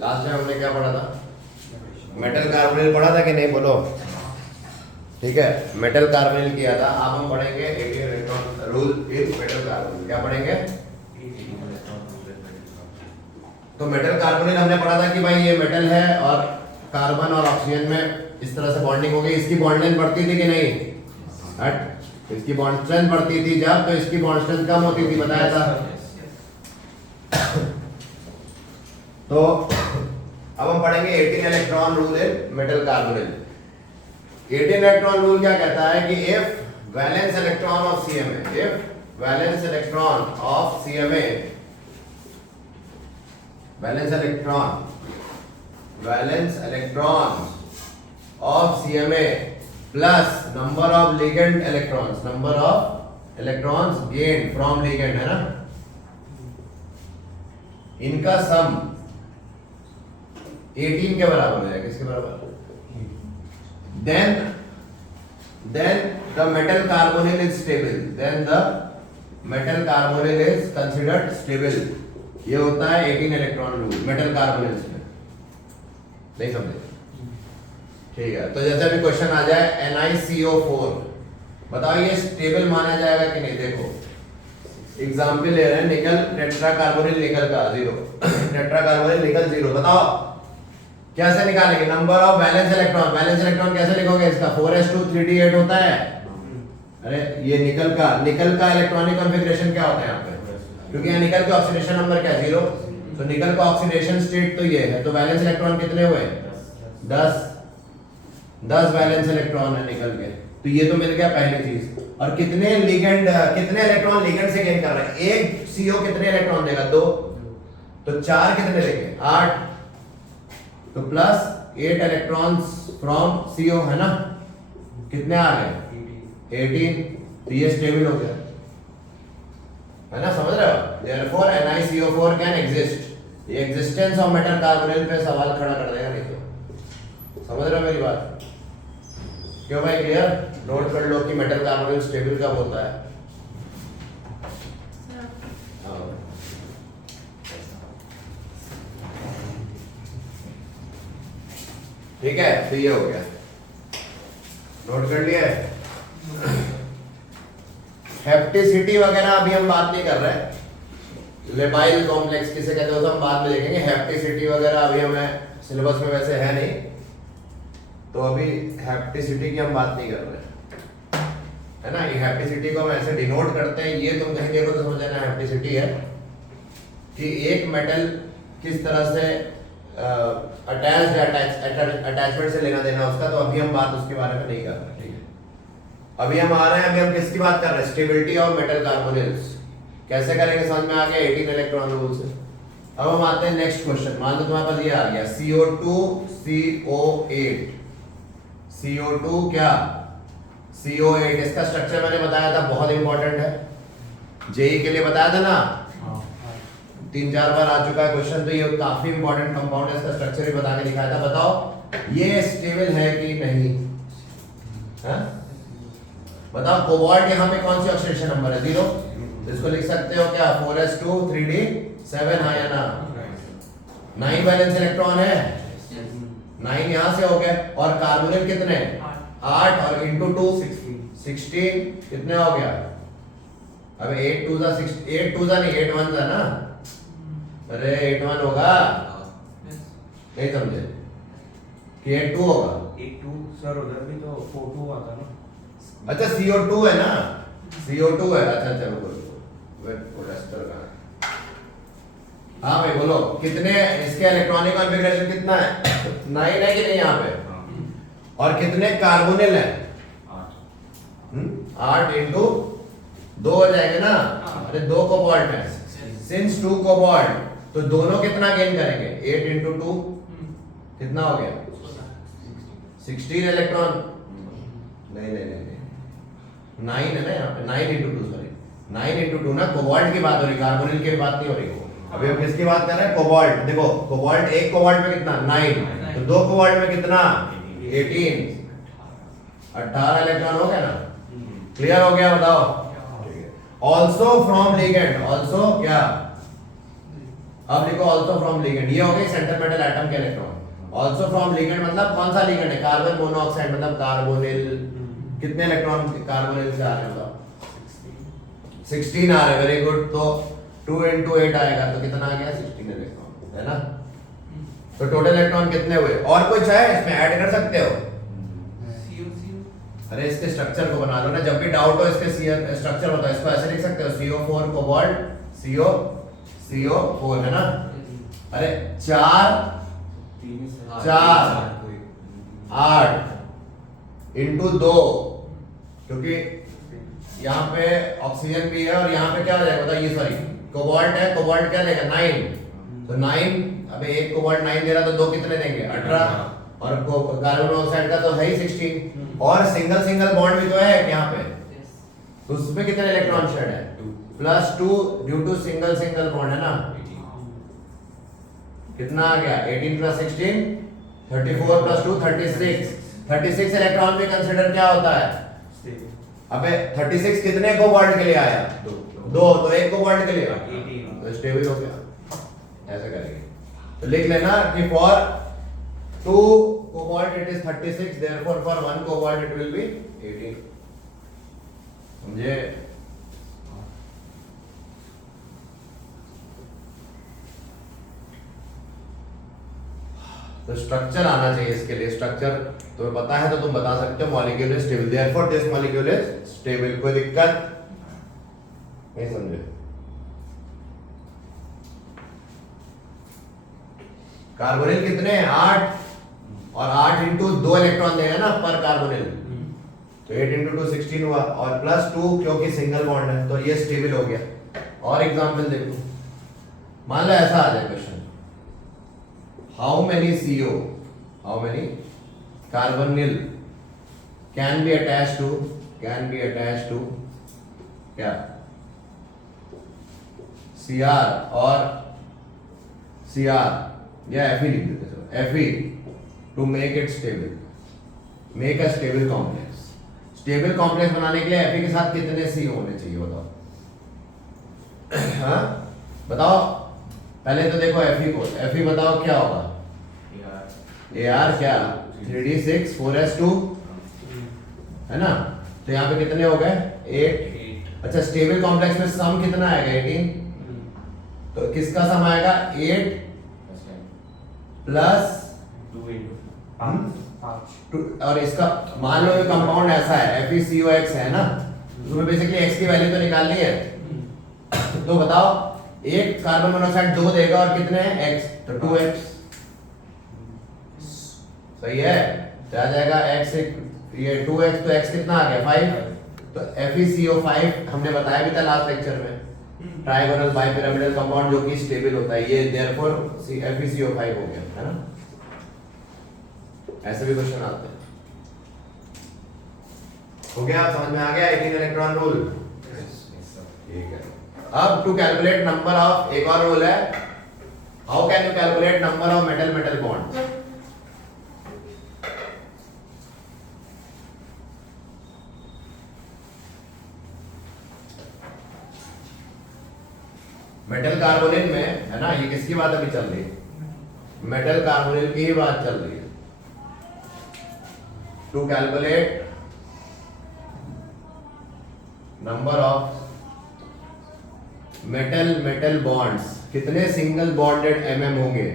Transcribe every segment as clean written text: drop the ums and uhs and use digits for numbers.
Last time हमने क्या पढ़ा था? मेटल कार्बोनिल पढ़ा था कि नहीं, बोलो। ठीक है, मेटल कार्बोनिल किया था। अब हम पढ़ेंगे 18 electron rule in metal carbonyl. क्या पढ़ेंगे? तो मेटल कार्बोनिल हमने पढ़ा था कि भाई ये मेटल है और कार्बन और ऑक्सीजन में इस तरह से बॉन्डिंग हो गई। इसकी बॉन्ड लेंथ बढ़ती थी कि नहीं? हट, इसकी बॉन्ड स्ट्रेंथ बढ़ती थी जब, तो इसकी बॉन्ड स्ट्रेंथ कम होती थी, बताया था। तो अब हम पढ़ेंगे 18 electron rule in metal carbonyl. 18 electron rule क्या कहता है कि if valence electron of CMA, if valence electron of CMA, valence electron of CMA plus number of ligand electrons, number of electrons gain from ligand, है ना, इनका सम 18 के बराबर है। किसके बराबर? then the metal carbonyl is stable, then the metal carbonyl is considered stable। ये होता है 18 इलेक्ट्रॉन रूल मेटल कार्बोनिल्स में। नहीं समझे? ठीक है, तो जैसे अभी क्वेश्चन आ जाए NiCO4, बताओ ये स्टेबल माना जाएगा कि नहीं? देखो एग्जाम्पल ले रहे हैं, निकल टेट्रा कार्बोनिल निकल का 0 टेट्रा कार्बोनिल निकल 0। बताओ कैसे निकालेंगे? Number of valence electron, valence electron कैसे लिखोगे इसका? 4s2 3d8 होता है। अरे ये निकल का इलेक्ट्रॉनिक कॉन्फ़िगरेशन क्या होता है यहाँ पे? क्योंकि यहाँ निकल का ऑक्सीडेशन नंबर क्या है? 0। तो निकल का ऑक्सीडेशन स्टेट तो ये है, तो वैलेंस इलेक्ट्रॉन कितने हुए? 10 वैलेंस इलेक्ट्रॉन है निकल के। तो ये तो मिल गया पहली चीज। और कितने इलेक्ट्रॉन लिगेंड से गेन कर रहे हैं? एक CO कितने इलेक्ट्रॉन देगा? 2। तो 4 कितने देंगे? 8। तो प्लस 8 इलेक्ट्रॉन्स फ्रॉम CO, है ना? कितने आ गए? 18। तो ये स्टेबल हो गया, है ना? समझ रहे हो? Therefore NiCO4 can exist. ये एग्जिस्टेंस ऑफ मेटल कार्बोनिल पे सवाल खड़ा कर देगा, नहीं तो। समझ रहे हो मेरी बात? क्यों भाई? क्लियर? नोट कर लो कि मेटल कार्बोनिल स्टेबल कब होता है। ठीक है, तो ये हो गया, नोट कर लिया। हेप्टिसिटी वगैरह अभी हम बात नहीं कर रहे। लेबाइल कॉम्प्लेक्स किसे कहते हो तो हम बाद में देखेंगे। हेप्टिसिटी वगैरह अभी हमें सिलेबस में वैसे है नहीं, तो अभी हेप्टिसिटी की हम बात नहीं कर रहे, है ना। ये हेप्टिसिटी को हम ऐसे डिनोट करते हैं, ये तुम कहीं देखो तो समझ लेना हेप्टिसिटी है कि एक मेटल किस तरह से अटैचमेंट से लेना देना उसका। तो अभी हम बात उसके बारे में नहीं कर रहे, ठीक है। अभी हम आ रहे हैं, अभी हम किसकी बात कर रहे हैं? Stability of metal carbonyls. कैसे करेंगे समझ में आ गया 18 इलेक्ट्रॉन रूल से। अब हम आते हैं नेक्स्ट क्वेश्चन। मान लो तुम्हारे पास ये आ गया CO2 CO8, CO2 क्या? CO8। इसका स्ट्रक्चर मैंने बताया था, बहुत इंपॉर्टेंट है, जेई के लिए बताया था ना, 3-4 बार आ चुका है क्वेश्चन। तो ये काफी इंपॉर्टेंट कंपाउंड है, इसका स्ट्रक्चर भी बता के दिखाया था। बताओ ये स्टेबल है कि नहीं? हाँ? बताओ कोबाल्ट यहाँ पे कौन सी ऑक्सीडेशन नंबर है? 0। इसको लिख सकते हो क्या? 4s2 3d7, हाँ या ना? 9 वैलेंस इलेक्ट्रॉन है, 9 यहाँ से हो गए। और कार्बोनिल कितने? 8 और इंटू 2 16 कितने हो गया? अब 8 2 नहीं 8 1 ना? अरे 8 1 होगा, नहीं समझे कि 8 2 होगा? 8 2 सर, उधर भी तो 4 2 आता ना। अच्छा CO2 है ना, CO2 है। अच्छा चलो बोलो पोलेस्टर का। हाँ भाई बोलो कितने इसके इलेक्ट्रॉनिक कॉन्फ़िगरेशन कितना है? 9 है कि नहीं यहाँ पे? और कितने कार्बोनिल है? 8 इंटू 2 हो जाएंगे ना। अरे 2 कोबाल्ट है, सिंस 2 कोबाल्ट तो दोनों कितना गेन करेंगे? 8 इंटू 2 कितना हो गया? 16 इलेक्ट्रॉन। नहीं 9 है ना यहाँ पे, 9 इंटू 2 सॉरी 9 इंटू 2 ना। कोबाल्ट की बात हो रही, कार्बोनिल की बात नहीं हो रही। अभी हम किसकी बात कर रहे हैं? कोबाल्ट। देखो कोबाल्ट, एक कोबाल्ट में कितना? 9। तो 2 कोबाल्ट में कितना? 18 18 इलेक्ट्रॉन हो गया ना। क्लियर हो गया? बताओ। ऑल्सो फ्रॉम लिगेंड, ऑल्सो क्या? अब लिखो ऑल्सो फ्रॉम लिगेंड, ये हो गई सेंटर मेटल एटम के इलेक्ट्रॉन। ऑल्सो फ्रॉम लिगेंड मतलब कौन सा लिगेंड है? कार्बन मोनोऑक्साइड मतलब कार्बोनिल। कितने इलेक्ट्रॉन कार्बोनिल से आ रहे हैं बताओ? 16 आ रहे, वेरी गुड। तो 2 into 8 आएगा तो कितना आ गया? 16 इलेक्ट्रॉन, है ना? तो टोटल इलेक्ट्रॉन कितने हुए? और कुछ है इसमें ऐड कर सकते हो? अरे इसके स्ट्रक्चर को बना लो ना, जब भी डाउट हो इसके स्ट्रक्चर बताओ। इसको ऐसे लिख सकते हो CO4 कोबाल्ट CO4, है ना? अरे 4 8 into 2, क्योंकि यहाँ पे ऑक्सीजन भी है और यहाँ पे क्या हो जाएगा बताओ? ये सॉरी कोबाल्ट है, कोबाल्ट क्या देगा? 9। तो 9, अबे एक कोबाल्ट 9 दे रहा तो दो कितने देंगे? 18। और कार्बन मोनोऑक्साइड का तो है ही 16। और सिंगल सिंगल बॉन्ड भी तो है यहाँ पे, तो उसमें कितने इलेक्ट्रॉन शेड है? +2 due to single single bond, है ना? कितना आ गया? 18 + 16 34 + 2 36। 36 इलेक्ट्रॉन भी कंसीडर क्या होता है? अबे 36 कितने कोबाल्ट के लिए आया? 2। तो एक कोबाल्ट के लिए 18, तो स्टेबल हो गया। ऐसे करेंगे तो लिख लेना कि for 2 cobalt it is 36, therefore for 1 cobalt it will be 18। समझे? तो स्ट्रक्चर आना चाहिए इसके लिए। स्ट्रक्चर तुम्हें पता है तो तुम बता सकते हो molecule is stable, therefore this molecule is stable. कोई दिक्कत नहीं? समझे? कार्बोनिल कितने हैं? 8, और 8 into 2 इलेक्ट्रॉन देगा ना पर कार्बोनिल, तो 8 into 2 16 हुआ, और +2 क्योंकि सिंगल बॉन्ड है तो ये स्टेबल हो गया। और एग्जांपल देखो, मान लो ऐसा आ जाए question, how many CO, how many carbonyl can be attached to क्या? Cr और Cr या Fe लिख देते हैं, Fe to make it stable, make a stable complex। Stable complex बनाने के लिए Fe के साथ कितने CO होने चाहिए बताओ? हाँ बताओ, पहले तो देखो Fe को, Fe बताओ क्या होगा? Ar क्या? 3d6 4s2, है ना? तो यहाँ पे कितने हो गए? 8। अच्छा स्टेबल कॉम्प्लेक्स में सम कितना आएगा? 18। तो किसका सम आएगा? 8 प्लस 2 और इसका मान लो ये कंपाउंड ऐसा है FeCOX है ना, तो तुम्हें बेसिकली x की वैल्यू तो निकालनी है। तो बताओ एक कार्बन मोनोऑक्साइड 2 देगा और कितने हैं? x, तो 2x। सही है? तो आ जाएगा x, ये 2x, तो x कितना आ गया? 5। तो FeCO5 हमने बताया भी था लास्ट लेक्चर में, ट्राइगोनल बाइपिरामिडल कंपाउंड जो कि स्टेबल होता है, ये देयरफॉर FeCO5 हो गया, है ना? ऐसे भी क्वेश्चन आते हैं। हो गया? आप समझ में आ गया 18 इलेक्ट्रॉन रूल? ठीक है। अब टू कैलकुलेट नंबर ऑफ, एक और रूल है, how can you calculate number of metal metal bond? Metal carbonyl में, है ना? ये किसकी बात अभी चल रही है? मेटल कार्बोनिल की ही बात चल रही है। To calculate number of metal metal bonds, कितने सिंगल बॉन्डेड होंगे?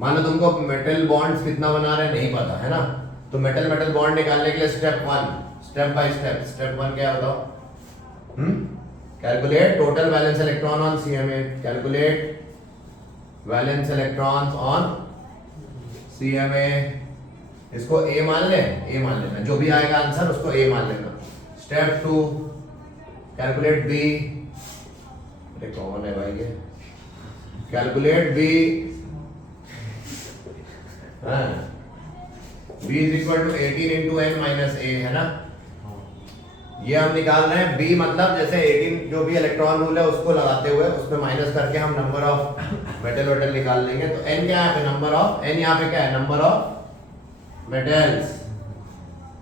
मान लो तुमको मेटल बॉन्ड्स कितना बना रहे हैं नहीं पता, है ना? तो मेटल मेटल बॉन्ड निकालने के लिए step 1, step by step. Step 1 क्या बताओ? Calculate total valence electron on CMA, calculate valence electrons on CMA। इसको A मान ले, A मान लेना, जो भी आएगा आंसर उसको A मान लेना। स्टेप 2 कैलकुलेट B, अरे कौन है भाई ये? कैलकुलेट B, हाँ B is equal to 18 into n minus A, है ना? ये हम निकाल रहे हैं B, मतलब जैसे 18 जो भी इलेक्ट्रॉन रूल है उसको लगाते हुए उसमें माइनस करके हम नंबर ऑफ मेटल मेटल निकाल लेंगे। तो n क्या है? नंबर ऑफ, n यहाँ पे क्या है? नंबर ऑफ मेटल्स,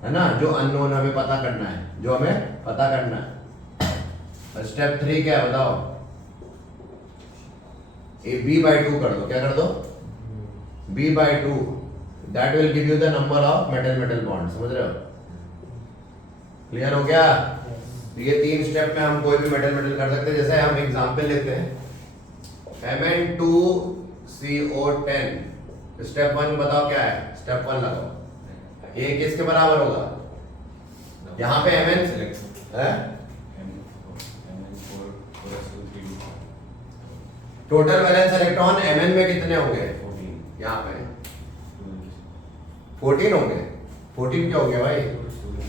है ना? जो अननोन हमें पता करना है, जो हमें पता करना है। स्टेप 3 क्या है बताओ? b/2 कर दो, क्या कर दो, b/2, that will give you the number of metal metal bond. समझ रहे हो? क्लियर हो गया? तो ये 3 स्टेप में हम कोई भी मेटल मेटल कर सकते हैं। जैसे हम एग्जांपल लेते हैं Mn2CO10, स्टेप 1 बताओ क्या है, स्टेप 1 लगाओ, ये किसके बराबर होगा, यहाँ पे Mn है टोटल वैलेंस इलेक्ट्रॉन Mn में कितने होंगे, यहाँ पे 14 होंगे। 14 क्या हो गया भाई,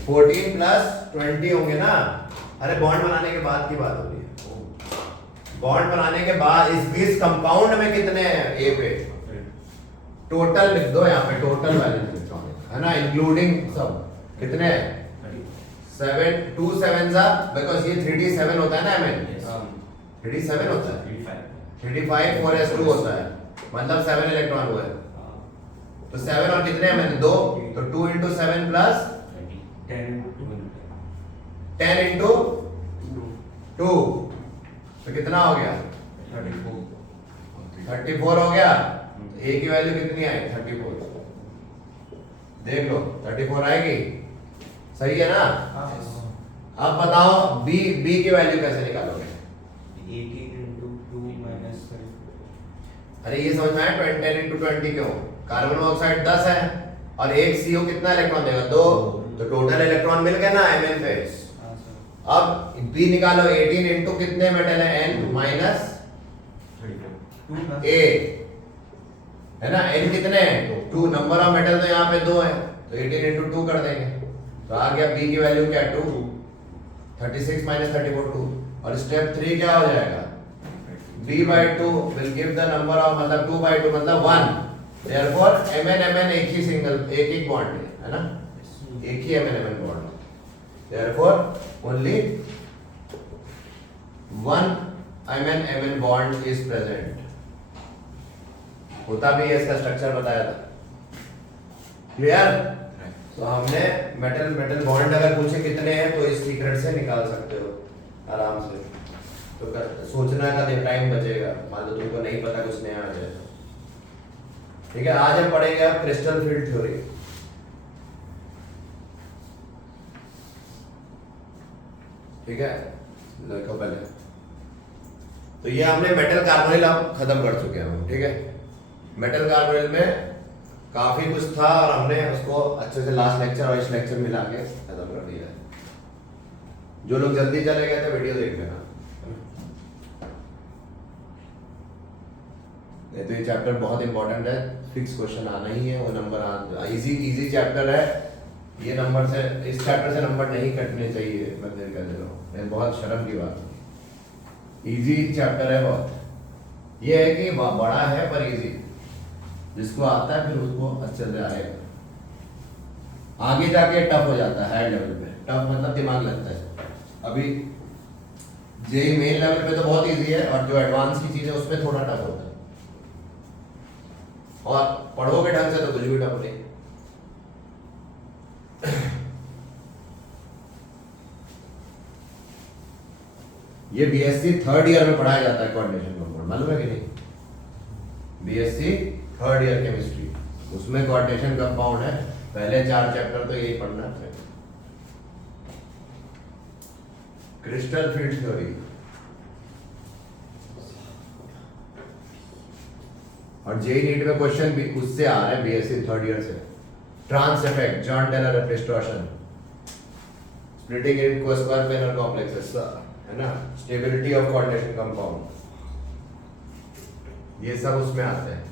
14 प्लस 20 होंगे ना। अरे बॉन्ड बनाने के बाद की बात हो रही है, बॉन्ड बनाने के बाद इस कंपाउंड में कितने हैं ए पे, टोटल लिख दो यहाँ पे, टोटल वैलेंस इलेक्ट्रॉन है ना, इंक्लूडिंग सब कितने हैं, 7, 2 7s बिकॉज़ ये 3d7 होता है ना Mn, 3d7 होता है, 3d5 4s2 होता है, मतलब 7 इलेक्ट्रॉन हुए। तो 7 और कितने हैं मैंने 2, तो 2 into 7 प्लस 10 into 2, तो कितना हो गया 34 हो गया। ए की वैल्यू कितनी आई 34, देख लो 34 आएगी, सही है ना। अब बताओ बी की वैल्यू कैसे निकालोगे, 18 into 2 minus 3। अरे ये समझ में आया 10 into 20 क्यों, कार्बन मोनोऑक्साइड 10 है और एक CO कितना इलेक्ट्रॉन देगा 2, तो टोटल इलेक्ट्रॉन मिल गया ना Mn पे। अब B निकालो, 18 into कितने मेटल है N माइनस A है ना, N कितने हैं 2, नंबर ऑफ मेटल तो यहाँ पे 2 है, तो 18 into 2 कर देंगे, तो आ गया B की वैल्यू क्या 2, 36 minus 34 2। और स्टेप 3 क्या हो जाएगा, b/2 will give the number of, मतलब 2/2 मतलब 1, therefore Mn एक ही सिंगल एक बॉन्ड है ना, एक ही Mn bond, therefore only one Mn bond is present। होता भी है, इसका स्ट्रक्चर बताया था, क्लियर। तो हमने मेटल मेटल बॉन्ड अगर पूछे कितने हैं तो इस सीक्रेट से निकाल सकते हो आराम से, तो सोचना का टाइम बचेगा, मान लो तुमको नहीं पता कुछ नया आ जाए तो। ठीक है, आज हम पढ़ेंगे अब क्रिस्टल फील्ड थ्योरी। ठीक है, देखो पहले तो ये हमने मेटल कार्बोनिल अब खत्म कर चुके हैं हम। ठीक है, मेटल कार्बोनिल में काफी कुछ था और हमने उसको अच्छे से लास्ट लेक्चर और इस लेक्चर मिला के खत्म कर दिया है। जो लोग जल्दी चले गए थे वीडियो देख लेना, नहीं तो ये चैप्टर बहुत इंपॉर्टेंट है, फिक्स क्वेश्चन आना ही है, वो नंबर इजी चैप्टर है, ये नंबर से इस चैप्टर से नंबर नहीं कटने चाहिए, मैं देर कर दे रहा हूँ, बहुत शर्म की बात है, इजी चैप्टर है बहुत। ये है कि बड़ा है पर इजी, जिसको आता है फिर उसको अच्छे से आएगा, आगे जाके टफ हो जाता है हायर लेवल पे, टफ मतलब दिमाग लगता है। अभी जेई मेन लेवल पे तो बहुत इजी है, और जो एडवांस की चीज है उसमें थोड़ा टफ होता है, और पढ़ोगे ढंग से तो कुछ भी टफ नहीं। ये बीएससी 3rd ईयर में पढ़ाया जाता है कोऑर्डिनेशन कंपाउंड, मालूम है कि नहीं, बीएससी 3rd ईयर केमिस्ट्री, उसमें कोऑर्डिनेशन कंपाउंड है, पहले 4 चैप्टर तो यही पढ़ना है। क्रिस्टल फील्ड थ्योरी, और जेई नीट में क्वेश्चन भी उससे आ रहा है, बीएससी 3rd ईयर से। Trans effect, Jahn Teller distortion, splitting into square planar complexes, है ना, स्टेबिलिटी ऑफ कोऑर्डिनेशन कंपाउंड, ये सब उसमें आते हैं।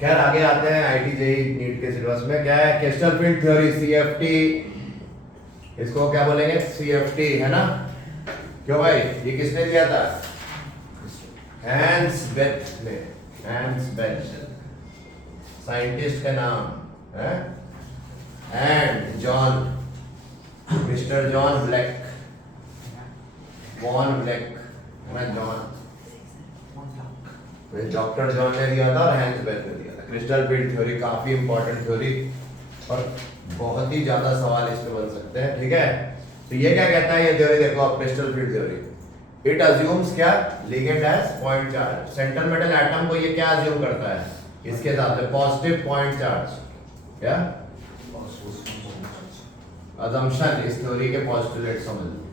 खैर आगे आते हैं आईटी जेई नीट के सिलेबस में क्या है, क्रिस्टल फील्ड थ्योरी, सीएफटी, इसको क्या बोलेंगे सीएफटी, है ना। क्यों भाई, ये किसने दिया था, हैंस बेथ ने, हैंस बेथ साइंटिस्ट का नाम है, and John, mister John Vleck, Van Vleck, है जॉन, डॉक्टर जॉन ने दिया था और हैंस बेथ ने दिया था। क्रिस्टल फील्ड थ्योरी काफी इंपॉर्टेंट थ्योरी, और बहुत ही ज्यादा सवाल इसमें बन सकते हैं। ठीक है, तो ये क्या कहता है ये थ्योरी, देखो आप crystal field theory, it assumes क्या, ligand as point charge. Central metal atom को ये क्या अज्यूम करता है, इसके साथ में पॉजिटिव पॉइंट चार्ज, क्या अजम्पशन, इस थ्योरी के पोस्टुलेट समझ लो।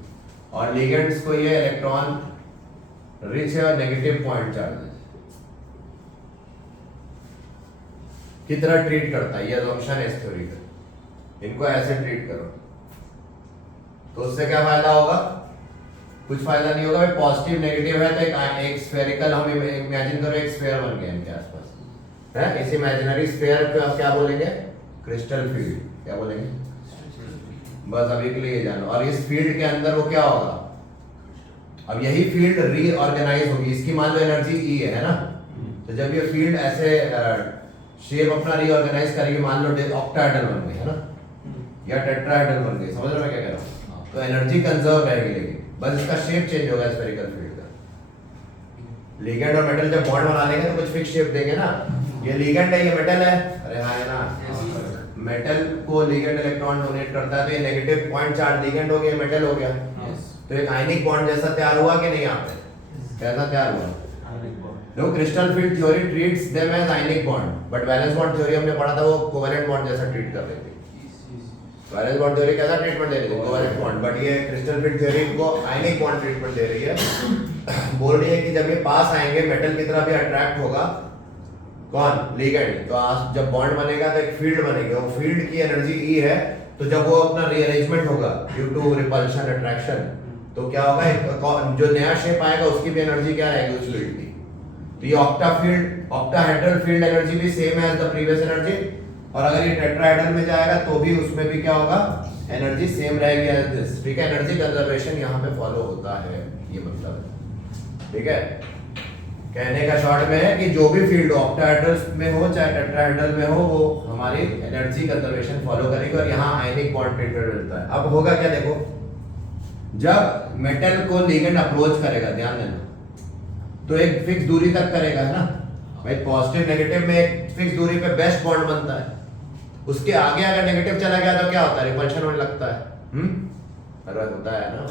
और लिगेंड्स को ये इलेक्ट्रॉन रिच है और नेगेटिव पॉइंट चार्ज की तरह ट्रीट करता है, ये अजम्पशन है इस थ्योरी का। इनको ऐसे ट्रीट करो तो उससे क्या फायदा होगा, कुछ फायदा नहीं होगा। भाई पॉजिटिव नेगेटिव है तो एक स्फेरिकल, हम इमेजिन करो एक स्फीयर बन गया इनके आसपास है। इस इमेजिनरी स्फीयर को आप क्या बोलेंगे, क्रिस्टल फील्ड, क्या बोलेंगे, बस अभी के लिए ये जानो। और इस फील्ड के अंदर वो क्या होगा, अब यही फील्ड रीऑर्गेनाइज होगी, इसकी मान लो एनर्जी ई है ना, तो जब ये फील्ड ऐसे शेप अपना रीऑर्गेनाइज करेगी, मान लो ऑक्टाहेड्रल बन गई है ना, या टेट्राहेड्रल बन गई, समझ रहे हो मैं क्या कह रहा हूँ, तो एनर्जी कंजर्व रहेगी, लेकिन बस इसका शेप चेंज होगा स्फेरिकल फील्ड का। लिगेंड और मेटल जब बॉन्ड बना लेंगे तो कुछ फिक्स शेप देंगे ना, ये लिगेंड है, ये मेटल है, अरे हाँ है ना, मेटल को लिगेंड इलेक्ट्रॉन डोनेट करता है तो ये नेगेटिव पॉइंट चार्ज लिगेंड हो गया, मेटल हो गया, तो एक आयनिक बॉन्ड जैसा तैयार हुआ कि नहीं, यहाँ पे कैसा तैयार हुआ। No, crystal field theory treats them as ionic bond, but valence bond theory हमने पढ़ा था वो कोवेलेंट बॉन्ड जैसा ट्रीट कर रही थी। वैलेंस बॉन्ड थ्योरी कैसा ट्रीटमेंट दे रही थी, कोवेलेंट बॉन्ड, बट ये क्रिस्टल फील्ड थ्योरी को आयनिक बॉन्ड ट्रीटमेंट दे रही है। बोल रही है कि जब ये पास आएंगे मेटल की तरफ भी अट्रैक्ट होगा कौन, लिगेंड, तो आज जब बॉन्ड बनेगा तो एक फील्ड बनेगी, वो फील्ड की एनर्जी ई है, तो जब वो अपना रीअरेंजमेंट होगा ड्यू टू रिपल्शन अट्रैक्शन, तो क्या होगा, जो नया शेप आएगा उसकी भी एनर्जी क्या रहेगी उस फील्ड की, तो ये ऑक्टाहेड्रल फील्ड एनर्जी भी सेम है एज द प्रीवियस एनर्जी, और अगर ये टेट्राहेड्रल में जाएगा तो भी उसमें भी क्या होगा, एनर्जी सेम रहेगी एज दिस, ठीक है। एनर्जी कंजर्वेशन यहाँ पे फॉलो होता है, ये मतलब है, ठीक है। कहने का शॉर्ट में है कि जो भी फील्ड ऑक्टाहेड्रल में हो चाहे टेट्राहेड्रल में हो, वो हमारी एनर्जी कंजर्वेशन फॉलो करेगी, और यहाँ आयनिक बॉन्ड ट्रीटमेंट मिलता है। अब होगा क्या, देखो जब मेटल को लिगेंड अप्रोच करेगा, ध्यान देना, तो एक फिक्स दूरी तक करेगा, है ना भाई, पॉजिटिव नेगेटिव में एक फिक्स दूरी पे बेस्ट बॉन्ड बनता है, उसके आगे अगर नेगेटिव चला गया तो क्या होता है, रिपल्शन होने लगता है, अरे होता है ना,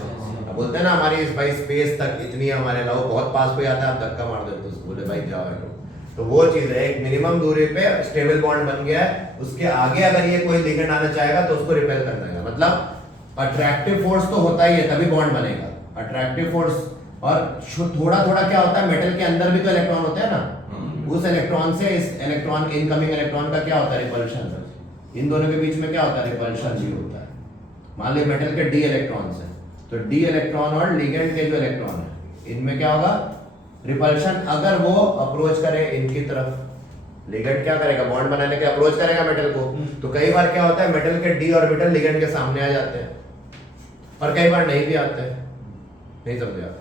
अब बोलते हैं ना हमारी इस भाई स्पेस तक इतनी हमारे लव बहुत पास पे आता है, आप धक्का मार देते हो उसको, बोले भाई जाओ हटो, तो वो चीज है, एक मिनिमम दूरी पे स्टेबल बॉन्ड बन गया है, उसके आगे अगर ये कोई लिगेंड आना चाहेगा तो उसको रिपेल कर देगा, मतलब अट्रैक्टिव फोर्स तो होता ही है तभी बॉन्ड बनेगा, अट्रैक्टिव फोर्स। और थोड़ा थोड़ा क्या होता है, मेटल के अंदर भी तो इलेक्ट्रॉन होते हैं ना, उस इलेक्ट्रॉन से इस इलेक्ट्रॉन, इनकमिंग इलेक्ट्रॉन का क्या होता है, रिपल्शन, इन दोनों के बीच में क्या होता है, रिपल्शन भी होता है। मान लो मेटल के डी इलेक्ट्रॉन्स हैं, तो डी इलेक्ट्रॉन और लिगेंड के जो इलेक्ट्रॉन है इनमें क्या होगा, रिपल्शन। अगर वो अप्रोच करे इनकी तरफ, लिगेंड क्या करेगा, बॉन्ड बनाने के अप्रोच करेगा मेटल को, तो कई बार क्या होता है, मेटल के डी ऑर्बिटल लिगेंड के सामने आ जाते हैं, और कई बार नहीं भी आते हैं, नहीं समझे आप,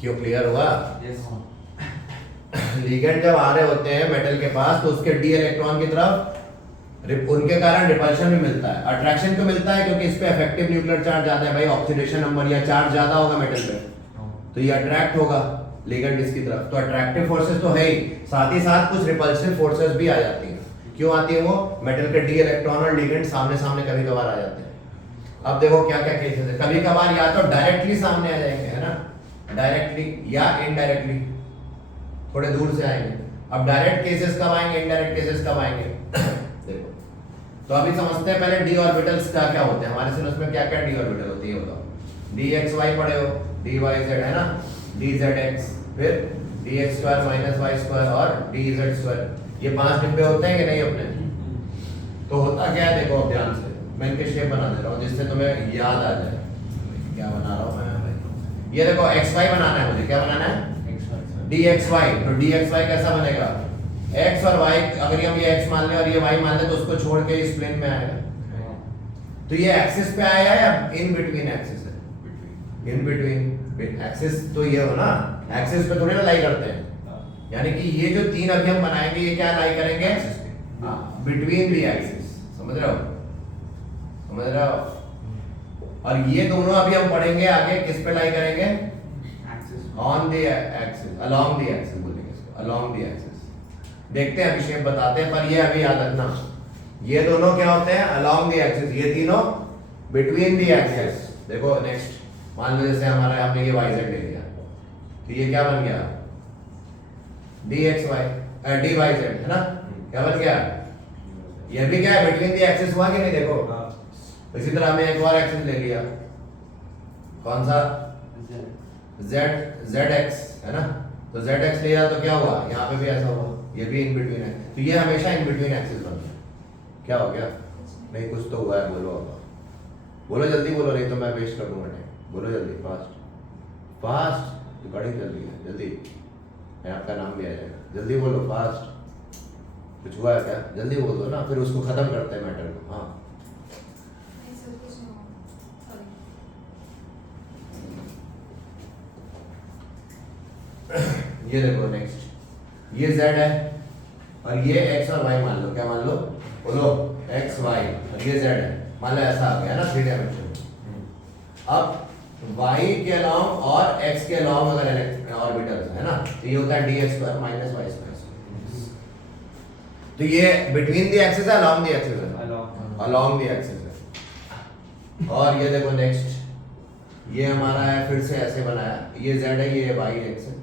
क्यों, क्लियर हुआ। लिगेंड जब आ रहे होते हैं मेटल के पास, तो उसके डी इलेक्ट्रॉन की तरफ उनके कारण रिपल्शन भी मिलता है, अट्रैक्शन क्यों मिलता है, क्योंकि इस पे इफेक्टिव न्यूक्लियर चार्ज ज्यादा है भाई, ऑक्सीडेशन नंबर या चार्ज ज्यादा होगा मेटल पे, तो ये अट्रैक्ट होगा लिगेंड इसकी तरफ, तो अट्रैक्टिव फोर्सेस तो है ही, साथ ही साथ कुछ रिपल्सिव फोर्सेस भी आ जाती हैं। क्यों आती है वो, मेटल के डी इलेक्ट्रॉन और लिगेंड सामने सामने कभी कभार आ जाते हैं। अब देखो क्या क्या केसेस है, कभी कभार या तो डायरेक्टली सामने आ जाएंगे, है ना, डायरेक्टली या इनडायरेक्टली, थोड़े दूर से आएंगे। अब डायरेक्ट केसेस कब आएंगे, इनडायरेक्ट केसेस कब आएंगे देखो, तो अभी समझते हैं पहले डी ऑर्बिटल्स क्या क्या होते हैं हमारे सिलेबस में, क्या क्या डी ऑर्बिटल होती है बताओ। डी एक्स वाई पढ़े हो, डी वाई जेड है ना, डी जेड एक्स, फिर d x square minus y square और डी जेड स्क्वायर, ये 5 डिब्बे होते हैं कि नहीं अपने, तो होता क्या है देखो, अब ध्यान से मैं इनके शेप बना दे रहा हूँ जिससे तुम्हें याद आ जाए क्या बना रहा हूँ मैं भाई। ये देखो एक्स वाई बनाना है मुझे, क्या बनाना है, डी एक्स वाई, तो डी एक्स वाई कैसा बनेगा, एक्स और वाई, अगर हम ये एक्स मान ले और ये वाई मान ले तो उसको छोड़ के इस प्लेन में आएगा, तो ये एक्सिस पे आया या इन बिटवीन एक्सिस है, इन बिटवीन एक्सिस, तो ये हो ना, एक्सिस पे थोड़ी ना लाई करते हैं, यानी कि ये जो 3 अभी हम बनाएंगे ये क्या लाई करेंगे, बिटवीन दी एक्सिस, समझ रहे हो, समझ रहे हो। और ये दोनों अभी हम पढ़ेंगे आगे किस पे लाई करेंगे, on the axis, along the axis बोलेंगे इसको, अलोंग द एक्सिस। देखते हैं अभी शेप बताते हैं, पर ये अभी याद रखना, ये दोनों क्या होते हैं, अलोंग द एक्सिस, ये तीनों बिटवीन द एक्सिस। देखो नेक्स्ट, मान लो जैसे हमारा हमने ये वाई जेड ले लिया, तो ये क्या बन गया d x y d y z, है ना? क्या बन गया? ये भी क्या है, बिटवीन द एक्सिस हुआ कि नहीं? देखो इसी तरह हमें एक और एक्सिस ले लिया, कौन सा? जेड एक्स, है ना? तो जेड एक्स लिया तो क्या हुआ, यहाँ पे भी ऐसा हुआ, ये भी इन बिटवीन है, तो ये हमेशा इन बिटवीन एक्सिस बन गया। क्या हो गया? नहीं कुछ तो हुआ है, बोलो अब, बोलो जल्दी बोलो, नहीं तो मैं वेस्ट कर दूंगा टाइम। बोलो जल्दी, फास्ट फास्ट, रिकॉर्डिंग चल रही है, जल्दी, मैं आपका नाम भी आ जाएगा, जल्दी बोलो फास्ट। कुछ हुआ है क्या? जल्दी बोल दो ना, फिर उसको खत्म करते हैं मैटर को। हाँ ये देखो नेक्स्ट, ये z है और ये x और y मान लो, क्या मान लो? बोलो x y और ये z है, मान लो ऐसा आ गया ना 3 डायमेंशन। अब y के अलाउंग और x के अलाउंग अगर ऑर्बिटल्स है ना, तो ये होता है dx² माइनस y²। तो ये बिटवीन द एक्सिस है, अलोंग द एक्सिस है? अलोंग द एक्सिस है। और ये देखो नेक्स्ट, ये हमारा है, फिर से ऐसे बनाया, ये z है, ये y x है,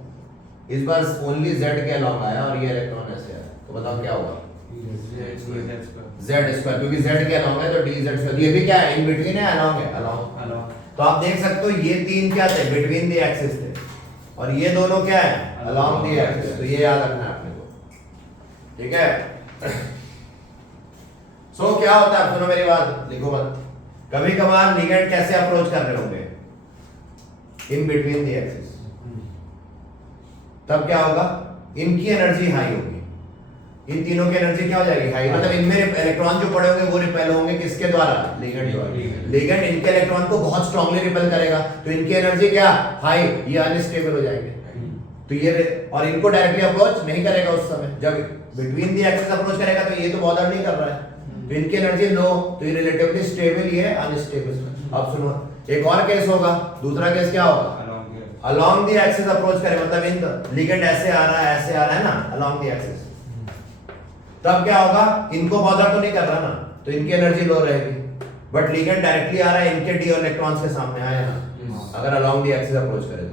इस बार ओनली z के अलोंग आया और ये इलेक्ट्रॉन ऐसे आया, तो बताओ क्या होगा? z², क्योंकि z के अलोंग है तो dz²। ये भी क्या है, इन बिटवीन है, अलोंग है? अलोंग। तो आप देख सकते हो ये तीन क्या थे, बिटवीन द एक्सिस थे, और ये दोनों क्या है, अलोंग द एक्सिस। तो ये याद रखना है आपने को, ठीक है? सो क्या होता है, सुनो मेरी बात, लिखो मत। कभी कभार लिगेंड कैसे अप्रोच कर रहे होंगे, इन बिटवीन द एक्सिस, तब क्या होगा, इनकी एनर्जी हाई होगी, इन तीनों की एनर्जी क्या हो जाएगी, हाई। मतलब इनमें इलेक्ट्रॉन जो पड़े होंगे वो रिपेल होंगे किसके द्वारा, लिगेंड द्वारा। लिगेंड इनके इलेक्ट्रॉन को बहुत स्ट्रांगली रिपेल करेगा, तो इनकी एनर्जी क्या, हाई, ये अनस्टेबल हो जाएंगे। तो ये, और इनको डायरेक्टली अप्रोच नहीं करेगा उस समय, जब बिटवीन द एक्सिस अप्रोच करेगा तो ये तो बॉदर नहीं कर रहा है, तो इनकी एनर्जी लो, तो ये रिलेटिवली स्टेबल, ये अनस्टेबल। अब सुनो एक और केस होगा, दूसरा केस क्या होगा, अलोंग द एक्सिस अप्रोच करे, मतलब इन लिगेंड ऐसे आ रहा है, ऐसे आ रहा है ना, अलोंग द एक्सिस, तब क्या होगा, इनको बॉदर तो नहीं कर रहा ना, तो इनकी एनर्जी लो रहेगी, बट लिगेंड डायरेक्टली आ रहा है, इनके डी इलेक्ट्रॉन्स के सामने आया ना, अगर अलोंग द एक्सिस अप्रोच करे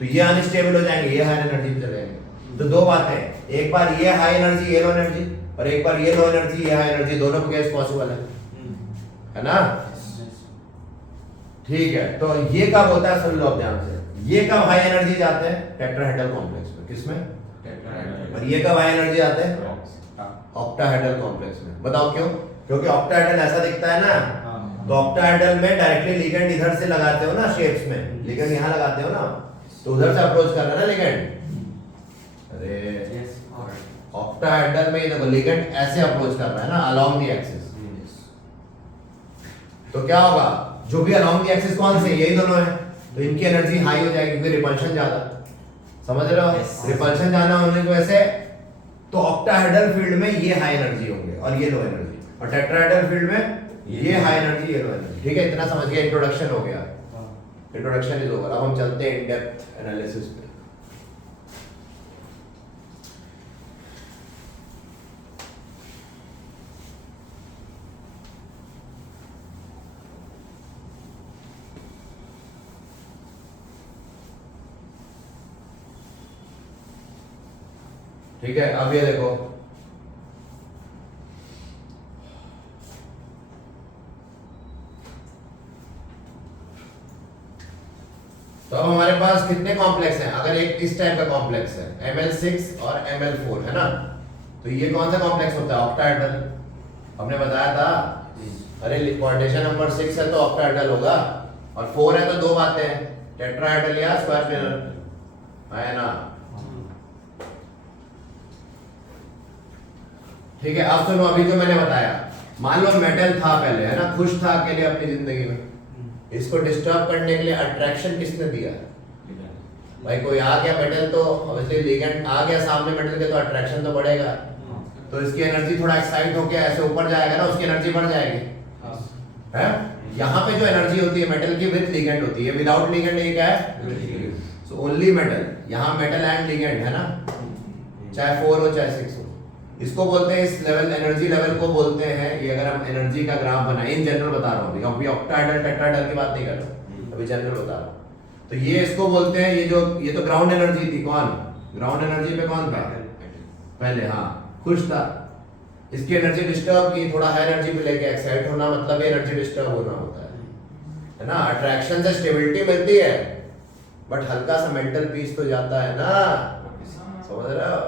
तो ये अनस्टेबल हो जाएंगे, ये हाई एनर्जी पे चले जाएंगे। तो दो बातें, एक बार ये हाई एनर्जी, ये लो एनर्जी, और एक बार ये लो एनर्जी, ये हाई एनर्जी, दोनों केस पॉसिबल है ना? ठीक है, तो ये कब होता है, सुन लो अब ध्यान से, ये कब हाई एनर्जी जाते हैं, टेट्राहेड्रल कॉम्प्लेक्स में, किसमें? और ये कब हाई एनर्जी आते हैं, ऑक्टाहेड्रल कॉम्प्लेक्स में। बताओ क्यों? क्योंकि ऑक्टाहेड्रल ऐसा दिखता है ना, तो ऑक्टाहेड्रल में डायरेक्टली लिगेंड इधर से लगाते हो ना, शेप्स में लिगेंड यहाँ लगाते हो ना, तो उधर से अप्रोच कर रहा है ना लिगेंड। अरे ऑक्टाहेड्रल में देखो लिगेंड ऐसे अप्रोच कर रहा है ना, अलोंग द एक्सिस, तो क्या होगा, जो भी अलोंग द एक्सिस कौन से, यही दोनों है, तो इनकी एनर्जी हाई हो जाएगी, क्योंकि रिपल्शन ज्यादा, समझ रहे हो? रिपल्शन ज्यादा होने की वजह से तो ऑक्टाहेड्रल फील्ड में ये हाई एनर्जी होंगे और ये लो एनर्जी, और टेट्राहेड्रल फील्ड में ये हाई एनर्जी, ये लो एनर्जी। ठीक है, इतना समझ गया, इंट्रोडक्शन हो गया, इंट्रोडक्शन इज ओवर। अब हम चलते हैं इन डेप्थ एनालिसिस पे। ठीक है, अब ये देखो, तो अब हमारे पास कितने कॉम्प्लेक्स हैं, अगर एक इस टाइप का कॉम्प्लेक्स है Ml6 और Ml4 है ना, तो ये कौन सा कॉम्प्लेक्स होता है, ऑक्टाहेड्रल, हमने बताया था। अरे क्वाड्रेशन नंबर 6 है तो ऑक्टाहेड्रल होगा, और 4 है तो दो बातें हैं, टेट्राहेड्रल या स्क्वायर प्लेनर, है ना? ठीक है, अब सुनो, अभी जो मैंने बताया, मान लो मेटल था पहले, है ना, खुश था अकेले अपनी जिंदगी में, इसको डिस्टर्ब करने के लिए अट्रैक्शन किसने दिया, भाई कोई आ गया मेटल, तो ऑब्वियसली लिगेंड आ गया सामने मेटल के, तो अट्रैक्शन तो बढ़ेगा, तो इसकी एनर्जी थोड़ा एक्साइट होकर ऐसे ऊपर जाएगा ना, उसकी एनर्जी बढ़ जाएगी, है? यहाँ पे जो एनर्जी होती है मेटल की विद लिगेंड होती है, विदाउट लिगेंड ये क्या है, सो ओनली मेटल, यहाँ मेटल एंड लिगेंड है ना, चाहे 4 हो चाहे 6 हो, इसको बोलते हैं, इस लेवल एनर्जी लेवल को बोलते हैं, ये अगर हम एनर्जी का ग्राफ बनाए, इन जनरल बता रहा हूँ, अभी ऑक्टाहेड्रल टेट्राहेड्रल की बात नहीं कर रहा हूँ, अभी जनरल बता रहा हूँ, तो ये इसको बोलते हैं, ये तो ग्राउंड एनर्जी थी। कौन ग्राउंड एनर्जी पे कौन था पहले? हाँ, खुश था। इसकी एनर्जी डिस्टर्ब की, थोड़ा हाई एनर्जी पे लेके एक्साइट होना, मतलब ये एनर्जी डिस्टर्ब होना होता है ना। अट्रैक्शन से स्टेबिलिटी मिलती है, बट हल्का सा मेंटल पीस तो जाता है ना, समझ रहे हो?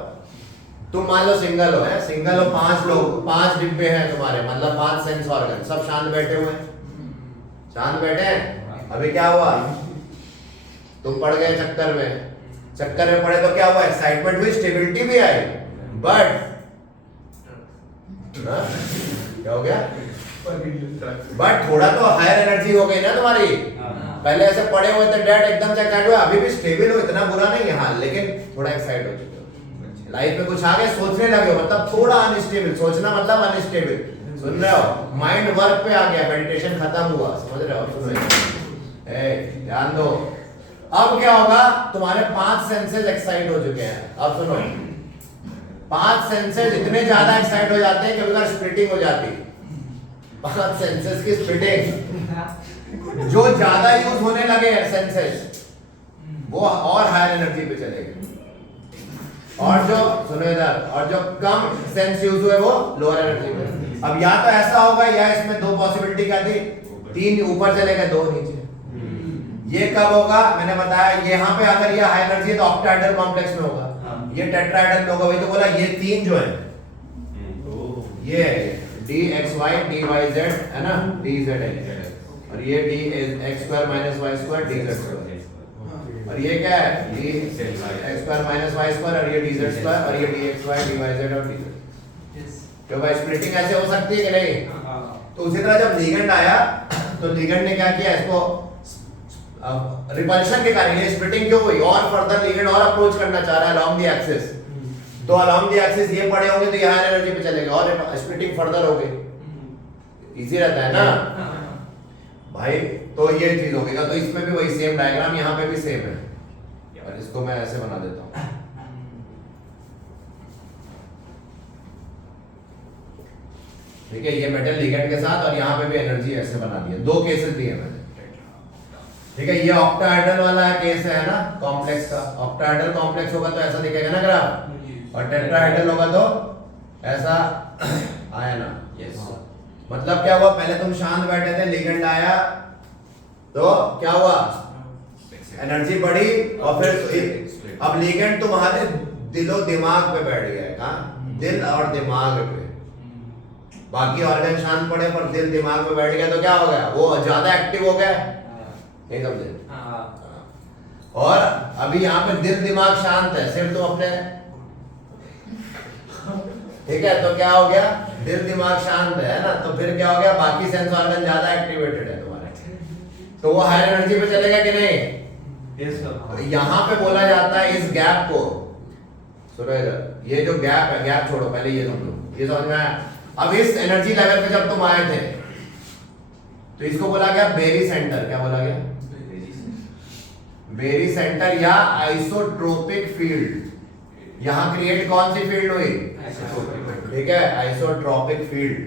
तुम मान लो सिंगल हो, है सिंगल हो, 5 लोग, 5 डिब्बे हैं तुम्हारे, मतलब 5 सेंस ऑर्गन, सब शांत बैठे हुए हैं, शांत बैठे हैं। अभी क्या हुआ, तुम पड़ गए चक्कर में पड़े तो क्या हुआ, एक्साइटमेंट हुई, स्टेबिलिटी भी आई, बट क्या हो गया, बट थोड़ा तो हायर एनर्जी हो गई ना तुम्हारी। पहले ऐसे पड़े हुए थे डेड, एकदम से एक्साइट हुआ, अभी भी स्टेबल हो, इतना बुरा नहीं है हाल, लेकिन थोड़ा एक्साइट हो चुके हो, लाइफ में कुछ आगे सोचने लगे हो, मतलब थोड़ा अनस्टेबल, सोचना मतलब अनस्टेबल, सुन रहे हो? माइंड वर्क पे आ गया, मेडिटेशन खत्म हुआ, समझ रहे हो? सुन रहे हो? ध्यान दो। अब क्या होगा, तुम्हारे 5 सेंसेस एक्साइट हो चुके हैं। अब सुनो, 5 सेंसेस इतने ज्यादा एक्साइट हो जाते हैं कि अगर स्प्लिटिंग हो जाती है, 5 सेंसेस की स्प्लिटिंग, जो ज्यादा यूज होने लगे सेंसेस, वो और हायर एनर्जी पे चले गए, और जो सुनो इधर, और जो कम सेंस यूज हुए वो लोअर एनर्जी पे। अब या तो ऐसा होगा, या इसमें 2 पॉसिबिलिटी क्या थी, 3 ऊपर चले गए, 2 नीचे। ये कब होगा, मैंने बताया, यहाँ पे अगर ये हाई एनर्जी है तो ऑक्टाहेड्रल कॉम्प्लेक्स में होगा, ये टेट्राहेड्रल में होगा। वही तो बोला, ये 3 जो है, ये dxy dyz है ना, dz, और ये dx² - y² dz², और ये क्या है, dx² - y², और ये dz², और ये dxy dyz और dz। तो भाई स्प्लिटिंग ऐसे हो सकती है कि नहीं? तो उसी तरह जब लिगेंड आया, तो लिगेंड ने क्या किया, इसको रिपल्शन के कारण ये स्प्लिटिंग क्यों हुई, और फर्दर लिगेंड और अप्रोच करना चाह रहा है अलोंग द एक्सिस, तो अलोंग द एक्सिस ये पड़े होंगे तो ये हायर एनर्जी पे चलेगा, और स्प्लिटिंग फर्दर हो गई, इजी रहता है ना भाई। तो ये चीज होगी, तो इसमें भी वही सेम डायग्राम, यहाँ पे भी सेम है, और इसको मैं ऐसे बना देता हूँ, ठीक है, ये मेटल लिगेंड के साथ, और यहाँ पे भी एनर्जी ऐसे बना दी है। 2 केसेस दिए मैंने, ठीक है। ये ऑक्टाहेड्रल वाला केस है ना, कॉम्प्लेक्स का। ऑक्टाहेड्रल कॉम्प्लेक्स होगा तो ऐसा दिखेगा ना ग्राफ, और टेट्राहेड्रल होगा तो ऐसा आया ना। मतलब क्या हुआ, पहले तुम शांत बैठे थे, लिगेंड आया तो क्या हुआ, एनर्जी बढ़ी, और फिर अब लिगेंड तुम्हारे दिलो दिमाग पे बैठ गया है, कहाँ, दिल और दिमाग पे। बाकी ऑर्गन शांत पड़े, पर दिल दिमाग पे बैठ गया, तो क्या हो गया, वो ज्यादा एक्टिव हो गया, नहीं समझे? और अभी यहाँ पे दिल दिमाग शांत है, सिर्फ तुम अपने, ठीक है, तो क्या हो गया, दिल दिमाग शांत है ना, तो फिर क्या हो गया, बाकी सेंस ऑर्गन ज्यादा एक्टिवेटेड है तुम्हारे, तो वो हायर एनर्जी पे चलेगा कि नहीं? तो यहाँ पे बोला जाता है इस गैप को, सुनो इधर, ये जो गैप है, गैप छोड़ो, पहले ये तुम लोग, ये समझ में आया? अब इस एनर्जी लेवल पे जब तुम आए थे, तो इसको बोला गया बेरी सेंटर। क्या बोला गया? बेरी सेंटर या आइसोट्रोपिक फील्ड। यहां क्रिएट कौन सी फील्ड हुई? ठीक है, आइसोट्रोपिक फील्ड।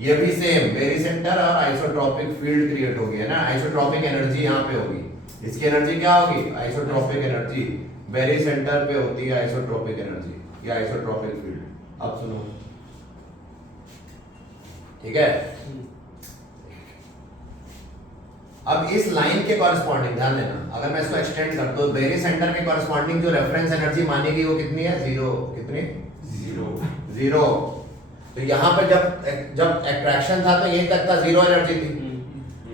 ये भी सेम, बेरी सेंटर और आइसोट्रोपिक फील्ड क्रिएट होगी, है ना। आइसोट्रोपिक एनर्जी यहाँ पे होगी, इसकी एनर्जी क्या होगी? Isotropic energy. बेरी सेंटर पे होती है आइसोट्रोपिक एनर्जी या आइसोट्रोपिक फील्ड। अब सुनो, ठीक है। अब इस लाइन के कॉरेस्पॉन्डिंग ध्यान देना, अगर मैं इसको एक्सटेंड कर तो बेरी सेंटर के कॉरेस्पॉन्डिंग जो रेफरेंस एनर्जी मानी गई वो कितनी है? 0। कितनी? 0। तो यहाँ पे जब अट्रैक्शन था तो यहीं तक था, 0 एनर्जी थी,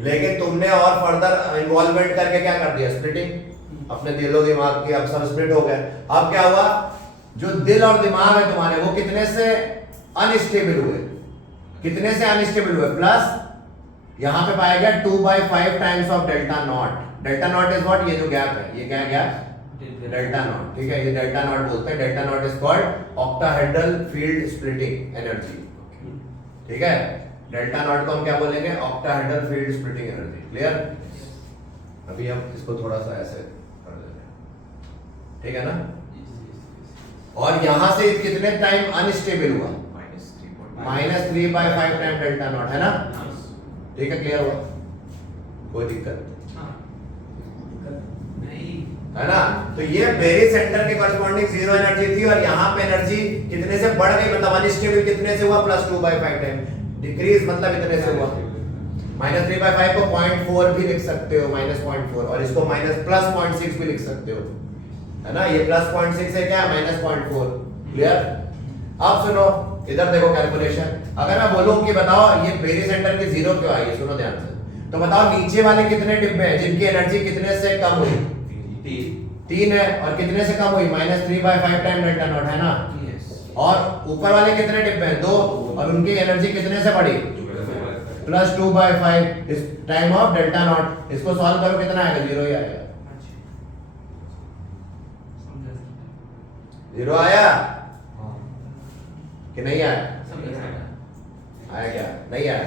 लेकिन तुमने और फर्दर इन्वॉल्वमेंट करके क्या कर दिया? स्प्लिटिंग। अपने दिलो दिमाग की अब सब स्प्लिट हो गए। अब क्या हुआ? जो दिल और दिमाग है तुम्हारे वो कितने से अनस्टेबल हुए? कितने से अनस्टेबल हुए? प्लस यहां पे पाया गया 2/5 times of delta not. Delta not is what? ये जो गैप है, ये क्या गैप? Delta not. ठीक है, ये डेल्टा नॉट बोलते हैं। Delta not is called octahedral field splitting energy. ठीक है, डेल्टा नॉट को हम क्या बोलेंगे? Octahedral field splitting energy. Clear? अभी हम इसको थोड़ा सा ऐसे कर देते हैं, ठीक है ना। और यहां से कितने टाइम अनस्टेबल हुआ? -3/5 टाइम डेल्टा नॉट, है ना। ठीक है, क्लियर हुआ? कोई दिक्कत? है ना? तो ये बेरी सेंटर के कॉरस्पॉन्डिंग जीरो एनर्जी थी और यहाँ पे एनर्जी कितने से बढ़ गई, मतलब अनस्टेबल कितने से हुआ, +2/5 टाइम डिक्रीज, मतलब इतने से हुआ। -3/5 को 0.4 भी लिख सकते हो, -0.4, और इसको +0.6 भी लिख सकते हो, है ना? ये +0.6 है क्या, -0.4, क्लियर? अब सुनो इधर देखो कैलकुलेशन, अगर मैं बोलूं कि बताओ ये बेरी सेंटर की जीरो क्यों आई है, सुनो ध्यान से, तो बताओ नीचे वाले कितने डिब्बे हैं जिनकी एनर्जी कितने से कम हुई, 3 है, और कितने से कम हुई, -3/5 टाइम डेल्टा नॉट, है ना? और ऊपर वाले कितने डिब्बे हैं, 2, और उनकी एनर्जी कितने से बढ़ी, +2/5 इस टाइम ऑफ डेल्टा नॉट। इसको सॉल्व करो कितना आएगा, 0 ही आएगा। 0 आया कि नहीं आया? आया क्या, नहीं आया?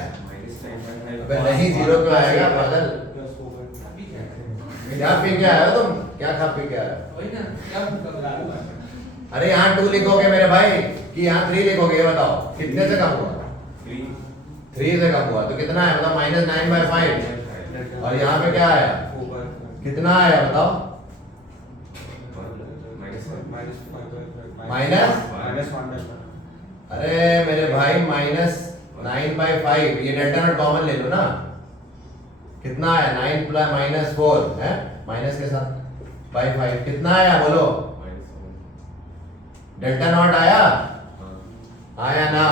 अबे नहीं, 0 क्यों आएगा पागल? क्या पी के आया हो तुम, क्या खा पी के आया? अरे यहाँ 2 लिखोगे मेरे भाई कि यहाँ 3 लिखोगे, ये बताओ कितने से कम हुआ, 3 से कम हुआ, तो कितना है मतलब -9/5, और यहाँ पे क्या आया, कितना आया बताओ, अरे मेरे भाई -9/5, ये डेल्टा नॉट कॉमन ले लो ना, कितना आया, 9 + -4 है, माइनस के साथ बाई 5, कितना आया बोलो, डेल्टा नॉट आया, आया ना?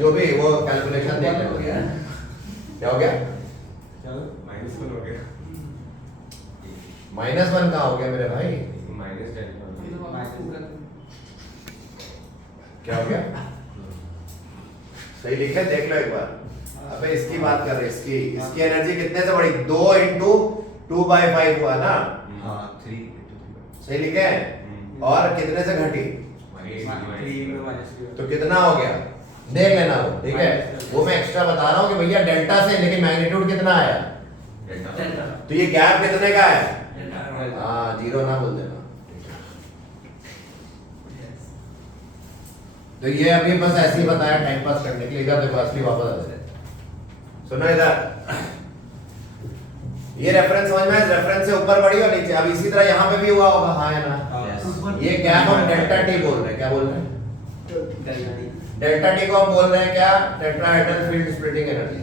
जो भी वो कैलकुलेशन देख लो, क्या हो गया, -1 हो गया, -1 कहाँ हो गया मेरे भाई, क्या हो गया, सही लिखा, देख लो एक बार। अबे इसकी बात कर रहे, इसकी एनर्जी कितने से बढ़ी, 2 × 2/5 हुआ ना, हाँ 3 सही लिखे, और कितने से घटी, तो कितना हो गया, देख लेना वो, ठीक है, वो मैं एक्स्ट्रा बता रहा हूँ कि भैया डेल्टा से, लेकिन मैग्नीट्यूड कितना आया, तो ये गैप कितने का है, हाँ 0 ना बोल देना। तो ये अभी बस ऐसे ही बताया टाइम पास करने के लिए, इधर देखो असली वापस आ जाए, सुनो इधर, ये रेफरेंस समझ में, रेफरेंस से ऊपर बढ़ी और नीचे, अब इसी तरह यहाँ पे भी हुआ होगा, हाँ या ना? ये गैप हम डेल्टा टी बोल रहे हैं, क्या बोल रहे हैं, डेल्टा टी को हम बोल रहे हैं क्या, टेट्राहेड्रल फील्ड स्प्लिटिंग एनर्जी,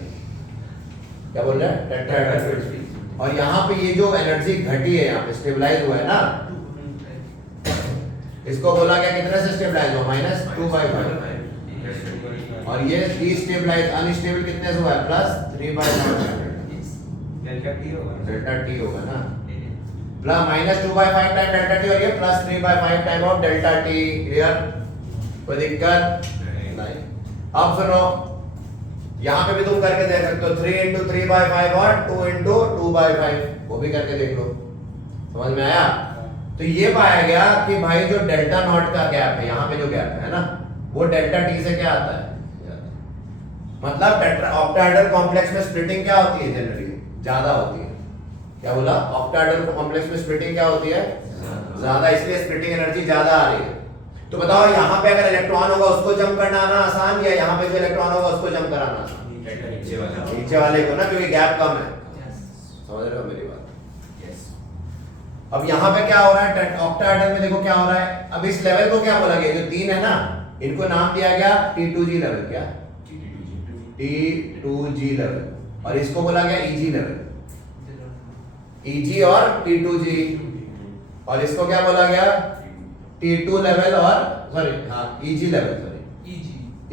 क्या बोल रहे हैं, टेट्राहेड्रल फील्ड स्प्लिटिंग। और यहाँ पे ये जो एनर्जी घटी है, यहाँ पे स्टेबलाइज हुआ है ना, इसको बोला गया कितने से स्टेबलाइज हुआ, -2/5, और ये डीस्टेबलाइज अनस्टेबल कितने से हुआ है, +3/5, डेल्टा टी होगा ना, -2/5 टाइम डेल्टा टी, और ये +3/5 time of delta T, clear, कोई दिक्कत नहीं। अब सुनो, यहाँ पे भी तुम करके देख सकते हो, 3 × 3/5 और 2 × 2/5, वो भी करके देख लो, समझ में आया? तो ये पाया गया कि भाई जो डेल्टा नॉट का गैप है, यहाँ पे जो गैप है ना, वो डेल्टा टी से क्या आता है, मतलब ऑक्टाहेड्रल कॉम्प्लेक्स में स्प्लिटिंग क्या होती है, जनरली ज्यादा होती है, क्या बोला, ऑक्टाहेड्रल कॉम्प्लेक्स में स्प्लिटिंग क्या होती है, ज्यादा, इसलिए स्प्लिटिंग एनर्जी ज्यादा आ रही है। तो बताओ यहाँ पे अगर इलेक्ट्रॉन होगा उसको जंप करना आना आसान, या यहाँ पे जो इलेक्ट्रॉन होगा उसको जंप कराना आसान, नीचे वाले को ना, क्योंकि गैप कम है, समझ रहे हो मेरी बात? अब यहाँ पे क्या हो रहा है, ऑक्टाहेड्रल में देखो क्या हो रहा है, अब इस लेवल को क्या बोला गया, जो 3 है ना, इनको नाम दिया गया T2G लेवल, क्या T2G लेवल, और इसको बोला गया EG लेवल, EG और T2G, और इसको क्या बोला गया, T2 लेवल, और सॉरी हाँ EG level, sorry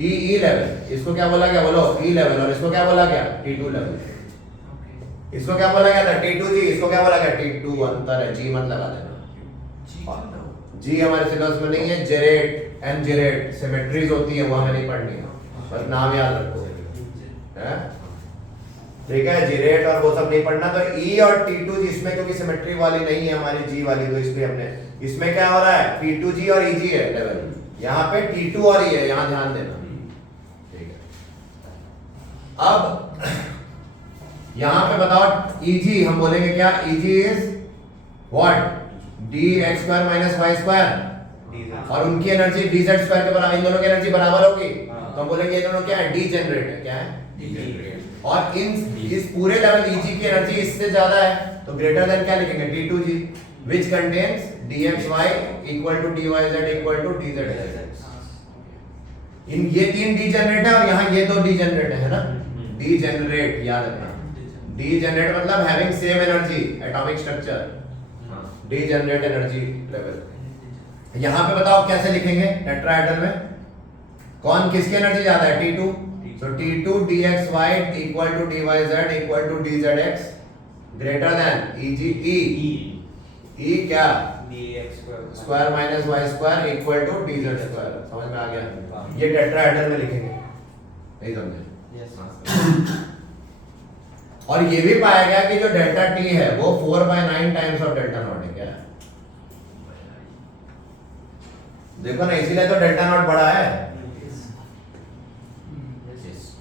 EE level, इसको क्या बोला गया बोलो, E लेवल, और इसको क्या बोला गया, T2 लेवल, इसको क्या बोला गया था, T2G, इसको क्या बोला गया, T2, अंतर है, G मत लगा देना, G हमारे सिलेबस में नहीं है, जेरेट एंड जेरेट सिमेट्रीज होती है, वो हमें नहीं पढ़नी है, बस नाम याद रखो, है ठीक है, जेरेट और वो सब नहीं पढ़ना। तो E और T2G इसमें क्योंकि सिमेट्री वाली नहीं है हमारी G वाली, तो इसलिए हमने, इसमें क्या हो रहा है, T2G और EG है लेवल, यहाँ पे T2 और E है, यहाँ ध्यान देना, ठीक है। अब यहाँ पे बताओ EG, हम बोलेंगे क्या, EG is what, dx² - y², और उनकी एनर्जी dz² के बराबर, इन दोनों की एनर्जी बराबर होगी, तो हम बोलेंगे ये दोनों क्या है, डीजेनरेट है, क्या है, और इस पूरे लेवल Eg की एनर्जी इससे ज्यादा है तो ग्रेटर देन क्या लिखेंगे T2G which contains dxy equal to dyz equal to dzx। इन ये तीन डीजेनरेट है और यहाँ ये दो डीजेनरेट है ना। डीजेनरेट याद रखना, डीजेनरेट मतलब having same energy atomic structure, degenerate energy level. यहाँ पे बताओ कैसे लिखेंगे टेट्राहेड्रल में कौन किसकी एनर्जी ज्यादा है T2, so T2 dxy equal to dyz equal to dzx greater than Eg E क्या square minus y square equal to dz square. समझ में आ गया? ये टेट्राहेड्रल में लिखेंगे, नहीं समझे? और ये भी पाया गया कि जो डेल्टा T है वो 4/9 टाइम्स ऑफ डेल्टा नॉट है। क्या देखो ना, इसीलिए तो डेल्टा नॉट बड़ा है।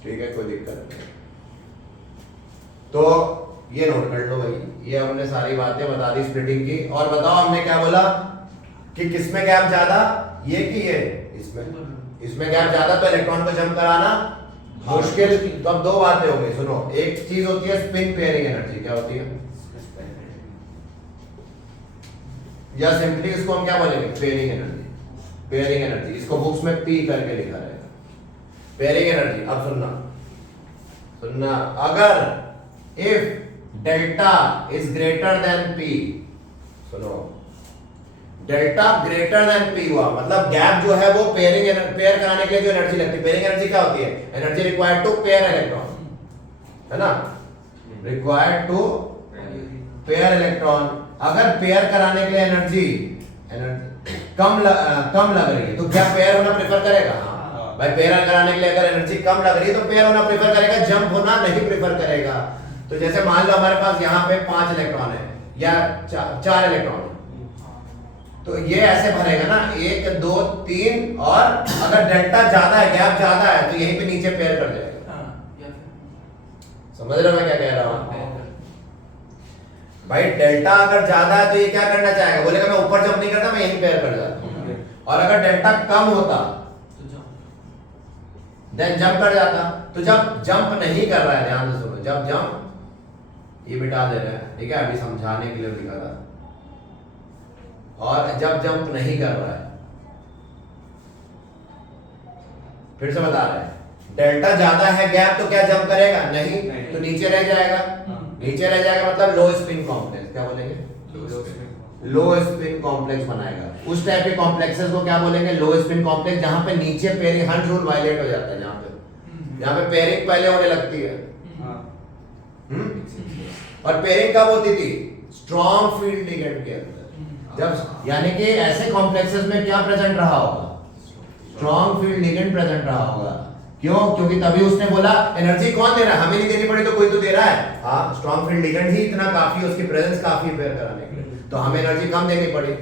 ठीक है, कोई दिक्कत नहीं। तो ये नोट कर लो भाई, ये हमने सारी बातें बता दी स्प्लिटिंग की। और बताओ हमने क्या बोला कि किसमें गैप ज्यादा, ये कि ये इसमें गैप ज्यादा तो इलेक्ट्रॉन को जंप कराना मुश्किल। तो अब दो बातें हो गई, सुनो। एक चीज होती है स्पिन पेयरिंग एनर्जी, क्या होती है? या सिंपली इसको हम क्या बोलेंगे पेयरिंग एनर्जी। पेयरिंग एनर्जी इसको बुक्स में पी करके लिखा रहेगा, पेयरिंग एनर्जी। अब सुनना, अगर if delta is greater than P, सुनो, डेल्टा ग्रेटर देन पी हुआ मतलब गैप जो है वो पेयर कराने के लिए जो एनर्जी लगती है, पेयरिंग एनर्जी क्या होती है? Energy required to pair electron, है ना, रिक्वायर्ड टू पेयर इलेक्ट्रॉन। अगर पेयर कराने के लिए एनर्जी कम लग रही है तो क्या पेयर होना प्रेफर करेगा? हाँ भाई, पेयर कराने के लिए अगर एनर्जी कम लग रही है तो पेयर होना प्रेफर करेगा, जंप होना नहीं प्रेफर करेगा। तो जैसे मान लो हमारे पास यहाँ पे 5 इलेक्ट्रॉन है या 4 इलेक्ट्रॉन है, तो ये ऐसे भरेगा ना 1 2 3, और अगर डेल्टा ज्यादा है, गैप ज्यादा है, तो यहीं पे नीचे पेयर कर जाएगा। समझ रहे हो मैं क्या कह रहा हूँ? भाई डेल्टा अगर ज्यादा है तो ये क्या करना चाहेगा? बोलेगा मैं ऊपर जंप नहीं करता, मैं यहीं पेयर कर जाता हूँ। और अगर डेल्टा कम होता देन जंप कर जाता। तो जब जंप नहीं कर रहा है, ध्यान से सुनो, जब जंप ये बिठा दे रहा है, ठीक है, अभी समझाने के लिए लिखा था। और जब जंप नहीं कर रहा है, फिर से बता रहे हैं, डेल्टा ज्यादा है गैप तो क्या जंप करेगा? नहीं, तो नीचे रह जाएगा। नीचे रह जाएगा मतलब लो स्पिन कॉम्प्लेक्स, क्या बोलेंगे? लो स्पिन कॉम्प्लेक्स बनाएगा। उस टाइप के कॉम्प्लेक्सेस को क्या बोलेंगे? लो स्पिन कॉम्प्लेक्स, जहां पे नीचे पेयरिंग हंट रूल वायलेट हो जाता है, जहां पे पेयरिंग पहले होने लगती है। और पेयरिंग कब होती थी? स्ट्रॉन्ग फील्ड लिगेंड के अंदर। जब यानी कि ऐसे कॉम्प्लेक्सेस में क्या प्रेजेंट रहा होगा? स्ट्रॉन्ग फील्ड लिगेंड प्रेजेंट रहा होगा। क्यों? क्योंकि तभी उसने बोला एनर्जी कौन दे रहा है, हमें नहीं देनी पड़ी तो कोई तो दे रहा है। हाँ, स्ट्रॉन्ग फील्ड लिगेंड ही इतना काफी है, उसकी प्रेजेंस काफी है पेयर कराने के लिए, तो हमें एनर्जी कम देनी पड़ी।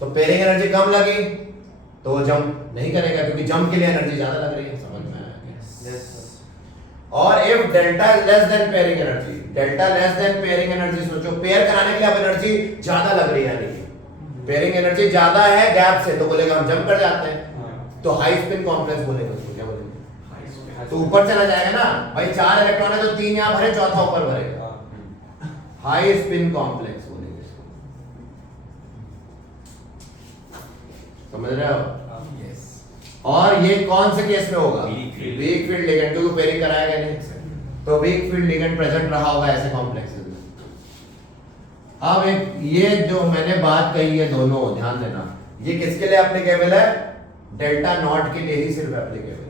तो पेयरिंग एनर्जी कम लगी तो वो जंप नहीं करेगा, क्योंकि जंप के लिए एनर्जी ज्यादा लग रही है। समझ में आया? और if delta is less than pairing energy, delta less than pairing energy, सोचो पेयर कराने के लिए अब एनर्जी ज्यादा लग रही है, यानी पेयरिंग एनर्जी ज्यादा है गैप से, तो बोलेगा हम जंप कर जाते हैं, तो हाई स्पिन कॉम्प्लेक्स बोलेंगे उसको। क्या बोलेंगे? तो ऊपर चला जाएगा ना भाई, 4 इलेक्ट्रॉन है तो 3 यहां भरे, चौथा ऊपर भरेगा, हाई स्पिन कॉम्प्लेक्स बोलेंगे इसको। समझ रहे हो? और ये कौन से केस में होगा? वीक फील्ड लिगेंड, क्योंकि पेयरिंग कराया नहीं, तो वीक फील्ड लिगेंड प्रेजेंट रहा होगा ऐसे कॉम्प्लेक्सेस में। अब एक ये जो मैंने बात कही है दोनों, ध्यान देना, ये किसके लिए एप्लीकेबल है? डेल्टा नॉट के लिए ही सिर्फ एप्लीकेबल है।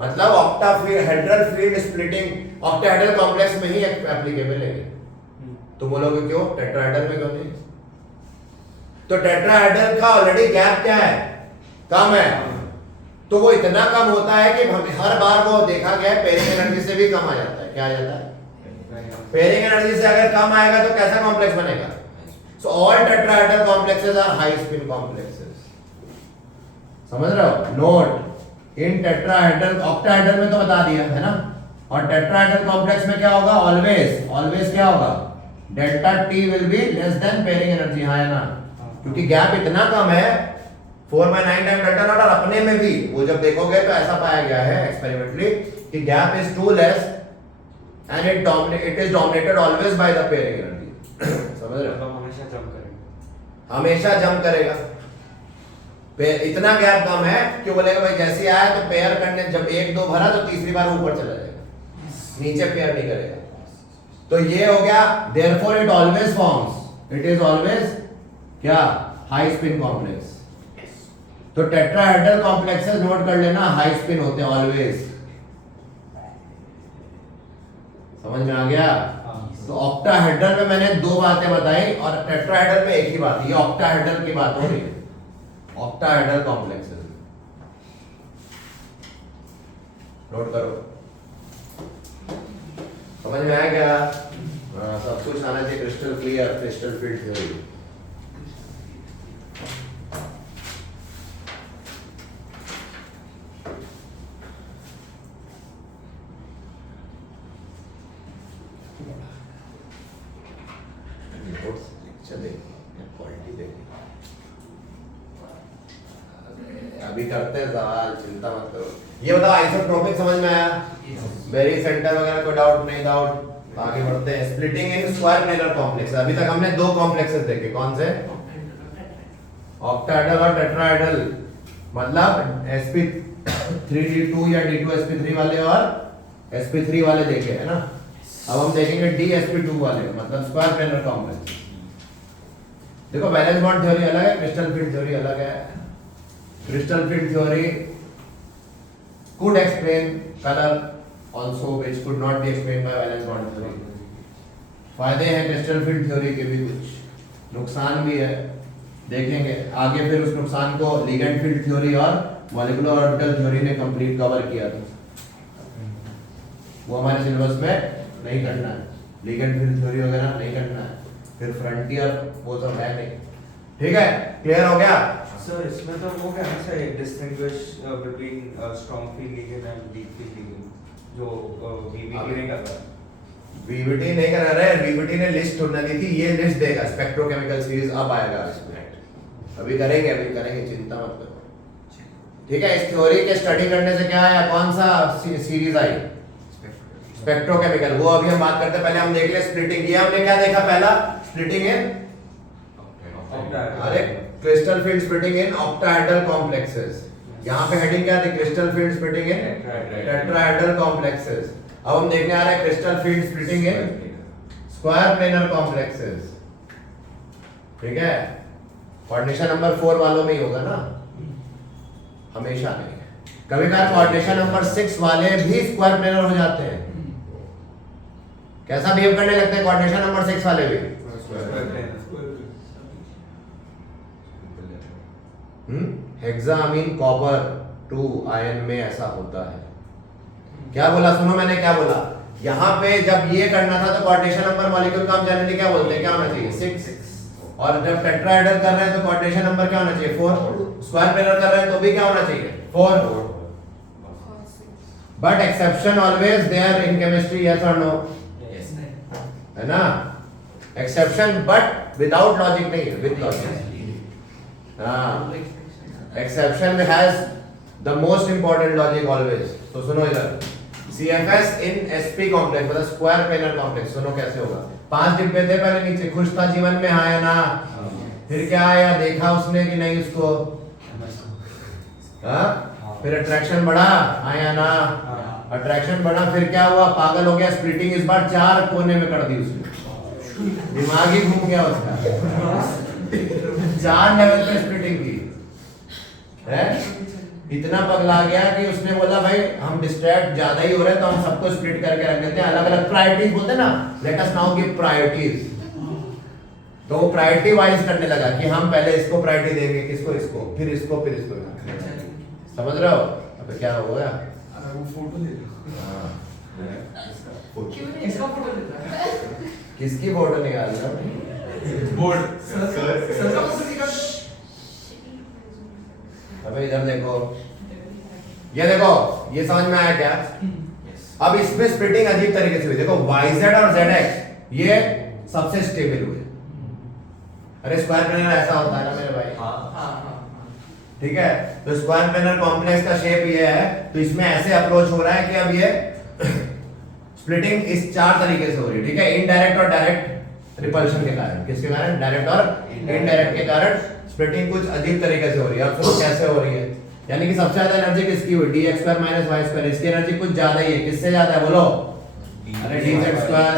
मतलब octahedral field splitting octahedral complex में ही एप्लीकेबल है। तो बोलोगे क्यों टेट्राहेड्रल में क्यों नहीं? तो टेट्राहेड्रल का ऑलरेडी गैप क्या है? कम है, तो वो इतना कम होता है कि हर बार वो देखा गया है पेयरिंग एनर्जी से भी कम आ जाता है। क्या आ जाता है? पेयरिंग एनर्जी से अगर कम आएगा तो कैसा कॉम्प्लेक्स बनेगा? So all tetrahedral complexes are high spin complexes. समझ रहे हो? नोट, इन टेट्राहेड्रल, ऑक्टाहेड्रल में तो बता दिया है ना, और टेट्राहेड्रल कॉम्प्लेक्स में क्या होगा? ऑलवेज क्या होगा? Delta T will be less than pairing energy. हाँ है ना, क्योंकि गैप इतना कम है 4/9 टाइम डेल्टा नॉट, और अपने में भी वो जब देखोगे तो ऐसा पाया गया है एक्सपेरिमेंटली, कि gap is too less and it is dominated always by the pairing energy. समझ रहे हो? हमेशा जंप करेंगे, हमेशा जंप करेगा। इतना गैप कम है कि बोलेगा भाई जैसे ही आया तो पेयर करने, जब एक दो भरा तो तीसरी बार ऊपर चला जाएगा, नीचे पेयर नहीं करेगा। तो ये हो गया, therefore it always forms, it is always क्या, हाई स्पिन कॉम्प्लेक्स। तो टेट्राहेड्रल कॉम्प्लेक्सेस नोट कर लेना, हाई स्पिन होते हैं ऑलवेज। समझ में आ गया? तो ऑक्टाहेड्रल में मैंने दो बातें बताई और टेट्राहेड्रल में एक ही बात। ये ऑक्टाहेड्रल की बात हो रही है, ऑक्टाहेड्रल कॉम्प्लेक्सेस। नोट करो, समझ में आया क्या? सब कुछ आना चाहिए crystal clear, crystal field theory. अभी करते हैं सवाल, चिंता मत करो। ये बताओ आइसोट्रोपिक समझ में आया? बेरी सेंटर वगैरह कोई डाउट नहीं? डाउट? आगे बढ़ते हैं। Splitting in square planar complex. अभी तक हमने दो कॉम्प्लेक्सेस देखे, कौन से? ऑक्टाहेड्रल और टेट्राहेड्रल, मतलब sp3d2 या d2sp3 वाले और sp3 वाले देखे है ना। अब हम देखेंगे dsp2 वाले, मतलब स्क्वायर प्लेनर कॉम्प्लेक्स। देखो वैलेंस बॉन्ड थ्योरी अलग है, क्रिस्टल फील्ड थ्योरी अलग है। Crystal field theory could explain color also, which could not be explained by valence bond theory. फायदे हैं crystal field theory के भी, कुछ नुकसान भी है, देखेंगे आगे। फिर उस नुकसान को ligand field theory और molecular orbital theory ने कंप्लीट कवर किया था, वो हमारे सिलेबस में नहीं करना है। ligand field theory वगैरह नहीं करना है, फिर फ्रंटियर वो सब है नहीं। ठीक है, क्लियर हो गया? सर इसमें तो वो क्या है sir, distinguish between strong field ligand and weak field ligand जो वीवीटी नहीं कर रहा। वीवीटी नहीं कर रहा है, वीवीटी ने लिस्ट ढूंढना दी थी, ये लिस्ट देगा स्पेक्ट्रोकेमिकल सीरीज, अब आएगा इसमें। अभी करेंगे, चिंता मत करो। ठीक है, इस थ्योरी के स्टडी करने से क्या आया, कौन सा सीरीज आई? स्पेक्ट्रोकेमिकल। वो अभी हम बात करते हैं, पहले हम देख ले स्प्लिटिंग। ये हमने क्या देखा पहला? स्प्लिटिंग इन, अरे क्रिस्टल फील्ड स्प्लिटिंग इन ऑक्टाहेड्रल कॉम्प्लेक्सेस। यहाँ पे हेडिंग क्या थी? क्रिस्टल फील्ड स्प्लिटिंग इन टेट्राहेड्रल कॉम्प्लेक्सेस। अब हम देखने आ रहे हैं crystal field splitting in square planar complexes. ठीक है, कोऑर्डिनेशन नंबर 4 वालों में ही होगा ना, हमेशा नहीं। कभी कभार कोऑर्डिनेशन नंबर 6 वाले भी स्क्वायर प्लेनर हो जाते हैं। कैसा बिहेव करने लगते हैं कोऑर्डिनेशन नंबर 6 वाले भी? हेक्सामीन कॉपर 2 आयन में ऐसा होता है। क्या बोला, सुनो मैंने क्या बोला। यहाँ पे जब ये करना था तो कोऑर्डिनेशन नंबर मॉलिक्यूल का हम जनरली क्या बोलते हैं, क्या होना चाहिए? 6। और जब टेट्राहेड्रल कर रहे हैं तो कोऑर्डिनेशन नंबर क्या होना चाहिए? 4। स्क्वायर प्लेनर कर रहे हैं तो भी क्या होना चाहिए? 4। But exception always there in chemistry, yes और नो? है ना, एक्सेप्शन बट विदाउट लॉजिक नहीं है, विद लॉजिक। हाँ, exception has the most important logic always. तो सुनो इधर, CFS इन SP कॉम्प्लेक्स मतलब स्क्वायर प्लेनर कॉम्प्लेक्स। सुनो कैसे होगा। 5 डिब्बे थे पहले नीचे, खुश था जीवन में, आया ना? फिर क्या आया, देखा उसने कि नहीं उसको? हाँ, फिर अट्रैक्शन बढ़ा, आया ना? अट्रैक्शन बढ़ा, फिर क्या हुआ? पागल हो गया, स्प्लिटिंग इस बार 4 कोने में कर दी उसने, दिमाग ही घूम गया उसका। 4 लेवल पे स्प्लिटिंग की है। इतना पगला गया कि उसने बोला भाई हम डिस्ट्रैक्ट ज्यादा ही हो रहे हैं तो हम सबको स्प्लिट करके रख देते हैं, अलग अलग प्रायोरिटीज बोलते हैं ना, let us now give priorities. तो वो प्रायोरिटी वाइज करने लगा कि हम पहले इसको प्रायोरिटी देंगे, किसको? इसको, फिर इसको, फिर इसको। समझ रहे हो? अब क्या हो गया? वो फोटो ले लो। इसका फोटो लेता है। किसकी फोटो निकाल रहे हो? बोर्ड सर का फोटो निकाल। अबे इधर देखो, ये देखो, ये समझ में आया क्या? अब इसमें स्प्लिटिंग अजीब तरीके से हुई। देखो YZ और ZX ये सबसे स्टेबल हुए। अरे स्क्वायर प्लेनर ऐसा होता है ना मेरे भाई। हाँ, ठीक है। तो स्क्वायर प्लेनर कॉम्प्लेक्स का शेप ये है, तो इसमें ऐसे अप्रोच हो रहा है कि अब ये स्प्लिटिंग इस चार तरीके से हो रही है, ठीक है। इनडायरेक्ट और डायरेक्ट रिपल्शन के कारण, किसके कारण? डायरेक्ट और इनडायरेक्ट के कारण स्प्लिटिंग कुछ अजीब तरीके से हो रही है। अब सुनो कैसे हो रही है, यानी कि सबसे ज्यादा एनर्जी किसकी हुई? dx² - y²। इसकी एनर्जी कुछ ज्यादा ही है, किससे ज्यादा है बोलो? अरे dz²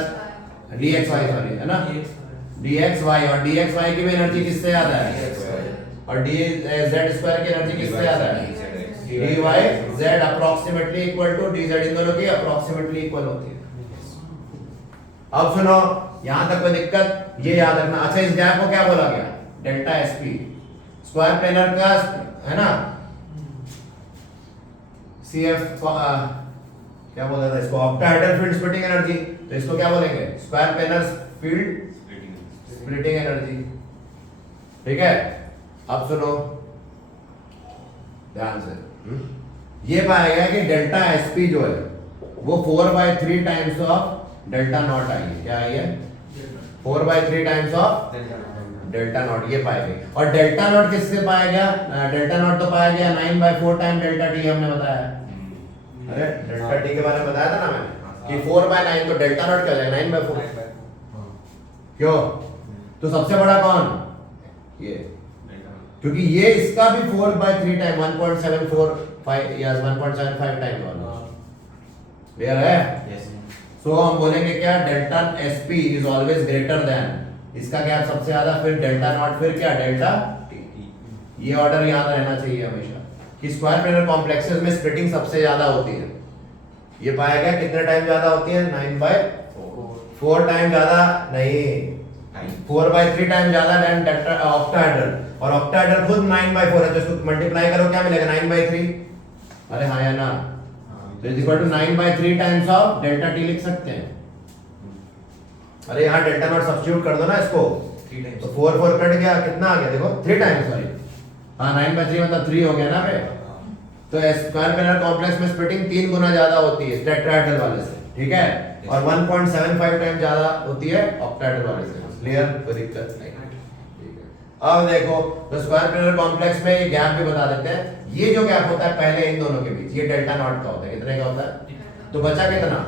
dxy सॉरी है ना, dxy, और dxy की भी एनर्जी किससे ज्यादा है? और dz² की एनर्जी किससे ज्यादा है? dy z approximately equal to dz, इन दोनों की अप्रोक्सीमेटली इक्वल होती है। अब सुनो, यहां तक कोई दिक्कत? ये याद रखना। अच्छा, इस गैप को क्या बोला गया? Delta sp। स्क्वायर प्लेनर का है ना cf क्या बोला था इसको? Octahedral field splitting energy. तो इसको क्या बोलेंगे? Square planar field splitting energy, ठीक है। अब सुनो ध्यान से, ये पाया गया कि डेल्टा sp जो है वो 4/3 times of delta not I है। क्या आई है? 4/3 टाइम्स ऑफ डेल्टा नॉट, ये पाया गया। और डेल्टा नॉट किससे पाया गया? डेल्टा नॉट तो पाया गया 9/4 टाइम डेल्टा टी, हमने बताया। अरे डेल्टा टी के बारे में बताया था ना मैंने कि 4/9, तो डेल्टा नॉट क्या हो जाएगा? 9/4। क्यों? तो सबसे बड़ा कौन? ये, क्योंकि ये इसका भी 4/3 टाइम 1.745 या 1.75 टाइम वाला। क्लियर है? सो हम बोलेंगे क्या? Delta sp is always greater than इसका गैप सबसे ज्यादा, फिर डेल्टा नॉट, फिर क्या? Delta T. ये ऑर्डर याद रहना चाहिए हमेशा कि स्क्वायर प्लेनर कॉम्प्लेक्सेस में स्प्लिटिंग सबसे ज्यादा होती है। ये पाया गया कितने टाइम ज्यादा होती है? 9/4 टाइम ज्यादा नहीं, 4/3 टाइम ज्यादा देन डेल्टा ऑक्टाहेड्रल। और ऑक्टाहेड्रल खुद 9/4 है, तो इसको मल्टीप्लाई करो, क्या मिलेगा? 9/3। अरे हाँ या ना? तो is equal to 9/3 times of delta t लिख सकते हैं। अरे यहाँ डेल्टा नॉट सब्स्टिट्यूट कर दो ना इसको, तो 4 कट गया, कितना आ गया देखो? 3 टाइम्स, सॉरी हाँ 9/3 मतलब 3 हो गया ना बे। तो स्क्वायर प्लेनर कॉम्प्लेक्स में स्प्लिटिंग 3 गुना ज्यादा होती है टेट्राहेड्रल वाले से, ठीक है। और 1.75 टाइम ज्यादा होती है ऑक्टाहेड्रल वाले से। क्लियर? कोई दिक्कत नहीं, ठीक है। अब देखो, तो स्क्वायर प्लेनर कॉम्प्लेक्स में ये गैप भी बता देते हैं। ये जो गैप होता है पहले इन दोनों के बीच, ये डेल्टा नॉट का होता है। कितने का होता है? तो बचा कितना?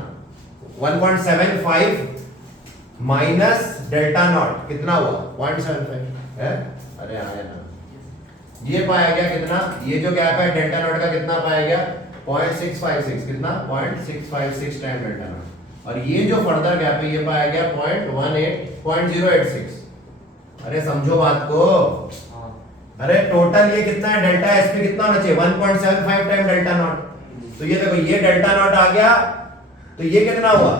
1.75 माइनस डेल्टा नॉट, कितना हुआ? 0.75 है। अरे आया ना, ये पाया गया कितना? ये जो गैप है डेल्टा नॉट का कितना पाया गया? 0.656। कितना? 0.656 टाइम डेल्टा नॉट। और ये जो फर्दर गैप है ये पाया गया 0.086। अरे समझो बात को। अरे टोटल ये कितना है? डेल्टा sp कितना होना चाहिए? 1.75 टाइम डेल्टा नॉट। तो ये देखो, ये डेल्टा नॉट आ गया, तो ये कितना हुआ?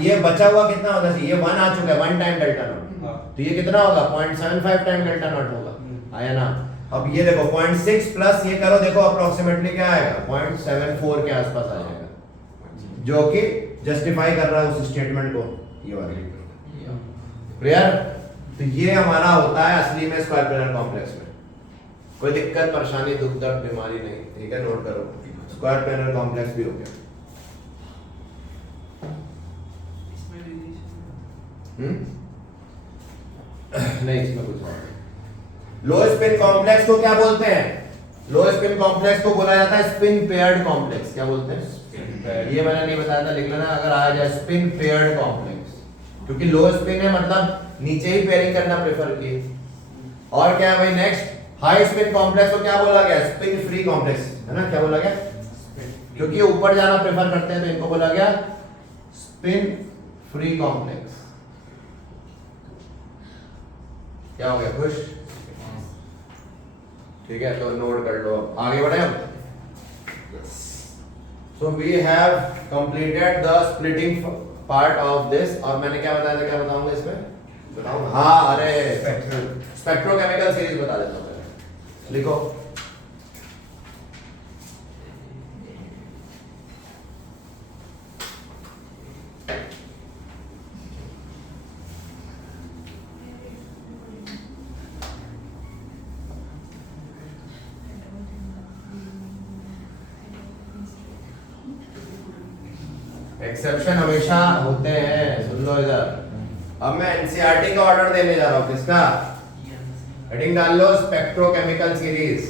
ये बचा हुआ कितना होना चाहिए? ये 1 आ चुका है, 1 टाइम डेल्टा नॉट। तो ये कितना होगा? 0.75 टाइम डेल्टा नॉट होगा। आया ना? अब ये देखो 0.6 प्लस ये करो, देखो अप्रोक्सीमेटली क्या आएगा? 0.74 के आसपास आ जाएगा, जो कि जस्टिफाई कर रहा है उस स्टेटमेंट को, ये वाली। क्लियर? तो ये हमारा होता है असली में स्क्वायर प्लेनर कॉम्प्लेक्स में। कोई दिक्कत, परेशानी, दुख दर्द, बीमारी नहीं, ठीक है। नोट करो, स्क्वायर प्लेनर कॉम्प्लेक्स भी हो गया। नहीं, इसमें कुछ और नहीं। लो स्पिन कॉम्प्लेक्स को क्या बोलते हैं? लो स्पिन कॉम्प्लेक्स को बोला जाता है स्पिन पेयर्ड कॉम्प्लेक्स। क्या बोलते हैं? ये मैंने नहीं बताया था, लिख लेना अगर आ जाए स्पिन पेयर्ड कॉम्प्लेक्स, क्योंकि लो स्पिन है मतलब नीचे ही पेयरिंग करना प्रेफर किए। और क्या है भाई नेक्स्ट? हाई स्पिन कॉम्प्लेक्स को क्या बोला गया? स्पिन फ्री कॉम्प्लेक्स, है ना? क्या बोला गया? क्योंकि ऊपर जाना प्रेफर करते हैं तो इनको बोला गया स्पिन फ्री कॉम्प्लेक्स। क्या हो गया? खुश? ठीक है, तो नोट कर लो, आगे बढ़े हम। So we have completed the splitting part of this. और मैंने क्या बताया था, क्या बताऊंगा इसमें? बताऊं? हाँ, अरे स्पेक्ट्रोकेमिकल सीरीज बता देता हूँ पहले। लिखो, एक्सेप्शन हमेशा होते हैं, सुन लो इधर। अब मैं एनसीईआरटी का ऑर्डर देने जा रहा हूं, किसका? हेडिंग डाल लो स्पेक्ट्रोकेमिकल सीरीज।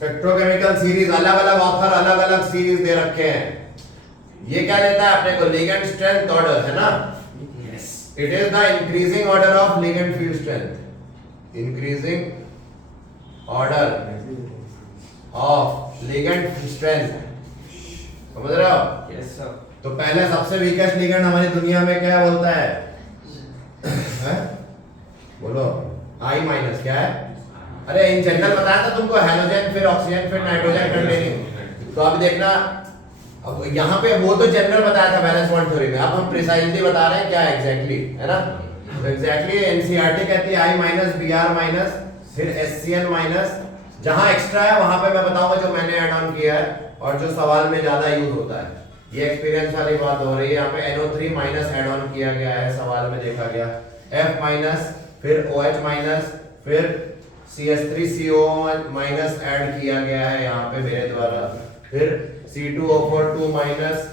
स्पेक्ट्रोकेमिकल सीरीज अलग अलग ऑथर अलग अलग सीरीज दे रखे हैं। ये क्या लेता है अपने को लिगेंड स्ट्रेंथ ऑर्डर है ना, it is the increasing order of ligand field strength, increasing order of ligand strength, समझ रहे हो? Yes sir. तो पहले सबसे वीकेस्ट लिगेंड हमारी दुनिया में क्या बोलता है, बोलो I माइनस क्या है? अरे इन जनरल बताया था तुमको, हेलोजन फिर ऑक्सीजन फिर नाइट्रोजन कंटेनिंग। तो अब देखना, अब यहाँ पे वो तो जनरल बताया था बैलेंस बॉन्ड थ्योरी में, अब हम प्रिसाइजली बता रहे हैं क्या एग्जैक्टली है ना। तो एग्जैक्टली एनसीईआरटी कहती है I माइनस Br माइनस फिर HCl माइनस, जहां एक्स्ट्रा है वहां पे मैं बताऊंगा जो मैंने ऐड ऑन किया है और जो सवाल में ज्यादा यूज होता है। ये एक्सपीरियंस वाली बात हो रही है। यहाँ पे NO3 माइनस ऐड ऑन किया गया है, सवाल में देखा गया, F माइनस फिर OH माइनस फिर CH3CO माइनस ऐड किया गया है यहाँ पे मेरे द्वारा, फिर C2O4 2 माइनस,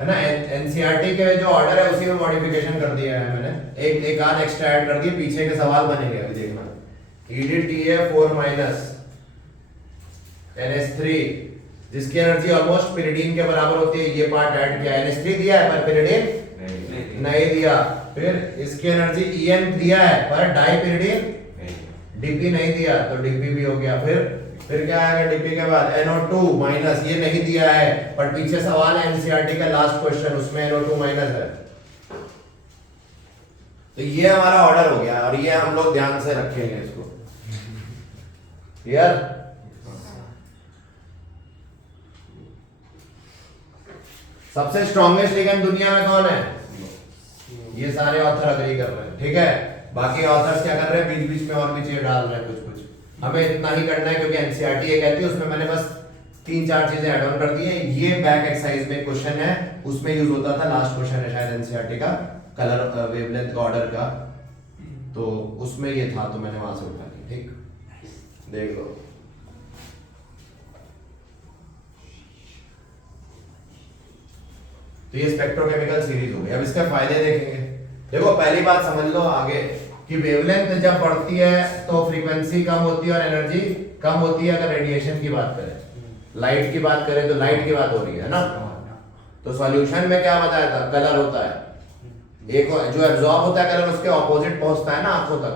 है ना। एनसीईआरटी के जो ऑर्डर है उसी में मॉडिफिकेशन कर दिया है मैंने, एक आध एक्स्ट्रा ऐड कर दिए, पीछे के सवाल बनेंगे अभी देखना। EDTA4 माइनस NH3 जिसकी एनर्जी ऑलमोस्ट पिरिडीन के बराबर होती है, ये पार्ट ऐड किया, NH3 दिया है पर पिरिडीन नहीं दिया। फिर इसकी एनर्जी EN दिया है पर डाइपिरिडीन DP नहीं दिया, तो DP भी हो गया। फिर क्या आएगा DP के बाद NO2 माइनस, ये नहीं दिया है पर पीछे सवाल है एनसीईआरटी का लास्ट क्वेश्चन, उसमें NO2 माइनस है। तो ये हमारा ऑर्डर हो गया और ये हम लोग ध्यान से रखेंगे इसको, क्लियर? सबसे स्ट्रॉन्गेस्ट लिगेंड दुनिया में कौन है? ये सारे ऑथर अग्री कर रहे हैं, ठीक है। बाकी ऑथर्स क्या कर रहे हैं, बीच बीच में और भी चीजें डाल रहे हैं कुछ कुछ, हमें इतना ही करना है क्योंकि एनसीईआरटी ये कहती है, उसमें मैंने बस 3-4 चीजें ऐड ऑन कर दी है। ये बैक एक्सरसाइज में क्वेश्चन है, उसमें यूज होता था, लास्ट क्वेश्चन है शायद एनसीईआरटी का, कलर वेवलेंथ का ऑर्डर का, तो उसमें ये था, तो मैंने वहां से उठा ली, ठीक, देख लो। तो ये स्पेक्ट्रोकेमिकल सीरीज हो गई। अब इसके फायदे देखेंगे। देखो पहली बात समझ लो आगे कि वेवलेंथ जब बढ़ती है तो फ्रीक्वेंसी कम होती है और एनर्जी कम होती है। अगर रेडिएशन की बात करें, लाइट की बात करें तो लाइट की बात हो रही है ना। तो सॉल्यूशन में क्या बताया था, कलर होता है, एक जो एब्जॉर्ब होता है कलर उसके ऑपोजिट पहुंचता है ना आंखों तक।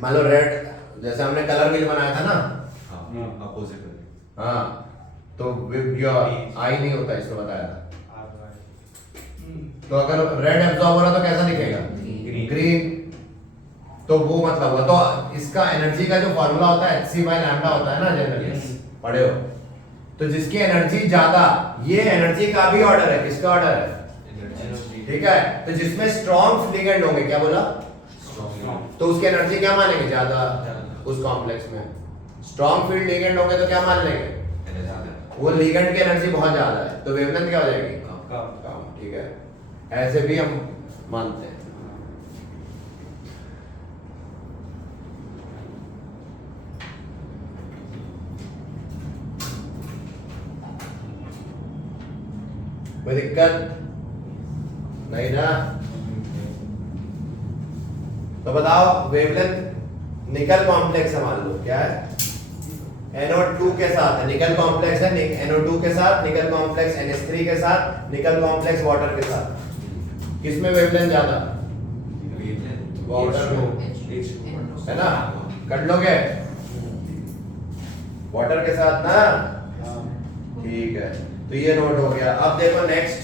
मान लो रेड, जैसे हमने कलर व्हील बनाया था ना, अपोजिट। हाँ, तो आई नहीं होता, इसको बताया था। तो अगर रेड एब्जॉर्ब हो रहा तो कैसा दिखेगा, ग्रीन। तो वो मतलब हुआ। तो इसका एनर्जी का जो फॉर्मूला होता है hc/λ होता है ना, जनरली पढ़े हो। तो जिसकी एनर्जी ज्यादा, ये एनर्जी का भी ऑर्डर है, किसका ऑर्डर है, ठीक है। तो जिसमें स्ट्रॉन्ग लिगेंड होंगे, क्या बोला, तो उसकी एनर्जी क्या मानेंगे, ज्यादा। उस कॉम्प्लेक्स में स्ट्रॉन्ग फील्ड लिगेंड होंगे तो क्या मान लेंगे, वो लिगेंड की एनर्जी बहुत ज्यादा है, तो वेवलेंथ क्या हो जाएगी, कम, ठीक है। ऐसे भी हम मानते हैं। कोई दिक्कत नहीं ना। तो बताओ वेवलेंथ निकल कॉम्प्लेक्स है, मान लो क्या है, NO2 के साथ है, निकल कॉम्प्लेक्स है, NO2 के साथ, निकल कॉम्प्लेक्स NH3 के साथ, निकल कॉम्प्लेक्स वाटर के साथ। किसमें वेवलेंथ ज्यादा, वाटर में, है ना, कर लोगे वाटर के साथ ना, ठीक है। तो ये नोट हो गया। अब देखो नेक्स्ट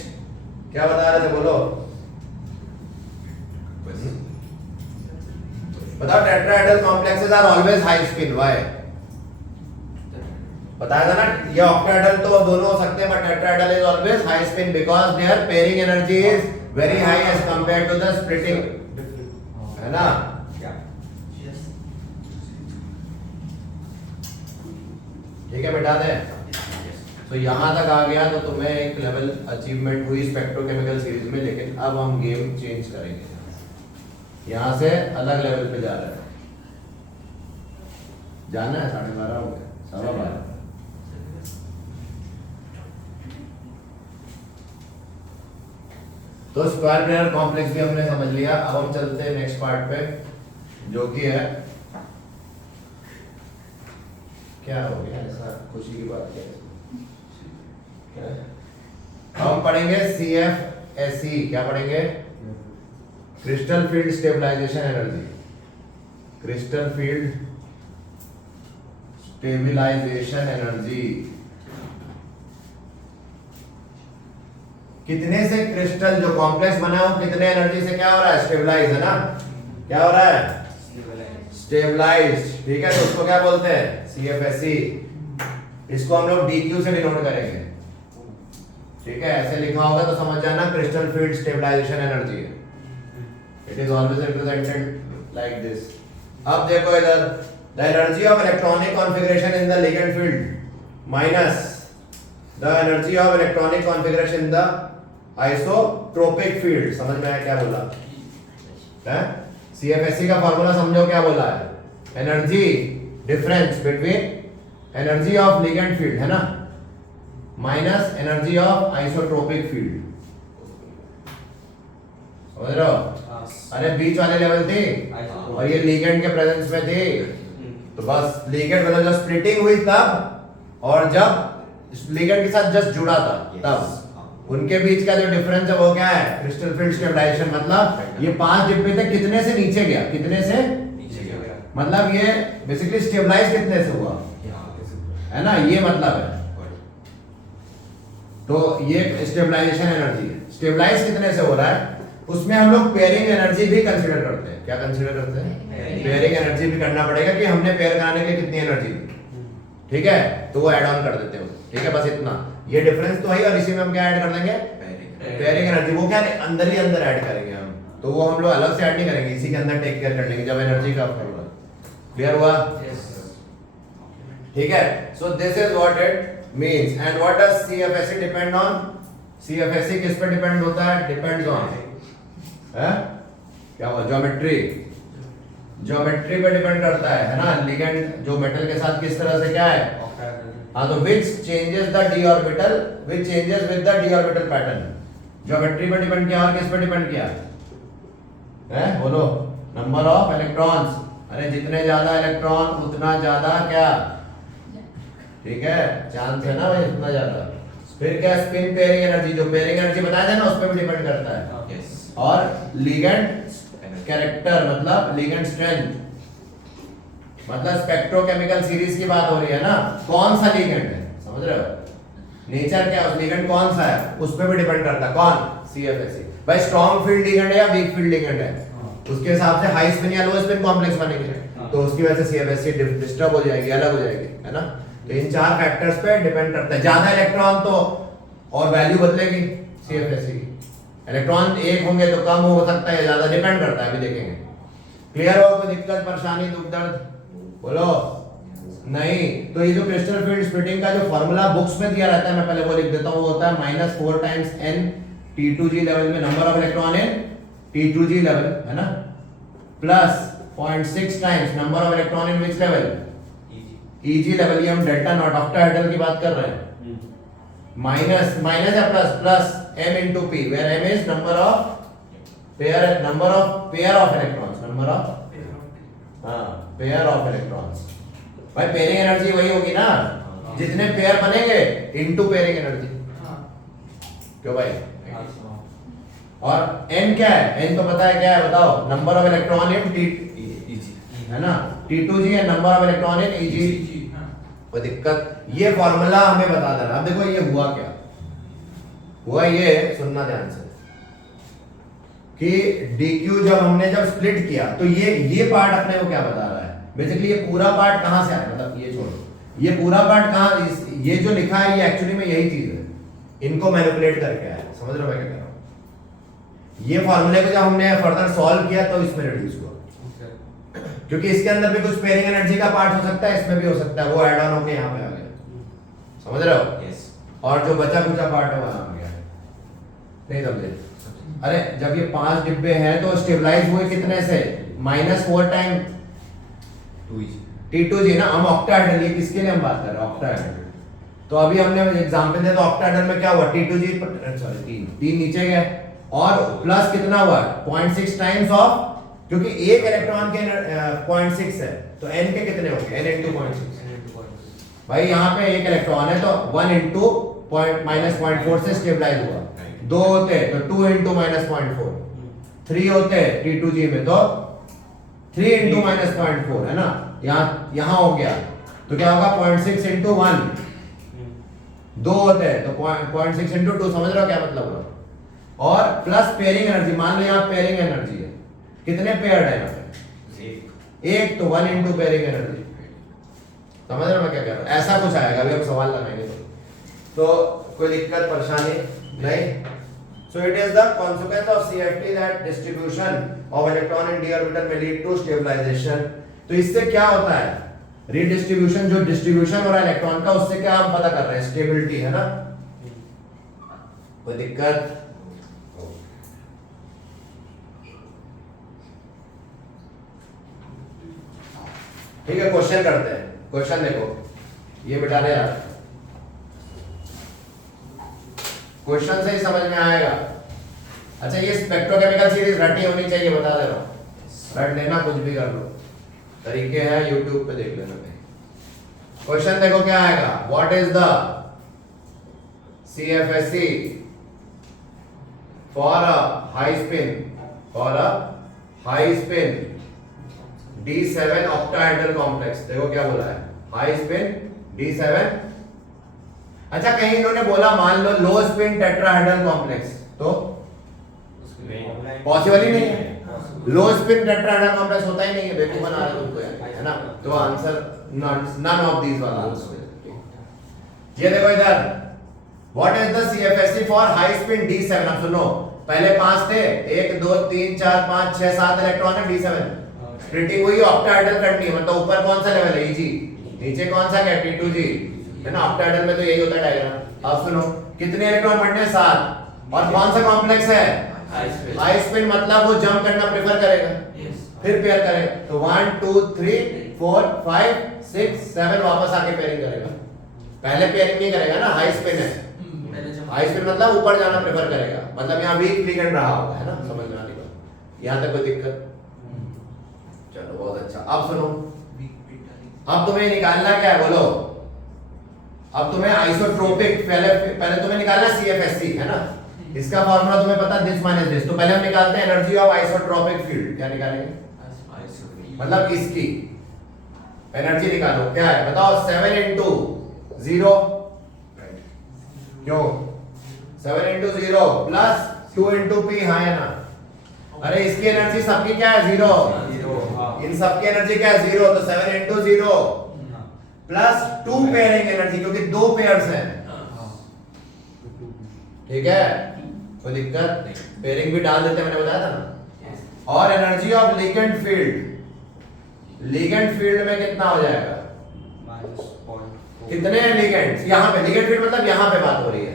क्या बता रहे थे, बोलो बताओ। Tetrahedral complexes are always high spin, why? बताया था ना, ये ऑक्टाहेड्रल तो दोनों हो सकते हैं, but tetrahedral is always high spin because there pairing energy is very high as compared to the splitting, है ना। ठीक है, मिटा दें। तो यहां तक आ गया तो तुम्हें एक लेवल अचीवमेंट हुई स्पेक्ट्रोकेमिकल सीरीज में। लेकिन अब हम गेम चेंज करेंगे, यहां से अलग लेवल पे जा रहे हैं। जाना है 12:30 हो गया, 12:15। तो स्क्वायर प्लेनर कॉम्प्लेक्स भी हमने समझ लिया। अब हम चलते हैं नेक्स्ट पार्ट पे, जो कि है क्या हो गया ऐसा खुशी की बात क्या है? अब हम पढ़ेंगे CFSE। क्या पढ़ेंगे? Crystal field stabilization energy. Crystal field stabilization energy. कितने से क्रिस्टल जो कॉम्प्लेक्स बना है वो कितने एनर्जी से क्या हो रहा है? स्टेबलाइज, है ना? क्या हो रहा है? स्टेबलाइज। ठीक है, तो उसको क्या बोलते हैं? CFSE। इसको हम लोग DQ से डिनोट करेंगे। ठीक है, ऐसे लिखा होगा तो समझ जाना क्रिस्टल फील्ड स्टेबलाइजेशन एनर्जी है। It is always represented like this. अब देखो इधर, the energy of electronic configuration in the ligand field minus the energy of electronic configuration in the isotropic field. समझ में आया क्या बोला है? CFSE का फार्मूला समझो क्या बोला है? Energy difference between energy of ligand field, है ना, minus energy of isotropic field. समझ रहे हो? अरे बीच वाले लेवल थे और ये लिगेंड के प्रेजेंस में थे, तो बस लिगेंड मतलब जब स्प्लिटिंग हुई तब और जब लिगेंड के साथ जस्ट जुड़ा था तब उनके बीच का जो डिफरेंस है वो क्या है? Crystal field stabilization. मतलब ये 5 डिब्बे थे, कितने से नीचे गया? कितने से नीचे गया। मतलब ये बेसिकली स्टेबलाइज कितने से हुआ, है ना? ये मतलब है। तो ये स्टेबलाइजेशन एनर्जी है। स्टेबलाइज कितने से हो रहा है? उसमें हम लोग पेयरिंग एनर्जी भी कंसीडर करते हैं। क्या कंसीडर करते हैं? पेयरिंग एनर्जी भी करना पड़ेगा कि हमने पेयर कराने के लिए कितनी एनर्जी दी। ठीक है, तो वो ऐड ऑन कर देते हैं। ठीक है, बस इतना। ये डिफरेंस तो है और इसी में हम क्या ऐड कर देंगे? Pairing energy. वो क्या अंदर ही अंदर ऐड करेंगे हम, तो वो हम लोग अलग से ऐड नहीं करेंगे, इसी के अंदर टेक केयर कर लेंगे जब एनर्जी का फॉर्मूला। क्लियर हुआ? ठीक है, so this is what it means. And what does CFSE depend on? CFSE किस पे डिपेंड होता है? डिपेंड्स ऑन क्या हुआ? ज्योमेट्री। ज्योमेट्री पे डिपेंड करता है ना? लिगेंड जो मेटल के साथ किस तरह से क्या है? हाँ, तो which changes the d orbital, which changes with the d orbital pattern। Geometry पे डिपेंड किया और किस पे डिपेंड किया है? बोलो। Number of electrons. अरे जितने ज्यादा इलेक्ट्रॉन उतना ज्यादा क्या? ठीक है, चांस है ना भाई, उतना ज्यादा। फिर क्या? स्पिन पेयरिंग एनर्जी, जो पेयरिंग एनर्जी बताया था ना, उस पे भी डिपेंड करता है। और लिगेंड कैरेक्टर मतलब लिगेंड स्ट्रेंथ, मतलब स्पेक्ट्रोकेमिकल सीरीज की बात हो रही है ना, कौन सा लिगेंड है, समझ रहे हो? नेचर क्या है, लिगेंड कौन सा है, उस पे भी डिपेंड करता है। कौन? CFSE। भाई स्ट्रॉन्ग फील्ड लिगेंड है या वीक फील्ड लिगेंड है, उसके हिसाब से हाई स्पिन या लो स्पिन कॉम्प्लेक्स बनेंगे, तो उसकी वजह से CFSE डिस्टर्ब हो जाएगी, अलग हो जाएगी, है ना? तो इन 4 फैक्टर्स पे डिपेंड करता है। ज्यादा इलेक्ट्रॉन तो और वैल्यू बदलेगी CFSE की। इलेक्ट्रॉन एक होंगे तो कम हो सकता है, ज्यादा डिपेंड करता है, अभी देखेंगे। क्लियर हो? कोई दिक्कत परेशानी दुख दर्द बोलो नहीं? तो ये जो क्रिस्टल फील्ड स्प्लिटिंग का जो फॉर्मूला बुक्स में दिया रहता है, मैं पहले वो लिख देता हूँ, वो होता है -4 टाइम्स n T2G लेवल में number of electron in T2G level, है ना, plus 0.6 times number of electron in which level? EG level. ये हम डेल्टा नॉट ऑक्टाहेड्रल की बात कर रहे हैं। माइनस माइनस या plus? Plus m into p, where m is number of pair of electrons, number of pair of electrons। भाई pairing energy वही होगी ना, जितने पेयर बनेंगे इनटू पेयरिंग एनर्जी। क्यों भाई? और n क्या है? n तो पता है क्या है, बताओ? Number of electron in EG, है ना? T2G है number of electron in EG। कोई दिक्कत? ये फॉर्मूला हमें बता देना। अब देखो ये हुआ क्या हुआ, ये सुनना ध्यान से कि DQ जब स्प्लिट किया तो ये पार्ट अपने को क्या बता रहा है? बेसिकली ये पूरा पार्ट कहां से आया, मतलब ये छोड़ो, ये पूरा पार्ट कहां, ये जो लिखा है ये एक्चुअली में यही चीज है, इनको मैनिपुलेट करके आया। समझ रहे हो मैं क्या कह रहा हूं? ये फॉर्मूले को जब हमने फर्दर सॉल्व किया तो इसमें रिड्यूस हुआ, क्योंकि इसके अंदर भी कुछ पेयरिंग एनर्जी का पार्ट हो सकता है, इसमें भी हो सकता है, वो ऐड ऑन होके यहाँ पे आ गया। समझ रहे हो? और जो बचा कुचा पार्ट है वहां आ गया। नहीं समझे? अरे जब ये 5 डिब्बे हैं तो स्टेबलाइज हुए कितने से? -4 टाइम T2G ना। हम ऑक्टाहेड्रल, ये किसके लिए हम बात कर रहे हैं? ऑक्टाहेड्रल। तो अभी हमने एग्जांपल दिया तो ऑक्टाहेड्रल में क्या हुआ? T2G सॉरी 3 नीचे गए और प्लस कितना हुआ? 0.6 टाइम्स ऑफ, क्योंकि एक इलेक्ट्रॉन के 0.6 है तो n के कितने होंगे? n into 0.6, भाई यहाँ पे एक इलेक्ट्रॉन है तो 1 इंटू -0.4 से स्टेबलाइज हुआ, 2 होते तो 2 इंटू -0.4, 3 होते T2G में तो 3 इंटू -0.4 है ना, यहाँ हो गया तो क्या होगा 0.6 इंटू 1, 2 होते हैं तो 0.6 इंटू 2, समझ रहे हो क्या मतलब हुआ। और प्लस पेयरिंग एनर्जी, मान लो यहाँ पेयरिंग एनर्जी है, कितने पेयर्ड है यहाँ पे, एक तो 1 इंटू पेयरिंग एनर्जी, समझ रहे हो मैं क्या कह रहा हूँ। ऐसा कुछ आएगा, अभी हम सवाल लगाएंगे तो कोई दिक्कत परेशानी नहीं। So it is the consequence of CFT that distribution of electron in d orbital may lead to stabilization। तो इससे क्या होता है, रीडिस्ट्रीब्यूशन, जो डिस्ट्रीब्यूशन हो रहा है इलेक्ट्रॉन का, उससे क्या हम पता कर रहे हैं, स्टेबिलिटी है ना। कोई दिक्कत, ठीक है क्वेश्चन करते हैं। क्वेश्चन देखो, ये बिठाने यार, क्वेश्चन से ही समझ में आएगा। अच्छा ये स्पेक्ट्रोकेमिकल सीरीज रटी होनी चाहिए, बता दे रहा हूं, रट लेना, कुछ भी कर लो, तरीके हैं यूट्यूब पे देख लेना। क्वेश्चन देखो क्या आएगा, what is the CFSE for a high spin D7 octahedral complex. देखो क्या बोला है, हाई स्पिन D7। अच्छा कहीं इन्होंने बोला मान लो लो स्पिन टेट्राहेड्रल कॉम्प्लेक्स, तो पॉसिबल ही नहीं है, लो स्पिन टेट्राहेड्रल कॉम्प्लेक्स होता ही नहीं है, बेवकूफ बना रहे तुमको यार, है ना। तो आंसर नन ऑफ दीज वाला आंसर। ये देखो इधर, what is the CFSE for high spin D7। अब सुनो, पहले 5 थे, 1 2 3 4 5 6 7 इलेक्ट्रॉन है D7, स्प्लिटिंग हुई ऑक्टाहेड्रल करनी है, मतलब ऊपर कौन सा लेवल है EG, नीचे कौन सा है T2G, है ना। ऑक्टाहेड्रल में तो यही होता है डायग्राम। अब सुनो, कितने इलेक्ट्रॉन बढ़ने हैं, 7, और कौन सा कॉम्प्लेक्स है, हाई स्पिन, मतलब वो जंप करना प्रेफर करेगा, फिर पेयर करेगा, तो 1 2 3 4 5 6 7 वापस आके पेयरिंग करेगा। पहले पेयरिंग नहीं करेगा ना, हाई स्पिन है, हाई स्पिन मतलब ऊपर जाना प्रेफर करेगा, मतलब यहाँ वीक लिगेंड रहा होगा, है ना, समझ में आने का। यहाँ तक कोई दिक्कत, चलो बहुत अच्छा। अब सुनो, अब तुम्हें निकालना क्या है बोलो, अब तुम्हें आइसोट्रोपिक, पहले तुम्हें निकालना CFSE, है ना। इसका फार्मूला तुम्हें पता, दिस माइनस दिस। तो पहले हम निकालते हैं एनर्जी ऑफ आइसोट्रोपिक फील्ड। क्या निकालेंगे, मतलब इसकी एनर्जी निकालो, क्या है बताओ, 7 इंटू 0, क्यों 7 इंटू 0 प्लस 2 इंटू P, हाँ है ना। अरे इसकी एनर्जी सबकी क्या है, 0, इन सबकी एनर्जी क्या है, 0, तो 7 इंटू 0 प्लस 2 पेयरिंग एनर्जी, क्योंकि 2 पेयर्स हैं, ठीक है, कोई दिक्कत नहीं, पेयरिंग भी डाल देते हैं, मैंने बताया था ना। और energy of ligand field, ligand field में कितना हो जाएगा, कितने हैं लिगेंड्स, यहाँ पे लिगेंड फील्ड मतलब यहाँ पे बात हो रही है,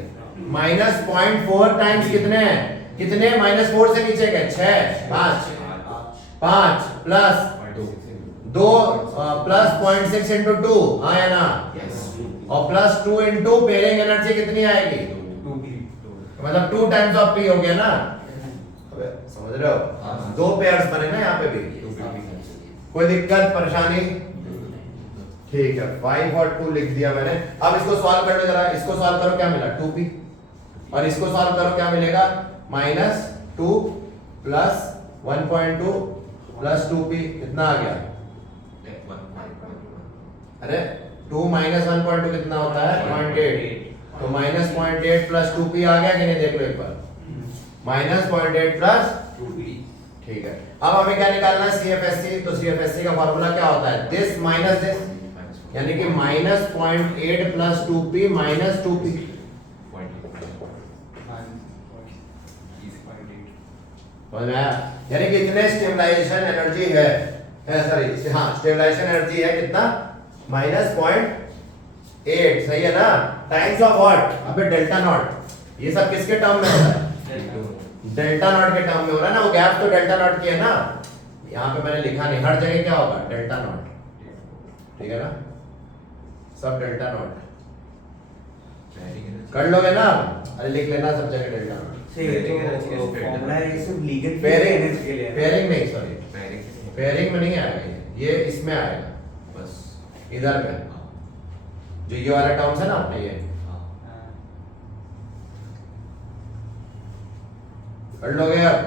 -0.4 टाइम्स कितने हैं, कितने -4 से नीचे के 6 5 प्लस 2 प्लस 0.6 इंटू 2, हाँ है ना, और प्लस 2 इंटू पेयरिंग एनर्जी कितनी आएगी, 2P, मतलब 2 टाइम्स ऑफ P हो गया ना। समझ रहे हो, 2 पेयर्स बने ना यहाँ पे भी, कोई दिक्कत परेशानी, ठीक है। 5 और 2 लिख दिया मैंने। अब इसको सॉल्व कर लो जरा, इसको सॉल्व करो, क्या मिला 2P, और इसको सॉल्व करो क्या मिलेगा, -2 प्लस 1.2 प्लस 2P, कितना आ गया, अरे 2 माइनस 1.2 कितना होता है, 0.8, तो -0.8 प्लस 2P आ गया कि नहीं, देख लो एक बार, -0.8 प्लस 2P, ठीक है। अब हमें क्या निकालना है, CFSE। तो CFSE का फार्मूला क्या होता है, दिस माइनस दिस, यानी कि -0.8 प्लस 2P माइनस 2P, यानी कि इतने स्टेबलाइजेशन एनर्जी है, सॉरी हाँ स्टेबलाइजेशन एनर्जी है कितना, -0.8, सही है ना, टाइम्स ऑफ व्हाट, अबे डेल्टा नॉट, ये सब किसके टर्म में होता है, डेल्टा नॉट के टर्म में हो रहा है ना, वो गैप तो डेल्टा नॉट की है ना, यहाँ पे मैंने लिखा नहीं, हर जगह क्या होगा, डेल्टा नॉट, ठीक है ना, सब डेल्टा नॉट कर लोगे ना, अरे लिख लेना सब जगह डेल्टा नॉट। पेयरिंग नहीं, सॉरी पेयरिंग में नहीं आएगा ये इसमें आएगा, बस इधर में जो ये वाला टर्म्स है ना अपने ये कर लोगे अब?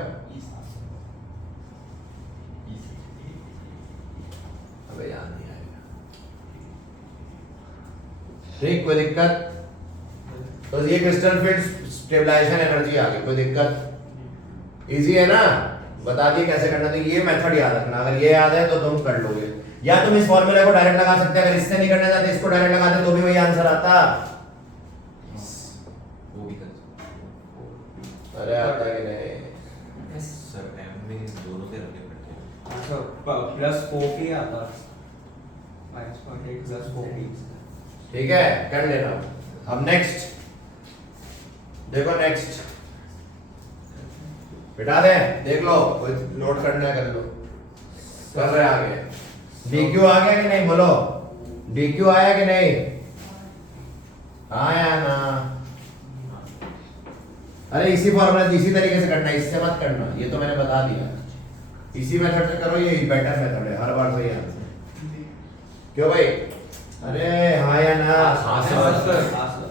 अबे याद नहीं आएगा। ठीक, कोई दिक्कत? तो ये क्रिस्टल फील्ड स्टेबलाइजेशन एनर्जी आ गई, कोई दिक्कत? इजी है ना? बता दिए कैसे करना। तो ये मेथड याद रखना, अगर ये याद है तो तुम कर लोगे। या तुम इस फॉर्मूले को डायरेक्ट लगा सकते हैं, अगर इससे नहीं करना चाहते इसको डायरेक्ट लगाते तो भी वही आंसर आता। वो भी कर अरे आता कि नहीं? सर m में दोनों से रखने पड़ते हैं। अच्छा प्लस 4p आता माइनस 0.8 प्लस 4p। ठीक है, कर लेना। अब नेक्स्ट देखो, नेक्स्ट बिठा दे, देख लो, कोई नोट करना है कर लो। कर रहे आगे। dq आ गया कि नहीं बोलो? dq आया कि नहीं? आया ना? अरे इसी फॉर्मूला इसी तरीके से करना है, इससे मत करना, ये तो मैंने बता दिया। इसी मेथड से करो, ये बेटर मेथड है, हर बार सही आंसर। क्यों भाई? अरे हाँ या ना? हाँ सर।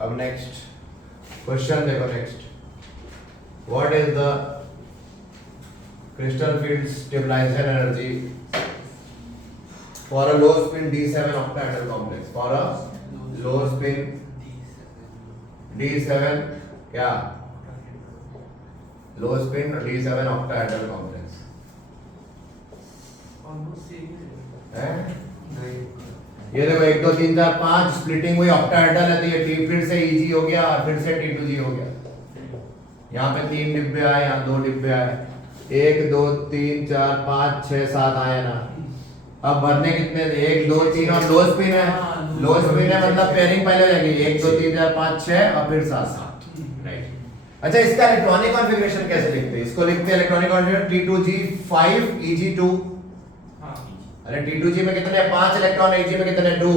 अब नेक्स्ट क्वेश्चन देखो। Next, what is the crystal field stabilization energy for a low spin D7 octahedral complex? For a low spin D7 क्या? लो स्पिन D7 octahedral complex है? ये देखो 1 2 3 4 5 स्प्लिटिंग हुई ऑक्टाहेड्रल है, तो ये T फिर से EG हो गया और फिर से T2G हो गया। यहाँ पे 3 डिब्बे आए, यहाँ 2 डिब्बे आए, 1 2 3 4 5 6 7 आए ना। अब भरने कितने थे? 1 2 3 और लो स्पिन है। लो स्पिन है मतलब पेयरिंग पहले हो जाएगी, 1 2 3 4 5 6 और फिर 7। राइट। अच्छा, इसका इलेक्ट्रॉनिक कॉन्फ़िगरेशन कैसे लिखते हैं? इसको लिखते हैं इलेक्ट्रॉनिक कॉन्फ़िगरेशन T2G 5 EG2। अरे T2G में कितने? 5 इलेक्ट्रॉन, EG में कितने? 2।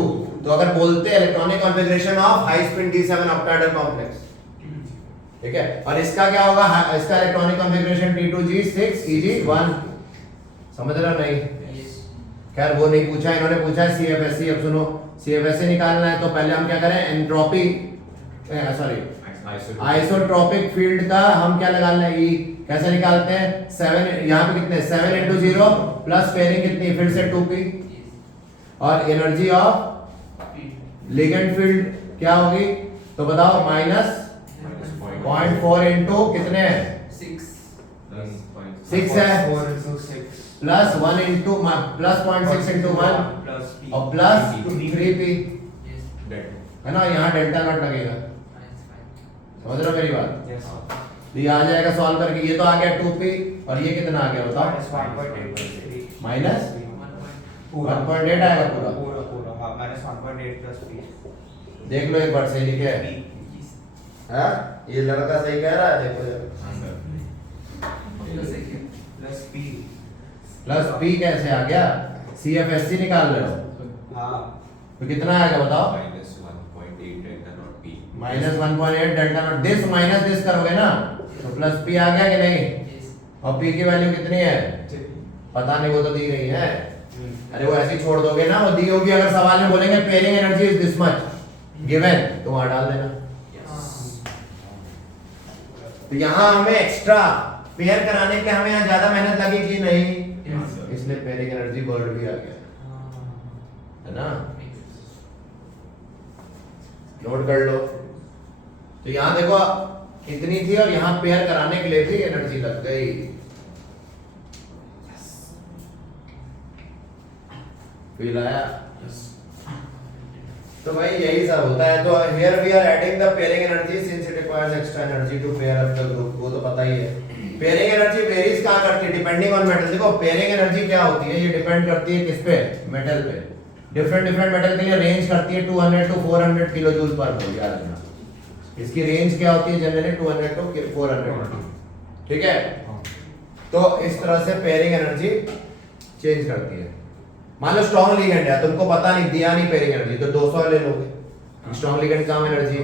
तो अगर बोलते हैं electronic configuration of high spin D7 octahedral complex, ठीक है, और इसका क्या होगा? इसका इलेक्ट्रॉनिक कॉन्फ़िगरेशन T2G 6 EG1। समझ रहे हो नहीं? खैर वो नहीं पूछा, इन्होंने पूछा है CFSE। अब सुनो, CFSE निकालना है तो पहले हम क्या करें? एंट्रोपी सॉरी आइसोट्रोपिक फील्ड का हम क्या निकालना है? E। कैसे निकालते हैं? 7 यहाँ पे कितने? 7 into 0 प्लस पेयरिंग कितनी? फिर से 2p। और एनर्जी ऑफ लिगेंड फील्ड क्या होगी? तो बताओ, माइनस 0.4 इंटू कितने? 6 है, 4 into 6 plus 1 into plus 0.6 into 1 और प्लस 3p है ना। यहाँ डेल्टा नॉट लगेगा, समझ रहे हो मेरी बात? यस तो ये आ जाएगा सॉल्व करके। ये तो आ गया 2p और ये कितना आ गया बताओ? माइनस 1.8 आएगा पूरा। पूरा हाँ, माइनस 1.8 प्लस p। देख लो एक बार, सही लिखे है? हाँ, ये लड़का सही कह रहा है, देखो जरा। Plus p। प्लस p कैसे आ गया? CFSE निकाल रहे हो हाँ, तो कितना आएगा बताओ? -1.8 delta not p। Minus 1.8 delta not, this minus this करोगे ना तो प्लस p आ गया कि नहीं? और p की वैल्यू कितनी है? पता नहीं, वो तो दी गई है। अरे वो ऐसे ही छोड़ दोगे ना, वो दी होगी। अगर सवाल में बोलेंगे pairing energy is this much given, तो वहां डाल देना। तो यहाँ हमें एक्स्ट्रा पेयर कराने के हमें यहाँ ज्यादा मेहनत लगी कि नहीं? इसलिए पेयरिंग एनर्जी वर्ड भी आ गया, है ना? नोट कर लो। तो यहाँ देखो इतनी थी और यहाँ पेयर कराने के लिए भी एनर्जी लग गई। फील आया? तो भाई यही सब होता है। तो here we are adding the pairing energy since it requires extra energy to pair up the group. वो तो पता ही है। पेयरिंग एनर्जी वेरीज कहां करती है? Depending on metal. देखो पेयरिंग एनर्जी क्या होती है, ये डिपेंड करती है किस पे? मेटल पे। डिफरेंट मेटल के लिए रेंज करती है 200 टू 400 किलो जूल पर मोल, याद रखना। इसकी रेंज क्या होती है? जनरली 200 टू 400, ठीक है? तो इस तरह से पेयरिंग एनर्जी चेंज करती है। मान लो स्ट्रॉन्ग लिगेंड है, तुमको पता नहीं, दिया नहीं पेयरिंग एनर्जी, तो 200 ले लोगे। स्ट्रॉन्ग लिगेंड कम एनर्जी है,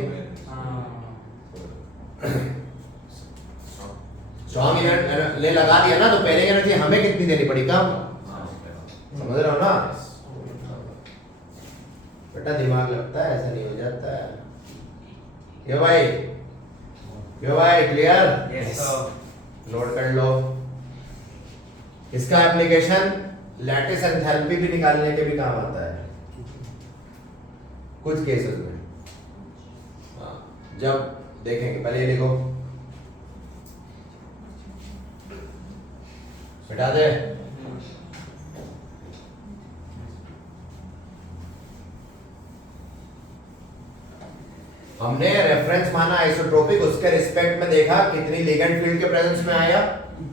स्ट्रॉन्ग लिगेंड ले लगा दिया ना, तो पेयरिंग एनर्जी हमें कितनी देनी पड़ी? कम। समझ रहे हो ना? बेटा दिमाग लगता है, ऐसा नहीं हो जाता है। ये भाई क्लियर? Yes, नोट कर लो। इसका एप्लीकेशन लैटिस एंथैल्पी भी निकालने के भी काम आता है कुछ केसेस में। हाँ, जब देखेंगे, पहले ये लिखो, मिटा दे। हमने रेफरेंस माना आइसोट्रोपिक, उसके रिस्पेक्ट में देखा कितनी लिगेंड फील्ड के प्रेजेंस में आया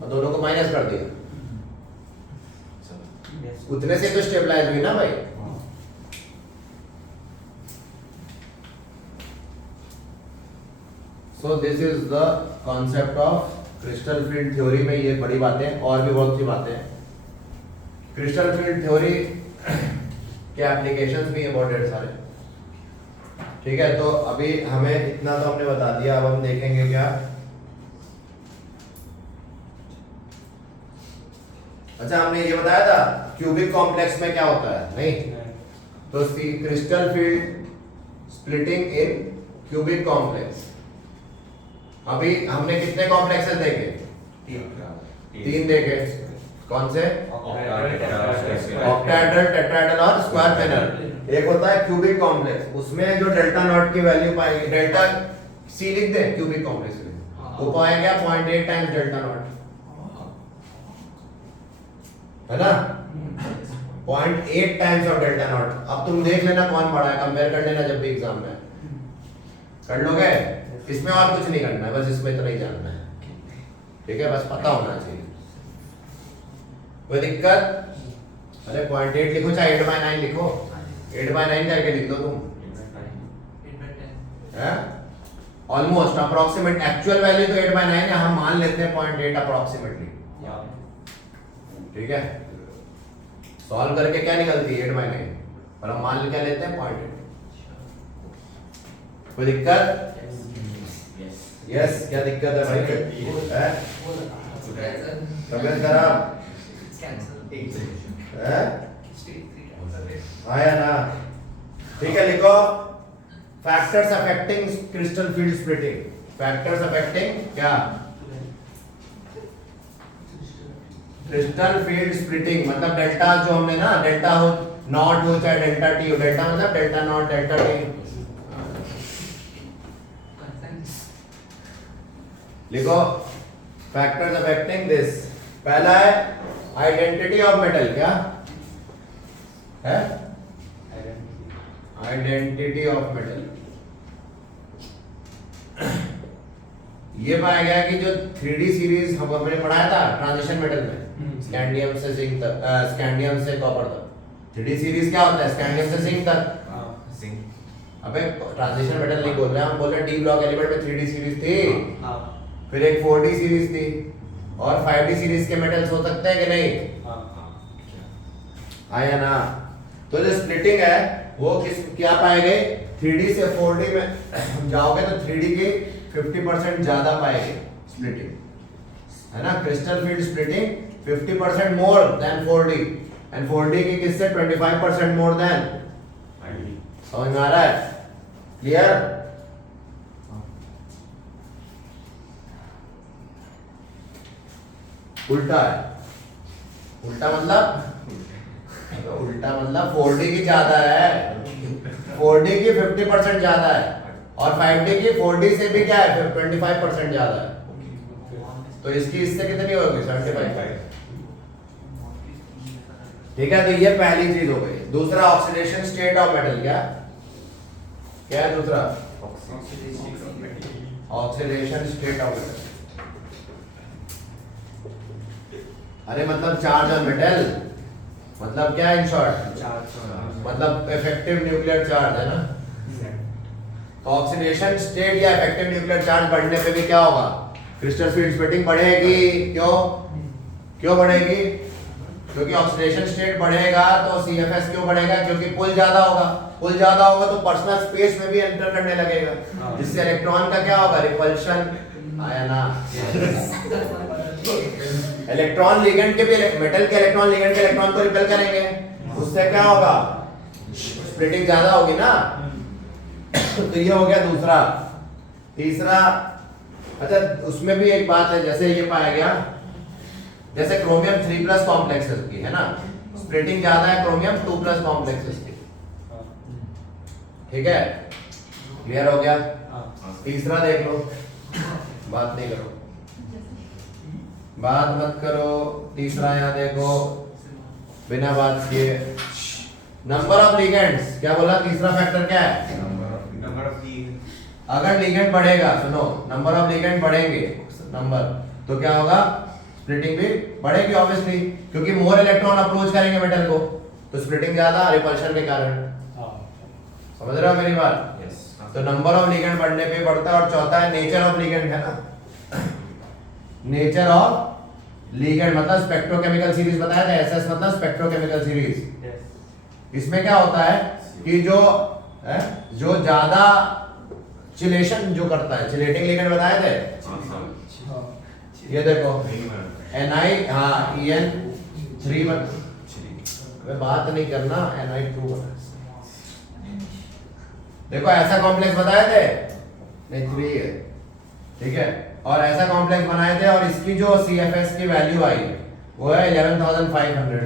और दोनों को माइनस कर दिया, yes. उतने से तो स्टेबलाइज हुई ना भाई। So this is the concept of crystal field theory में ये बड़ी बातें और भी बहुत सी बातें हैं। क्रिस्टल फील्ड थ्योरी के एप्लीकेशंस भी है बहुत ढेर सारे। ठीक है, तो अभी हमें इतना तो हमने बता दिया, अब हम देखेंगे क्या। अच्छा, हमने ये बताया था क्यूबिक कॉम्प्लेक्स में क्या होता है, नहीं? तो क्रिस्टल फील्ड स्प्लिटिंग इन क्यूबिक कॉम्प्लेक्स। अभी हमने कितने कॉम्प्लेक्सेस देखे? तीन देखे। कौन से? ऑक्टाहेड्रल, टेट्राहेड्रल और स्क्वायर प्लेनर। एक होता है क्यूबिक कॉम्प्लेक्स, उसमें जो डेल्टा नॉट की वैल्यू पाएंगे, डेल्टा सी लिख दे क्यूबिक कॉम्प्लेक्स में, वो पाएंगे 0.8 टाइम्स डेल्टा नॉट, है ना? 0.8 टाइम्स ऑफ डेल्टा नॉट। अब तुम देख लेना कौन बड़ा है, कंपेयर कर लेना जब भी एग्जाम में। कर लोगे? इसमें और कुछ नहीं करना है, बस इसमें इतना ही जानना है। ठीक है, बस पता होना चाहिए। कोई दिक्कत? अरे 0.8 लिखो चाहे 8/9 लिखो, 8/9 करके लिख दो तुम, है? ऑलमोस्ट अप्रोक्सीमेट, एक्चुअल वैल्यू तो 8/9 है, हम मान लेते हैं 0.8 अप्रोक्सीमेटली। ठीक है, सॉल्व करके क्या निकलती है 8/9, पर हम मान क्या लेते हैं 0.8। कोई दिक्कत? यस, क्या दिक्कत है भाई? तबियत खराब है? आया ना? ठीक है, लिखो factors affecting crystal field splitting. Factors affecting क्या? क्रिस्टल फील्ड स्प्लिटिंग मतलब डेल्टा, जो हमने ना डेल्टा हो नॉट हो चाहे डेल्टा टी हो, डेल्टा मतलब डेल्टा नॉट डेल्टा टी। लिखो फैक्टर्स अफेक्टिंग दिस। पहला है आइडेंटिटी ऑफ मेटल। क्या है? Identity of metal. ये पाया गया कि जो 3D सीरीज हमने पढ़ाया था ट्रांजिशन मेटल में, स्कैंडियम से जिंक तक, स्कैंडियम से कॉपर तक, 3D सीरीज क्या होता है? स्कैंडियम से जिंक तक। अबे ट्रांजिशन मेटल नहीं बोल रहे, हम बोल रहे डी ब्लॉक एलिमेंट में 3D सीरीज थी, फिर एक 4D सीरीज थी, और 5D सीरीज के मेटल्स हो सकते हैं कि नहीं? आया ना? तो जो स्प्लिटिंग है वो क्या पाए गए? 3D से 4D में जाओगे तो 3D की 50% ज्यादा पाएंगे स्प्लिटिंग, है ना? Crystal field splitting 50% more than 4D, and 4D की किससे 25% मोर देन 5D। समझ में आ रहा है? क्लियर? उल्टा है। उल्टा मतलब 4D की ज्यादा है, 4D की 50% ज्यादा है, और 5D की 4D से भी क्या है 25% ज्यादा है। तो इसकी इससे कितनी होगी? 75। ठीक है, तो ये पहली चीज हो गई। दूसरा ऑक्सीडेशन स्टेट ऑफ मेटल। क्या है दूसरा? Oxidation state of metal. अरे मतलब चार्ज ऑन मेटल मतलब क्या? इन शॉर्ट मतलब इफेक्टिव न्यूक्लियर चार्ज, है ना? तो ऑक्सीडेशन स्टेट या इफेक्टिव न्यूक्लियर चार्ज बढ़ने पे भी क्या होगा? क्रिस्टल फील्ड स्प्लिटिंग बढ़ेगी। क्यों बढ़ेगी? क्योंकि ऑक्सीडेशन स्टेट बढ़ेगा तो CFS क्यों बढ़ेगा? क्योंकि पुल ज्यादा होगा। पुल ज्यादा होगा तो पर्सनल स्पेस में भी एंटर करने लगेगा, जिससे इलेक्ट्रॉन का क्या होगा? रिपल्शन। आया ना? इलेक्ट्रॉन लिगेंड के भी, मेटल के इलेक्ट्रॉन लिगेंड के इलेक्ट्रॉन को रिपेल करेंगे, उससे क्या होगा? स्प्लिटिंग ज्यादा होगी ना। तो ये हो गया दूसरा। तीसरा, अच्छा उसमें भी एक बात है, जैसे ये पाया गया, जैसे क्रोमियम 3+ कॉम्प्लेक्सेस की है ना, स्प्लिटिंग ज्यादा है क्रोमियम 2+ कॉम्प्लेक्सेस की। ठीक है, क्लियर हो गया। तीसरा देख लो, बात नहीं करो, बात मत करो। तीसरा यहाँ देखो, बिना बात किए, नंबर ऑफ लिगेंड्स। क्या बोला, तीसरा फैक्टर क्या है? Number of ligand. अगर लिगेंड बढ़ेगा, सुनो, नंबर ऑफ लिगेंड बढ़ेंगे नंबर, तो क्या होगा, स्प्लिटिंग भी बढ़ेगी ऑब्वियसली, क्योंकि मोर इलेक्ट्रॉन अप्रोच करेंगे मेटल को, तो स्प्लिटिंग ज्यादा रिपल्शन के कारण। समझ रहे हो मेरी बात? यस। तो नंबर ऑफ लिगेंड बढ़ने पे बढ़ता है। और चौथा है नेचर ऑफ लिगेंड, है ना, नेचर ऑफ लिगेंड मतलब स्पेक्ट्रोकेमिकल सीरीज बताया था, एसएस मतलब स्पेक्ट्रोकेमिकल सीरीज। इसमें क्या होता है कि जो ज्यादा चिलेशन जो करता है, चिलेटिंग लिगेंड बताए थे, ये देखो Ni, हाँ En3 बात नहीं करना, Ni2 बना। देखो ऐसा कॉम्प्लेक्स बताए थे, नहीं 3 है, ठीक है, और ऐसा कॉम्प्लेक्स बनाए थे, और इसकी जो CFS की वैल्यू आई वो है 11,500,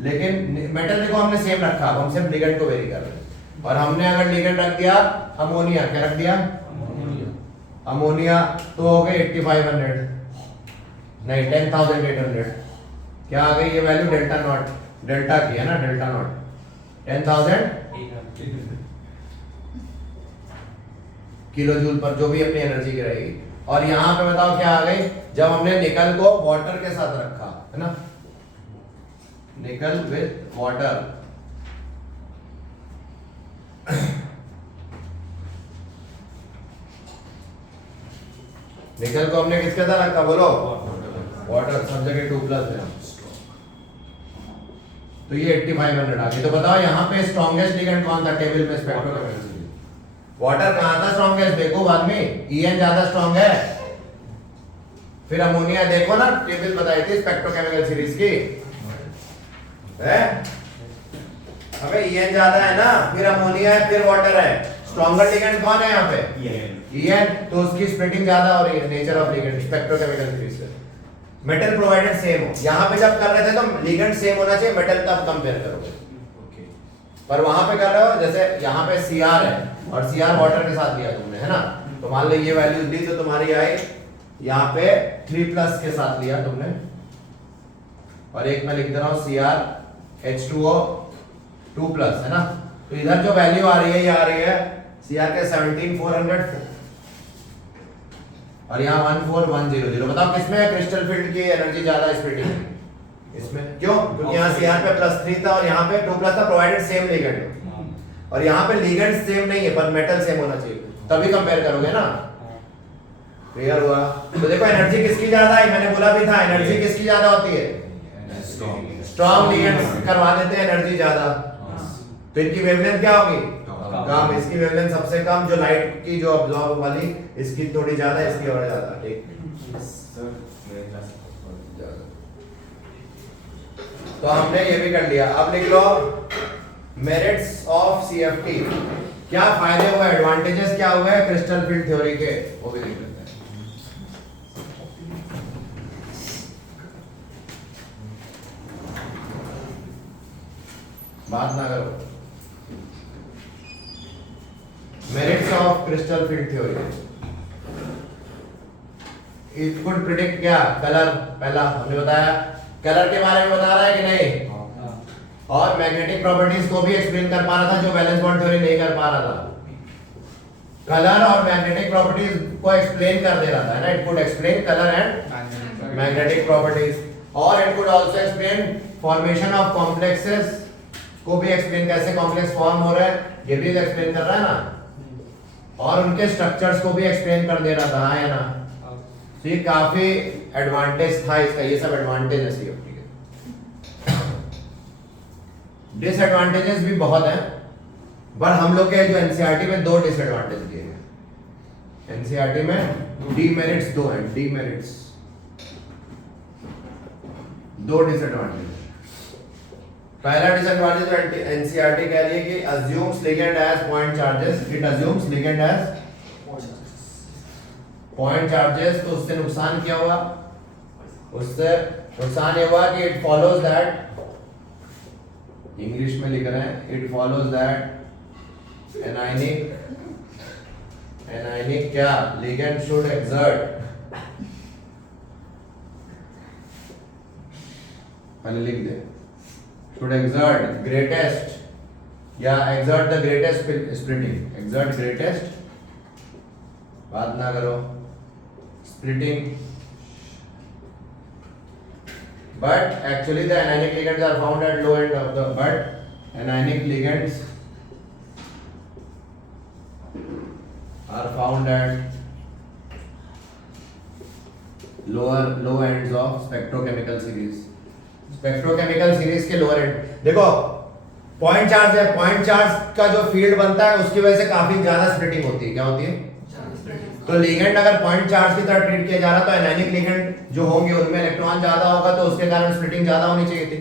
लेकिन मेटल देखो हमने सेम रखा, हम सिर्फ लिगेंड को वेरी कर रहे हैं। और हमने अगर लिगेंड रख दिया अमोनिया, क्या रख दिया, अमोनिया, तो हो गए 8500, नहीं 10,800। क्या आ गई ये वैल्यू, डेल्टा नॉट, डेल्टा की है ना, डेल्टा नॉट 10,000 किलो जूल पर, जो भी अपनी एनर्जी की रहेगी। और यहां पे बताओ क्या आ गई, जब हमने निकल को वाटर के साथ रखा है ना, निकल विद वाटर, निकल को हमने किसके साथ रखा, बोलो, वाटर, सब जगह 2+ है, तो ये 8500 आ गई। तो बताओ यहाँ पे स्ट्रॉन्गेस्ट लिगेंड कौन था टेबल में स्पेक्ट्रोकेमिकल सीरीज? वाटर कहाँ था स्ट्रॉन्गेस्ट, देखो बाद में, En ज्यादा स्ट्रॉन्ग है। फिर अमोनिया देखो ना, टेबल बताई थी स्पेक्ट्रोकेमिकल सीरीज की, है हमें En ज्यादा है ना, फिर अमोनिया है, फिर वाटर है। स्ट्रॉन्गर लिगेंड कौन है यहाँ पे, En, तो उसकी स्प्लिटिंग ज्यादा हो रही है, nature of ligand spectrochemical series से। मेटल प्रोवाइडेड सेम हो, यहाँ पे जब कर रहे थे तो लिगेंड सेम होना चाहिए, मेटल तब कंपेयर करोगे, पर वहां पे कर रहे हो, जैसे यहाँ पे Cr है और Cr वाटर के साथ लिया तुमने, है ना, तो मान लो ये वैल्यू दी, तो तुम्हारी आई यहाँ पे 3+ के साथ लिया तुमने, और एक मैं लिख दे रहा हूँ CrH2O 2+, है ना, तो इधर जो वैल्यू आ रही है, ये आ रही है Cr के 17400 और यहाँ 14100। बताओ किसमें क्रिस्टल फील्ड की एनर्जी ज्यादा, स्प्लिटिंग इसमें, क्यों, क्योंकि यहाँ Cr पे +3 था और यहाँ पे 2+ था, प्रोवाइडेड सेम लिगेंड, और यहाँ पे लिगेंड सेम नहीं है पर मेटल सेम होना चाहिए, तभी कंपेयर करोगे ना। क्लियर हुआ? तो देखो एनर्जी किसकी ज्यादा है, मैंने बोला भी था एनर्जी किसकी ज्यादा होती है, स्ट्रॉन्ग लिगेंड करवा देते हैं एनर्जी ज्यादा, तो इनकी वेवलेंथ क्या होगी, कम। इसकी वेवलेंथ सबसे कम, जो लाइट की जो अब्सॉर्ब वाली, इसकी थोड़ी ज्यादा, इसकी और ज्यादा, ठीक। तो हमने ये भी कर लिया। अब लिख लो मेरिट्स ऑफ CFT, क्या फायदे हुए, एडवांटेजेस क्या हुए क्रिस्टल फील्ड थ्योरी के, वो भी लिख लेते हैं। बात ना करो। Merits of crystal field theory, it could predict क्या, कलर, पहला हमने बताया, कलर के बारे में बता रहा है कि नहीं, और मैग्नेटिक प्रॉपर्टीज को भी एक्सप्लेन कर पा रहा था, जो वैलेंस बॉन्ड थ्योरी नहीं कर पा रहा था। कलर और मैग्नेटिक प्रॉपर्टीज को एक्सप्लेन कर दे रहा था, है ना, it could explain colour and magnetic properties, और it could also explain formation of complexes, को भी एक्सप्लेन, कैसे कॉम्प्लेक्स फॉर्म हो रहा है, ये भी एक्सप्लेन कर रहा है ना, और उनके स्ट्रक्चर्स को भी एक्सप्लेन कर दे रहा था, हाँ या ना। तो ये काफी एडवांटेज था इसका, ये सब एडवांटेज है CFT के। डिसएडवांटेजेस भी बहुत हैं, पर हम लोग के जो NCERT में 2 डिसएडवांटेज दिए हैं। NCERT में डीमेरिट्स 2 हैं, डीमेरिट्स 2 डिसएडवांटेज। पहला डिसएडवांटेज एनसीईआरटी कह रही है कि assumes ligand as point charges, it assumes ligand as point charges, तो उससे नुकसान क्या हुआ? उससे नुकसान ये हुआ कि it follows that, इंग्लिश में लिख रहे हैं, it follows that anionic क्या ligand should exert, पहले लिख दे, should exert greatest या exert the greatest splitting, exert greatest, बात ना करो, splitting, but actually the anionic ligands are found at low end of the, but anionic ligands are found at low ends of spectrochemical series, spectrochemical series के lower and. देखो point charge है, point charge का जो field बनता है उसकी वजह से काफी ज्यादा स्प्लिटिंग होती है। क्या होती है? तो लिगेंड अगर पॉइंट चार्ज की तरह ट्रीट किया जा रहा तो एनायनिक लिगेंड जो होंगे उनमें इलेक्ट्रॉन ज्यादा होगा तो उसके कारण स्प्लिटिंग ज्यादा होनी चाहिए थी,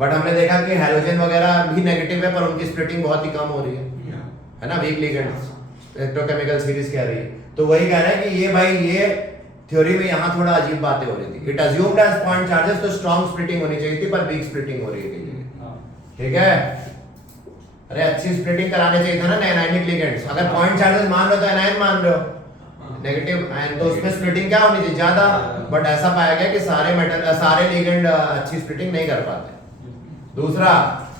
बट हमने देखा कि हैलोजन वगैरह भी नेगेटिव है पर उनकी स्प्लिटिंग बहुत ही कम हो रही है ना, वीक लिगेंड स्पेक्ट्रोकेमिकल सीरीज कह रही है। तो वही कह रहे हैं कि ये भाई ये थ्योरी में यहाँ थोड़ा अजीब बातें हो रही थी। It assumed as point charges, तो स्ट्रॉन्ग स्प्लिटिंग होनी चाहिए थी पर वीक स्प्लिटिंग हो रही है। ठीक है, अरे अच्छी स्प्लिटिंग कराने चाहिए था ना एनायनिक लिगेंड्स। अगर पॉइंट चार्जेस मान रहे हो तो एनायन मान रहे हो, नेगेटिव आयन, तो उसमें स्प्लिटिंग क्या होनी चाहिए? ज्यादा। बट ऐसा पाया गया कि सारे लिगेंड अच्छी स्प्लिटिंग नहीं कर पाते। दूसरा,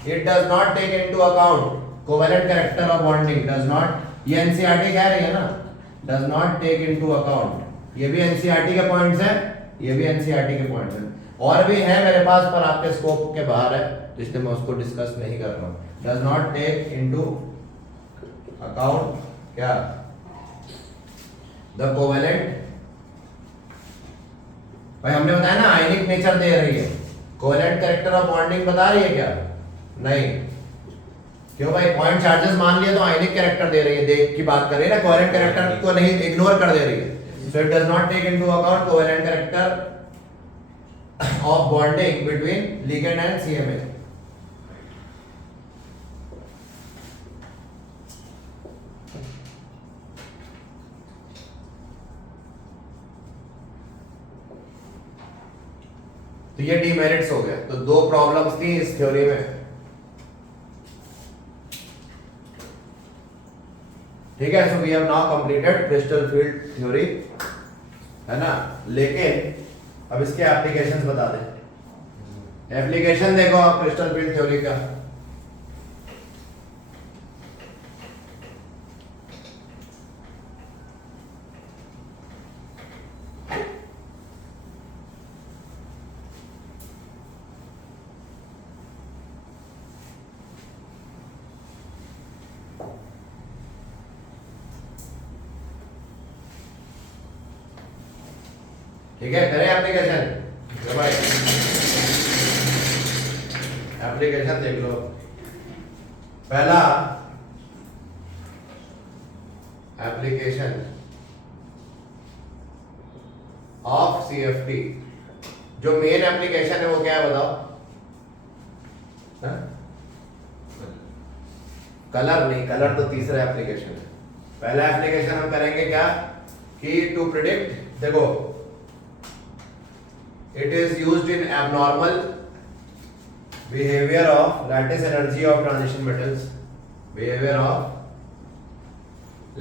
it does not take into account covalent character of bonding, does not, ये एनसीईआरटी कह रही है ना, does not take into account. ये भी एनसीईआरटी के पॉइंट्स हैं, ये भी एनसीईआरटी के पॉइंट्स हैं, और भी है मेरे पास पर आपके स्कोप के बाहर है इसलिए मैं उसको डिस्कस नहीं कर रहा हूं। Does not take into account क्या? द कोवेलेंट, भाई हमने बताया ना आयनिक नेचर दे रही है, कोवेलेंट कैरेक्टर ऑफ बॉन्डिंग बता रही है क्या? नहीं, क्यों भाई? पॉइंट चार्जेस मान लिए तो आयनिक कैरेक्टर दे रही है, देख की बात कर रही है ना, कोवेलेंट कैरेक्टर को नहीं, इग्नोर कर दे रही है। So it does not take into account covalent character of bonding between ligand and CMA. तो ये डीमेरिट्स हो गए। तो दो प्रॉब्लम्स थी इस थ्योरी में। ठीक है, so we have now completed crystal field theory, है ना। लेकिन अब इसके एप्लीकेशंस बता दें। एप्लीकेशन देखो आप क्रिस्टल फील्ड थ्योरी का, ठीक है, करें एप्लीकेशन। भाई एप्लीकेशन देख लो। पहला एप्लीकेशन ऑफ सीएफटी, जो मेन एप्लीकेशन है वो क्या है बताओ? कलर नहीं, कलर तो तीसरा एप्लीकेशन है। पहला एप्लीकेशन हम करेंगे क्या कि टू प्रिडिक्ट, देखो it is used in abnormal behavior of lattice energy of transition metals, behavior of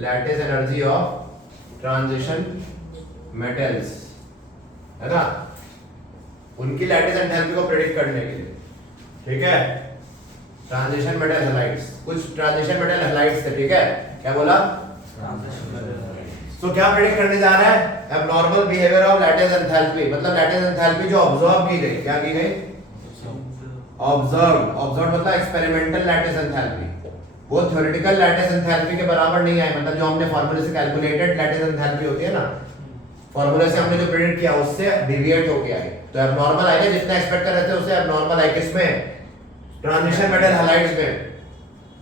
lattice energy of transition metals, है ना, उनकी लैटिस एंथैल्पी को प्रेडिक्ट करने के लिए। ठीक है, ट्रांजिशन मेटल हैलाइड्स, कुछ ट्रांजिशन मेटल हैलाइड्स थे। ठीक है, क्या बोला? तो क्या प्रेडिक्ट करने जा रहा है? Abnormal behaviour of lattice enthalpy, मतलब लैटिस एंथैल्पी जो ऑब्जर्व की गई, क्या की गई? ऑब्जर्व मतलब एक्सपेरिमेंटल लैटिस एंथैल्पी, वो थ्योरेटिकल लैटिस एंथैल्पी के बराबर नहीं आई। मतलब जो हमने फार्मूले से कैलकुलेटेड लैटिस एंथैल्पी होती है ना, फार्मूले से हमने जो प्रेडिक्ट किया उससे डिविएट होके आई, तो एबनॉर्मल आई, जितना एक्सपेक्ट कर रहे थे उससे एबनॉर्मल आई। किसमें? ट्रांजिशन मेटल हैलाइड्स में।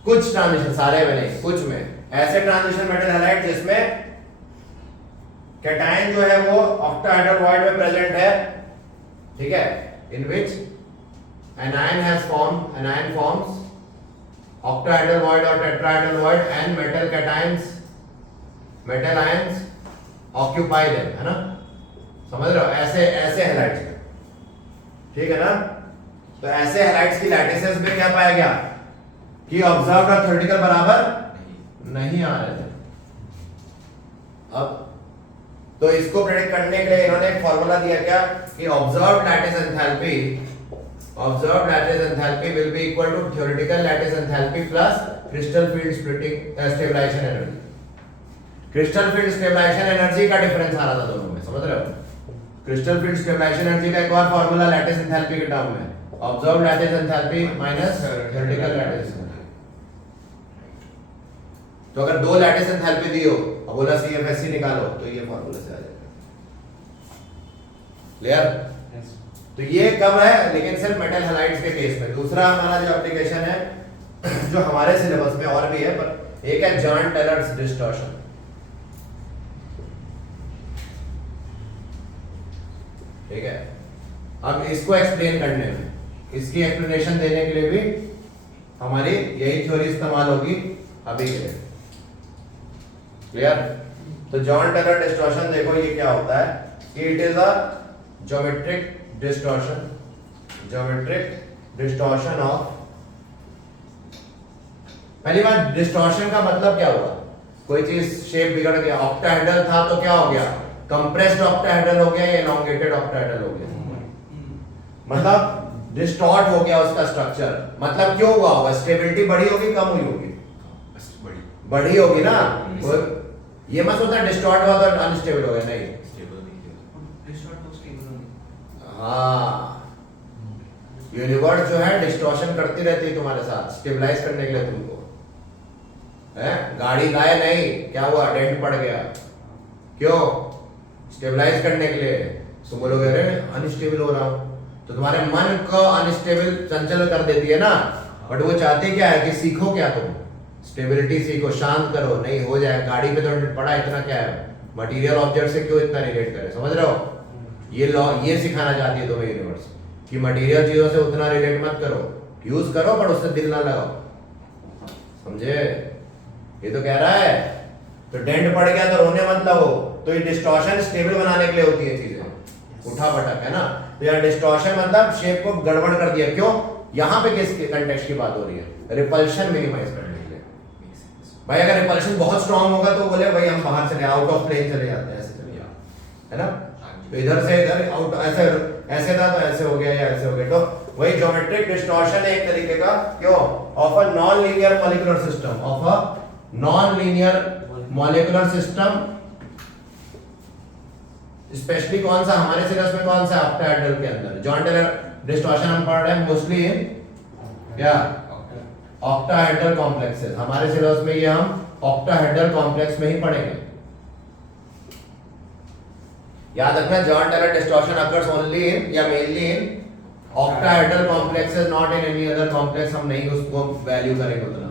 कुछ ट्रांजिशन, सारे में नहीं, कुछ में ऐसे ट्रांजिशन मेटल हैलाइड जिसमें कैटायन जो है वो ऑक्टाहेड्रल वॉइड में प्रेजेंट है। ठीक है, इन विच anion forms octahedral void or tetrahedral void and metal ions occupy them, है ना? समझ रहे हो? ऐसे हैलाइड्स में, ठीक है ना? तो ऐसे हैलाइड्स की लैटिसेस में क्या पाया गया कि ऑब्जर्व्ड और थ्योरेटिकल बराबर नहीं आ रहे थे। अब तो इसको प्रेडिक्ट करने के लिए इन्होंने एक फॉर्मूला दिया क्या कि observed lattice enthalpy will be equal to theoretical lattice enthalpy plus crystal field splitting stabilization energy. Crystal field stabilization energy का डिफरेंस आ रहा था दोनों में, समझ रहे हो? क्रिस्टल फील्ड स्टेबलाइजेशन एनर्जी का एक और फॉर्मूला लैटिस एंथैल्पी के टर्म में, observed lattice enthalpy minus theoretical lattice enthalpy. तो अगर दो लैटिस एंथैल्पी दी हो और बोला CFSC निकालो तो ये फॉर्मूला से आ जाएगा। क्लियर? तो ये कब है, लेकिन सिर्फ मेटल हैलाइड्स के केस में। दूसरा हमारा जो एप्लीकेशन है जो हमारे सिलेबस में और भी है, पर एक है जॉन टेलर्स डिस्टॉर्शन। ठीक है, अब इसको एक्सप्लेन करने में, इसकी एक्सप्लेनेशन देने के लिए भी हमारी यही थ्योरी इस्तेमाल होगी अभी के लिए। क्लियर? तो जॉन टेलर डिस्टॉर्शन देखो ये क्या होता है कि it is a geometric distortion of, पहली बात डिस्टॉर्शन का मतलब क्या हुआ, कोई चीज शेप बिगड़ गया, ऑक्टाहेड्रल था तो क्या हो गया, कंप्रेस्ड ऑक्टाहेड्रल हो गया या एलोंगेटेड ऑक्टाहेड्रल हो गया, मतलब डिस्टॉर्ट हो गया उसका स्ट्रक्चर। मतलब क्यों हुआ होगा, स्टेबिलिटी बढ़ी होगी कम हुई होगी, बढ़ी होगी ना। ये मत सोचना डिस्टॉर्ट हुआ तो अनस्टेबल हो गया, नहीं, हाँ, यूनिवर्स जो है डिस्टॉर्शन करती रहती है तुम्हारे साथ स्टेबलाइज करने के लिए तुमको, है? गाड़ी लाए नहीं, क्या हुआ, डेंट पड़ गया, क्यों, स्टेबलाइज करने के लिए। तुम बोलोगे अरे अनस्टेबल हो रहा हूं, तो तुम्हारे मन को अनस्टेबल चंचल कर देती है ना, बट वो चाहते क्या है कि सीखो, क्या तुम स्टेबिलिटी सीखो, शांत करो, नहीं हो जाए, गाड़ी पे तो पड़ा, इतना क्या है, मटेरियल ऑब्जेक्ट से क्यों इतना रिलेट करे, समझ रहे हो? ये लॉ ये सिखाना चाहती है तुम्हें यूनिवर्स कि मटेरियल चीजों से उतना रिलेट मत करो, यूज करो पर उससे दिल ना लगाओ, समझे? ये तो कह रहा है, तो डेंट पड़ गया तो रोने मत लगो, तो ये डिस्टॉर्शन स्टेबल बनाने के लिए होती है चीजें, उठा पटक, है ना? तो यार डिस्टॉर्शन मतलब शेप को गड़बड़ कर दिया, क्यों, यहाँ पे किस कंटेक्स्ट की बात हो रही है, रिपल्शन मिनिमाइज करने के लिए। भाई अगर रिपल्शन बहुत स्ट्रांग होगा तो बोले भाई हम बाहर चले, आउट ऑफ प्लेन चले जाते हैं, ऐसे चले जाओ, है ना? तो इधर से इधर आउट, ऐसे था तो ऐसे हो गया या ऐसे हो गया, तो वही ज्योमेट्रिक डिस्टॉर्शन है एक तरीके का, क्यों, of a non linear molecular system, specially कौन सा, हमारे सिलेबस में कौन सा, ऑक्टाहेड्रल के अंदर। जॉन टेलर डिस्टॉर्शन हम पढ़ रहे हैं मोस्टली इन क्या, ऑक्टाहेड्रल कॉम्प्लेक्सेस, हमारे सिलेबस में ये हम ऑक्टाहेड्रल कॉम्प्लेक्स में ही पढ़ेंगे। याद रखना, Jahn Teller distortion occurs only in या mainly in octahedral complexes, not in any other complex. हम नहीं उसको वैल्यू करेंगे उतना,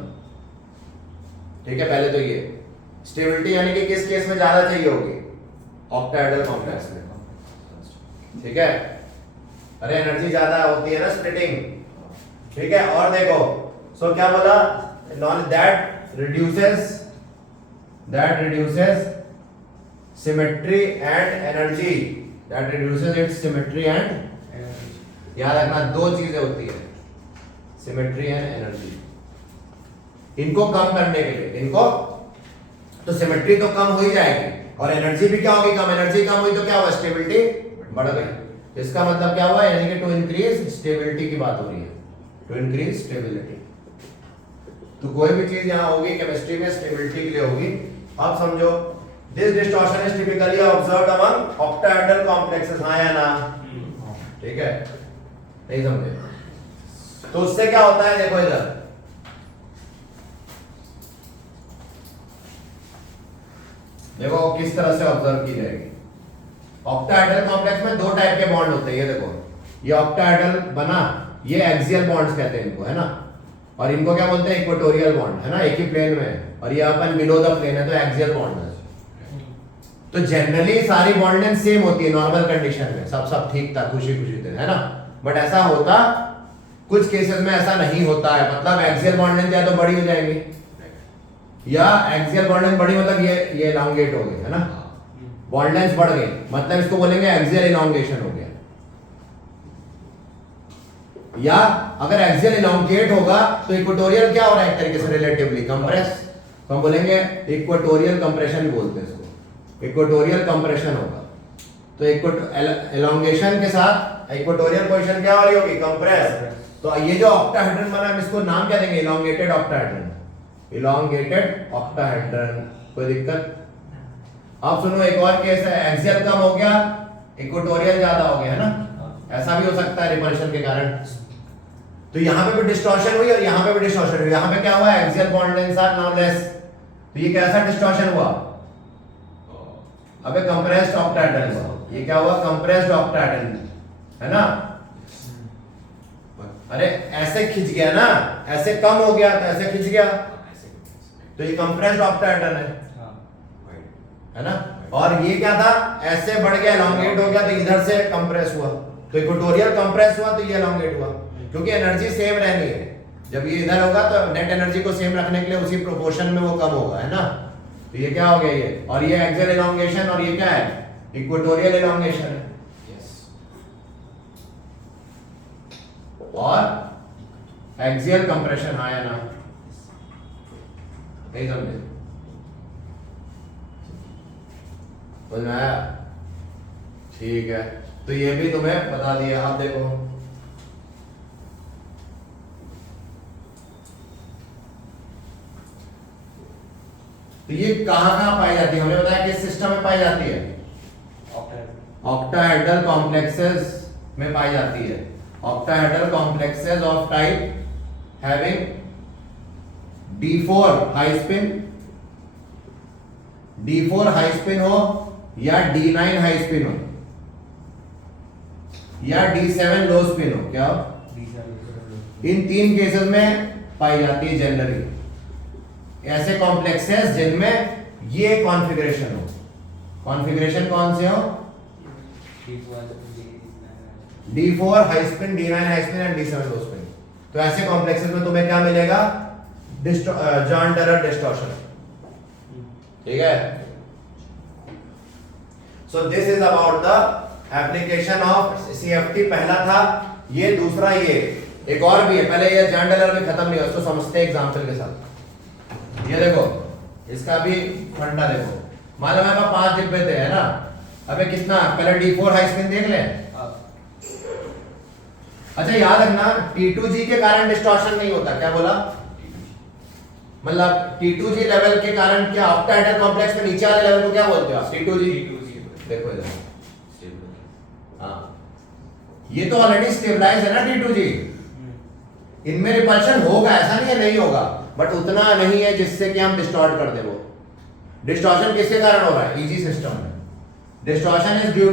ठीक है? पहले तो ये स्टेबिलिटी यानी कि किस केस में ज्यादा चाहिए होगी, ऑक्टाहेड्रल कॉम्प्लेक्स में, ठीक है? अरे एनर्जी ज्यादा होती है ना स्प्लिटिंग, ठीक है? और देखो, सो क्या बोला, non that reduces symmetry and energy, याद रखना दो चीजें होती है, सिमेट्री एंड एनर्जी। इनको कम करने के लिए, इनको तो सिमेट्री तो कम हो ही जाएगी और एनर्जी भी क्या होगी, कम, एनर्जी कम हुई तो क्या हुआ, स्टेबिलिटी बढ़ गई। इसका मतलब क्या हुआ, यानी कि टू इंक्रीज स्टेबिलिटी की बात हो रही है, टू इंक्रीज स्टेबिलिटी। तो कोई भी चीज यहां होगी केमिस्ट्री में स्टेबिलिटी के लिए होगी। अब समझो, this distortion is typically observed among octahedral complexes, हां या ना, ठीक है? नहीं समझे? तो उससे क्या होता है, देखो इधर देखो किस तरह से ऑब्जर्व की जाएगी। ऑक्टाहेड्रल कॉम्प्लेक्स में दो टाइप के बॉन्ड होते हैं, ये देखो, ये ऑक्टाहेड्रल बना, ये एक्सियल बॉन्ड्स कहते हैं इनको, है ना? और इनको क्या बोलते हैं, इक्वेटोरियल बॉन्ड, है ना, एक ही प्लेन में, और ये अपन बिलो द प्लेन है तो एक्सियल बॉन्ड है। तो जनरली सारी बॉन्ड लेंथ सेम होती है नॉर्मल कंडीशन में, सब ठीक था, खुशी खुशी थे, है ना? बट ऐसा होता कुछ केसेस में ऐसा नहीं होता है, मतलब एक्सियल बॉन्ड लेंथ या तो बड़ी हो जाएगी या एक्सियल बॉन्ड लेंथ बड़ी मतलब ये एलोंगेट हो गई है ना, बॉन्ड लेंथ बढ़ गई मतलब इसको बोलेंगे एक्सियल इलोंगेशन हो गया। या अगर एक्सियल इलोंगेट होगा तो इक्वेटोरियल क्या हो रहा है एक तरीके से रिलेटिवली कंप्रेस, तो हम बोलेंगे इक्वेटोरियल कंप्रेशन बोलते हैं इसको, इक्वेटोरियल कंप्रेशन होगा। तो एलोंगेशन के साथ इक्वेटोरियल पोजीशन क्या हो रही होगी, कंप्रेस। तो ये जो ऑक्टाहेड्रन बना है इसको नाम क्या देंगे, इलोंगेटेड ऑक्टाहेड्रन, इलोंगेटेड ऑक्टाहेड्रन। कोई दिक्कत? अब सुनो एक और केस है, एक्सियल कम हो गया इक्वेटोरियल ज्यादा हो गया है ना, ऐसा भी हो सकता है रिपल्शन के कारण। तो यहाँ पे भी डिस्टॉर्शन हुई और यहाँ पे भी डिस्टॉर्शन हुई। यहाँ पे क्या हुआ, axial bond length are now less, तो ये कैसा डिस्टॉर्शन हुआ, अबे कंप्रेस्ड ऑक्टाहेड्रन हुआ। ये क्या हुआ, कंप्रेस्ड ऑक्टाहेड्रन है ना। अरे ऐसे खिंच गया ना, ऐसे कम हो गया तो ऐसे खिंच गया, तो ये कंप्रेस्ड ऑक्टाहेड्रन है ना। और ये क्या था, ऐसे बढ़ गया एलोंगेट हो गया तो इधर से कंप्रेस हुआ, तो इक्वेटोरियल कंप्रेस हुआ तो ये एलोंगेट हुआ, क्योंकि एनर्जी सेम रहनी है। जब ये इधर होगा तो नेट एनर्जी को सेम रखने के लिए उसी प्रोपोर्शन में वो कम होगा है ना। तो ये क्या हो गया ये, और ये एक्सियल एलोंगेशन और ये क्या है, इक्वेटोरियल एलोंगेशन है। और एक्सियल कंप्रेशन हाँ या ना, नहीं समझे, समझ में आया? ठीक है, तो ये भी तुम्हें बता दिया। आप देखो तो ये कहां पाई जाती है, हमने बताया किस सिस्टम में पाई जाती है, ऑक्टाहेड्रल कॉम्प्लेक्सेस में पाई जाती है। Octahedral complexes of type having D4 high spin, D4 high spin हो या D9 हाई स्पिन हो या D7 लो स्पिन हो, क्या हो, इन तीन केसेस में पाई जाती है जनरली। ऐसे कॉम्प्लेक्सेस जिनमें ये कॉन्फ़िगरेशन हो, कॉन्फ़िगरेशन कौन से हो, D4 high spin, D9 high spin and D7 low spin. तो ऐसे कॉम्प्लेक्सेस में तुम्हें क्या मिलेगा, जॉन टरर डिस्टॉर्शन, ठीक है। So this is about the application of CFT। पहला था ये, दूसरा ये, एक और भी है, पहले ये जॉन टरर में खत्म नहीं हुआ, उसको समझते हैं एग्जांपल के साथ। ये देखो इसका भी फंडा देखो, मान लो मेरे पास 5 डिब्बे थे है ना, अबे कितना, पहले D4 हाई स्पिन देख ले। अच्छा याद रखना T2G के कारण डिस्टॉर्शन नहीं होता, क्या बोला, मतलब T2G लेवल के कारण क्या, ऑक्टाहेड्रल कॉम्प्लेक्स में नीचे वाले लेवल को क्या बोलते हो आप, T2G। देखो इधर, हाँ ये तो ऑलरेडी स्टेबलाइज है ना T2G, इनमें रिपल्शन होगा, ऐसा नहीं है नहीं होगा, बट उतना नहीं है जिससे कि हम डिस्टॉर्ट कर दे। वो डिस्टॉर्शन किसके कारण हो रहा है, EG सिस्टम में। Distortion is due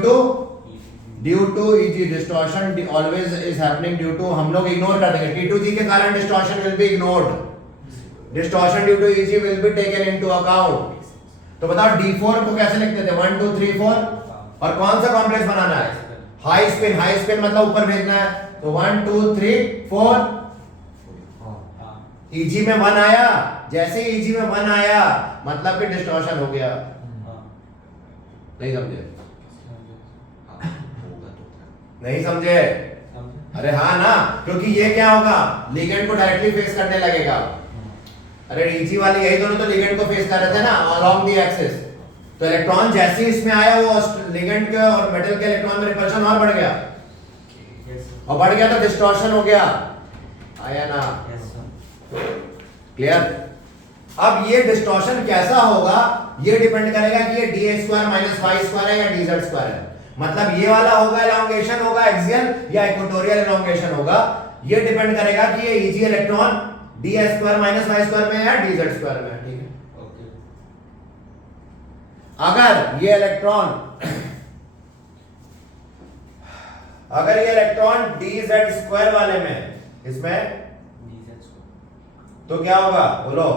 to EG, distortion always is happening due to, हम लोग इग्नोर कर देंगे, T2G के कारण distortion will be ignored, distortion due to EG will be taken into account. तो बताओ D4 को कैसे लिखते थे, 1 2 3 4, और कौन सा कॉम्प्लेक्स बनाना है, हाई स्पिन, हाई स्पिन मतलब ऊपर भेजना है, तो 1 2 3 4, EG में 1 आया, जैसे EG में 1 आया मतलब कि डिस्टॉर्शन हो गया। नहीं समझे, नहीं समझे, अरे हाँ ना, क्योंकि ये क्या होगा, लिगेंड को डायरेक्टली फेस करने लगेगा। अरे EG वाले यही दोनों तो लिगेंड को फेस कर रहे थे ना अलोंग द एक्सिस, तो इलेक्ट्रॉन जैसे ही इसमें आया वो लिगेंड के और मेटल के इलेक्ट्रॉन में रिपल्शन और बढ़ गया, और बढ़ गया तो डिस्टॉर्शन हो गया, आया ना, क्लियर। अब ये डिस्टॉर्शन कैसा होगा, ये डिपेंड करेगा कि ये dA² - y² है या dZ² है, मतलब ये वाला होगा एलोंगेशन होगा एक्सियल या इक्वेटोरियल एलोंगेशन होगा, ये डिपेंड करेगा कि ये EG इलेक्ट्रॉन dA² - y² में है या dZ² में है, ठीक है। अगर ये इलेक्ट्रॉन dZ² वाले में, इसमें तो क्या होगा, बोलो,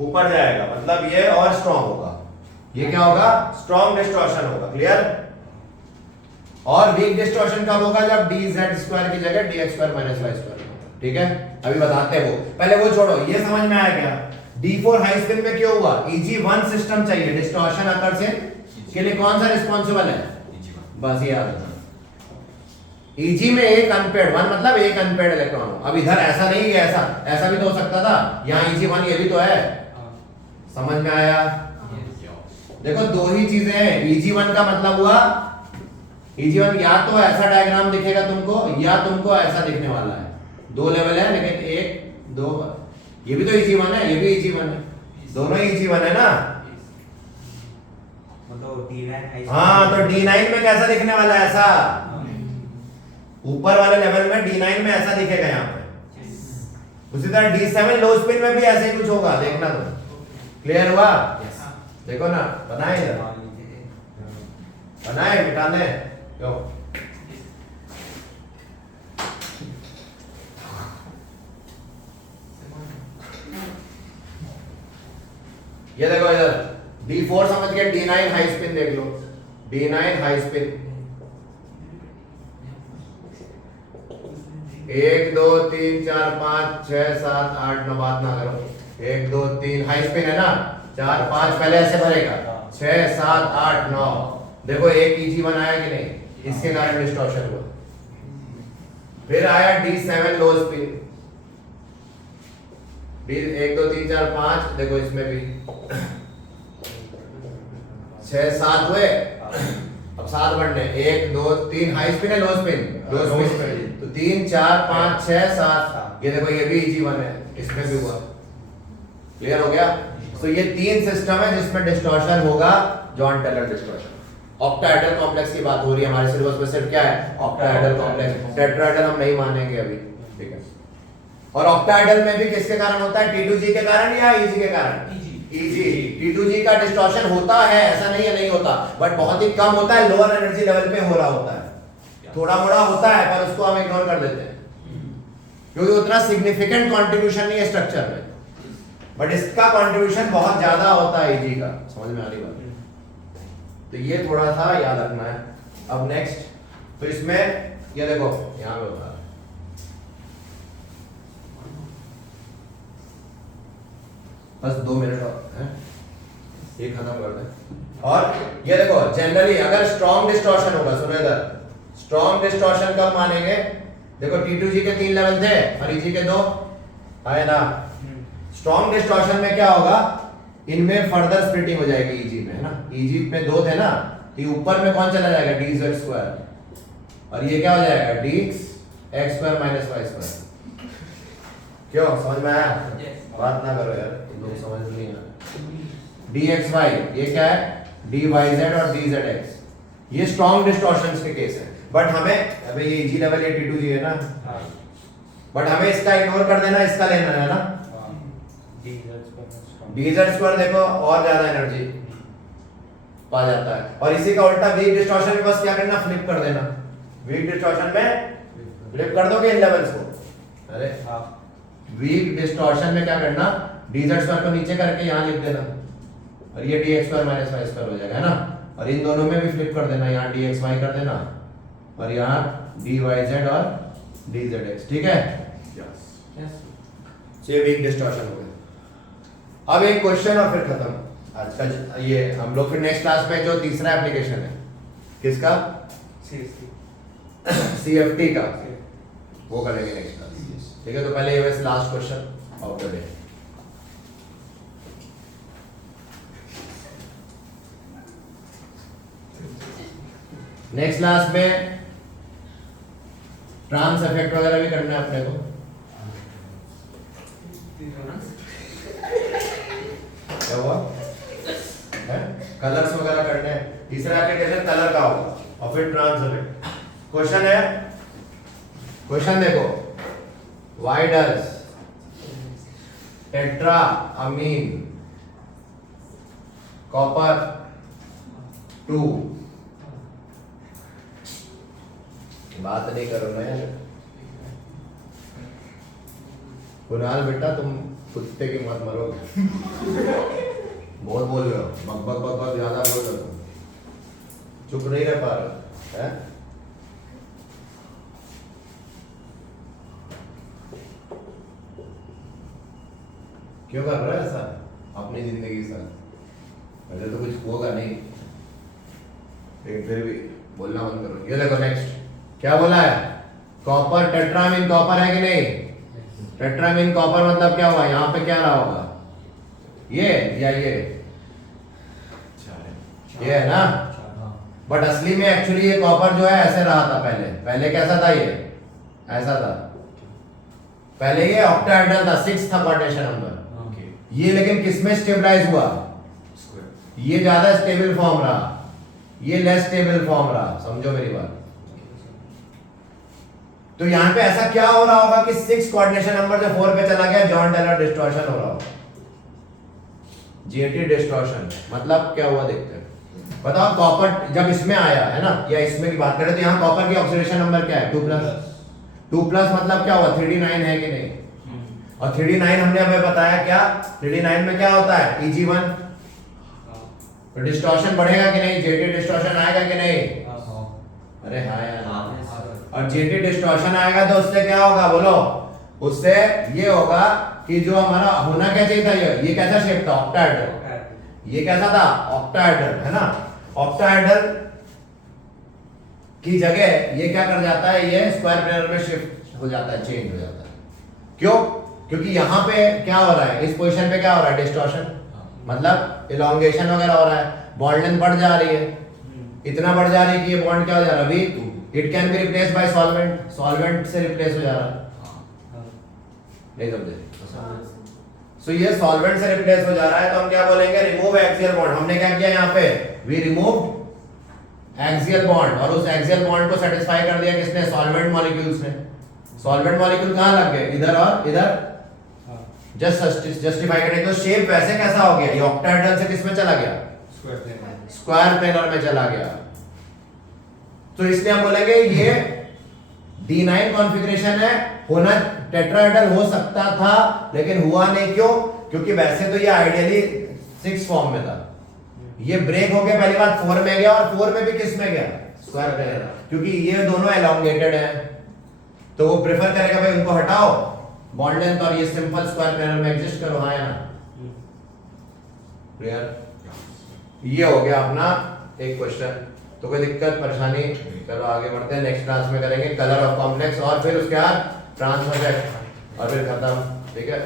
ऊपर जाएगा, मतलब ये और स्ट्रॉन्ग होगा, ये क्या होगा, स्ट्रॉन्ग डिस्टॉर्शन होगा, क्लियर। और वीक डिस्टॉर्शन कब होगा जब dz² की जगह dx² - y²। ठीक है, अभी बताते हैं वो, पहले वो छोड़ो, ये समझ में आया क्या? D4 हाई स्पिन में क्यों हुआ? EG1 सिस्टम चाहिए, डिस्टॉर्शन अकर्षण के लिए कौन सा रिस्पॉन्सिबल है? बस ये याद रखना। EG में एक अनपेड, 1 मतलब एक अनपेड इलेक्ट्रॉन हो। अब इधर ऐसा नहीं है, ऐसा भी तो हो सकता था, यहाँ EG1 ये भी तो है। समझ में आया? देखो दो ही चीजें हैं, EG1 का मतलब हुआ EG1 या तो ऐसा डायग्राम दिखेगा तुमको, या तुमको ऐसा दिखने वाला है। दो लेवल है, लेकिन एक दो, ये भी तो EG1 है, ये भी EG1 है, दोनों ही EG1 है ना। मतलब D9 हाँ, तो D9 में कैसा दिखने वाला है? ऐसा ऊपर वाले लेवल में D9 में ऐसा दिखेगा यहाँ पे। उसी तरह D7 लो स्पिन में भी ऐसे ही कुछ होगा, देखना तो। क्लियर हुआ? देखो ना, बनाए इधर, बनाए, मिटाने क्यों? ये देखो इधर D4 समझ के, D9 हाई स्पिन देख लो, D9 हाई स्पिन, 1 2 3 4 5 6 7 8 9, बात ना करो, 1 2 3 हाई स्पिन है ना, 4 5 पहले ऐसे भरेगा, 6 7 8 9। देखो एक EG1 आया कि नहीं, इसके कारण डिस्टॉर्शन हुआ। फिर आया D7 लो स्पिन, 1 2 3 4 5, देखो इसमें भी 6 7 हुए, अब 7 बढ़ने, 1 2 3 हाई स्पिन है, लो स्पिन, लो स्पिन, तो 3 4 5 6 7, ये देखो ये भी EG1 है, इसमें भी हुआ। क्लियर हो गया? तो ये तीन सिस्टम है जिसमें डिस्टॉर्शन होगा, Jahn Teller distortion. Octahedral complex की बात हो रही है हमारे सिलेबस में, सिर्फ क्या है? Octahedral complex. टेट्राहेड्रल हम नहीं मानेंगे अभी, ठीक है। और ऑक्टाहेड्रल में भी किसके कारण होता है? T2G के कारण या EG के कारण? EG। T2G का डिस्टॉर्शन होता है, ऐसा नहीं है नहीं होता, बट बहुत ही कम होता है, लोअर एनर्जी लेवल पे हो रहा होता है, थोड़ा मोड़ा होता है, पर उसको हम इग्नोर कर देते हैं क्योंकि उतना सिग्निफिकेंट कंट्रीब्यूशन नहीं है स्ट्रक्चर में, बट इसका कंट्रीब्यूशन बहुत ज्यादा होता है EG का। समझ में आ रही बात? तो ये थोड़ा सा याद रखना है। अब नेक्स्ट, तो इसमें ये देखो यहां पे होता है, बस 2 मिनट और है, ये खत्म कर दें। और ये देखो जनरली अगर स्ट्रॉन्ग डिस्टॉर्शन होगा, सुनो इधर, स्ट्रॉन्ग डिस्टॉर्शन कब मानेंगे? देखो T2G के 3 लेवल थे और EG के 2 आए ना। स्ट्रॉन्ग डिस्टॉर्शन में क्या होगा? इनमें फर्दर स्प्लिटिंग हो जाएगी EG में, है ना। EG में 2 थे ना, तो ऊपर में कौन चला जाएगा? dz², और ये क्या हो जाएगा? dx² - y²। क्यों? समझ में आया? बात ना करो यार, तुम लोग समझ नहीं आ। dxy ये क्या है? dyz और dzx, ये स्ट्रॉन्ग डिस्टॉर्शंस के केस है। बट हमें अबे ये EG लेवल, ये T2G है ना, बट हमें इसका इग्नोर कर देना, इसका लेना है ना। dz² देखो और ज्यादा एनर्जी पा जाता है, और इसी का उल्टा वीक डिस्टॉर्शन में बस क्या करना? फ्लिप कर देना। वीक डिस्टॉर्शन में फ्लिप कर दोगे इन लेवल्स को। अरे वीक डिस्टॉर्शन में क्या करना? dz² को नीचे करके यहाँ लिख देना, और ये dx² - y² हो जाएगा, है ना। और इन दोनों में भी फ्लिप कर देना, यहाँ dxy कर देना, और यहाँ dyz और dzx। ठीक है, ये वीक डिस्टॉर्शन हो गया। अब एक क्वेश्चन और फिर खत्म आज का ये हम लोग। फिर नेक्स्ट क्लास में जो तीसरा एप्लीकेशन है किसका? CFT का, वो करेंगे नेक्स्ट क्लास। ठीक है, तो पहले ये वैसे last question of the day. Next class में ट्रांस इफेक्ट वगैरह भी करना है अपने को। क्या हुआ है? कलर्स वगैरह करने हैं। तीसरा एप्लीकेशन कलर का होगा, और फिर ट्रांस इफेक्ट। क्वेश्चन है, क्वेश्चन देखो, why does tetra amine copper 2, बात नहीं करो ना यार कुणाल बेटा, तुम कुत्ते की मत मरोगे। बहुत बोल रहे हो, बक बक बक बक ज्यादा बोल रहे हो, चुप नहीं रह पा रहे हैं। क्यों कर रहा है ऐसा अपनी जिंदगी के साथ? पहले तो कुछ होगा नहीं, लेकिन फिर भी बोलना बंद करो। ये देखो नेक्स्ट क्या बोला है, कॉपर टेट्रामीन कॉपर है कि नहीं? टेट्रामीन कॉपर मतलब क्या हुआ, यहाँ पे क्या रहा होगा, ये या ये है ना। बट असली में एक्चुअली ये कॉपर जो है ऐसे रहा था पहले कैसा था, ये ऐसा था पहले, ये ऑक्टाहेड्रल था, 6 था कोऑर्डिनेशन नंबर। ये लेकिन किसमें स्टेबलाइज हुआ, ये ज्यादा स्टेबल फॉर्म रहा, ये लेस स्टेबल फॉर्म रहा, समझो मेरी बात। तो यहां पे ऐसा क्या हो रहा होगा कि 6 कोऑर्डिनेशन नंबर जो 4 पे चला गया, जॉन टेलर डिस्टॉर्शन हो रहा होगा, जीएटी डिस्टॉर्शन। मतलब क्या हुआ देखते हैं, बताओ। कॉपर जब इसमें आया है ना, या इसमें की बात करें तो यहाँ कॉपर की ऑक्सीडेशन नंबर क्या है, 2+। मतलब क्या हुआ, 3d9 है कि नहीं? और 3d9 हमने हमें बताया क्या, 3d9 में क्या होता है, Eg1। तो डिस्टॉर्शन बढ़ेगा कि नहीं, जेटी डिस्टॉर्शन आएगा कि नहीं? अरे हाँ यार। और जेटी डिस्टॉर्शन आएगा तो उससे क्या होगा बोलो, उससे ये होगा कि जो हमारा होना क्या चाहिए था, ये कैसा शेप था, ऑक्टाहेड्रल। ये कैसा था, ऑक्टाहेड्रल, है ना। ऑक्टाहेड्रल की जगह ये क्या कर जाता है, ये स्क्वायर प्लेनर में शिफ्ट हो जाता है, चेंज हो जाता है। क्यों? क्योंकि यहाँ पे क्या हो रहा है, इस पोजीशन पे क्या हो रहा है, डिस्टॉर्शन, मतलब इलॉन्गेशन वगैरह हो रहा है, बॉन्ड लेंथ बढ़ जा रही है, इतना बढ़ जा रही है कि ये बॉन्ड क्या हो जा रहा है, weak. It can be replaced by solvent, solvent से रिप्लेस हो जा रहा है, नहीं समझे? सो ये सॉल्वेंट से रिप्लेस हो जा रहा है, तो हम क्या बोलेंगे, रिमूव एक्सियल बॉन्ड। हमने क्या किया यहाँ पे, वी रिमूव एक्सियल बॉन्ड, और उस एक्सियल बॉन्ड को सेटिस्फाई कर दिया किसने, सॉल्वेंट मॉलिक्यूल्स ने। सॉल्वेंट मॉलिक्यूल कहाँ लग गए, इधर और इधर, जस्टिफाई करने। तो शेप वैसे कैसा हो गया, ये ऑक्टाहेड्रल से किसमें चला गया, स्क्वायर प्लेनर में चला गया। तो इसलिए हम बोलेंगे ये D9 कॉन्फ़िगरेशन है, होना टेट्राहेड्रल हो सकता था लेकिन हुआ नहीं। क्यों? क्योंकि वैसे तो ये आइडियली 6 फॉर्म में था, ये ब्रेक होके पहली बार 4 में गया, और 4 में भी किस में गया, स्क्वायर प्लेनर, क्योंकि ये दोनों एलोंगेटेड हैं। तो वो प्रेफर करेगा भाई उनको हटाओ बॉन्ड लेंथ, और ये सिंपल स्क्वायर प्लेनर में एग्जिस्ट करो, हाँ या ना? क्लियर? ये हो गया अपना एक क्वेश्चन। तो कोई दिक्कत परेशानी, चलो आगे बढ़ते हैं। नेक्स्ट क्लास में करेंगे कलर ऑफ कॉम्प्लेक्स, और फिर उसके बाद ट्रांसफर और फिर खत्म, ठीक है।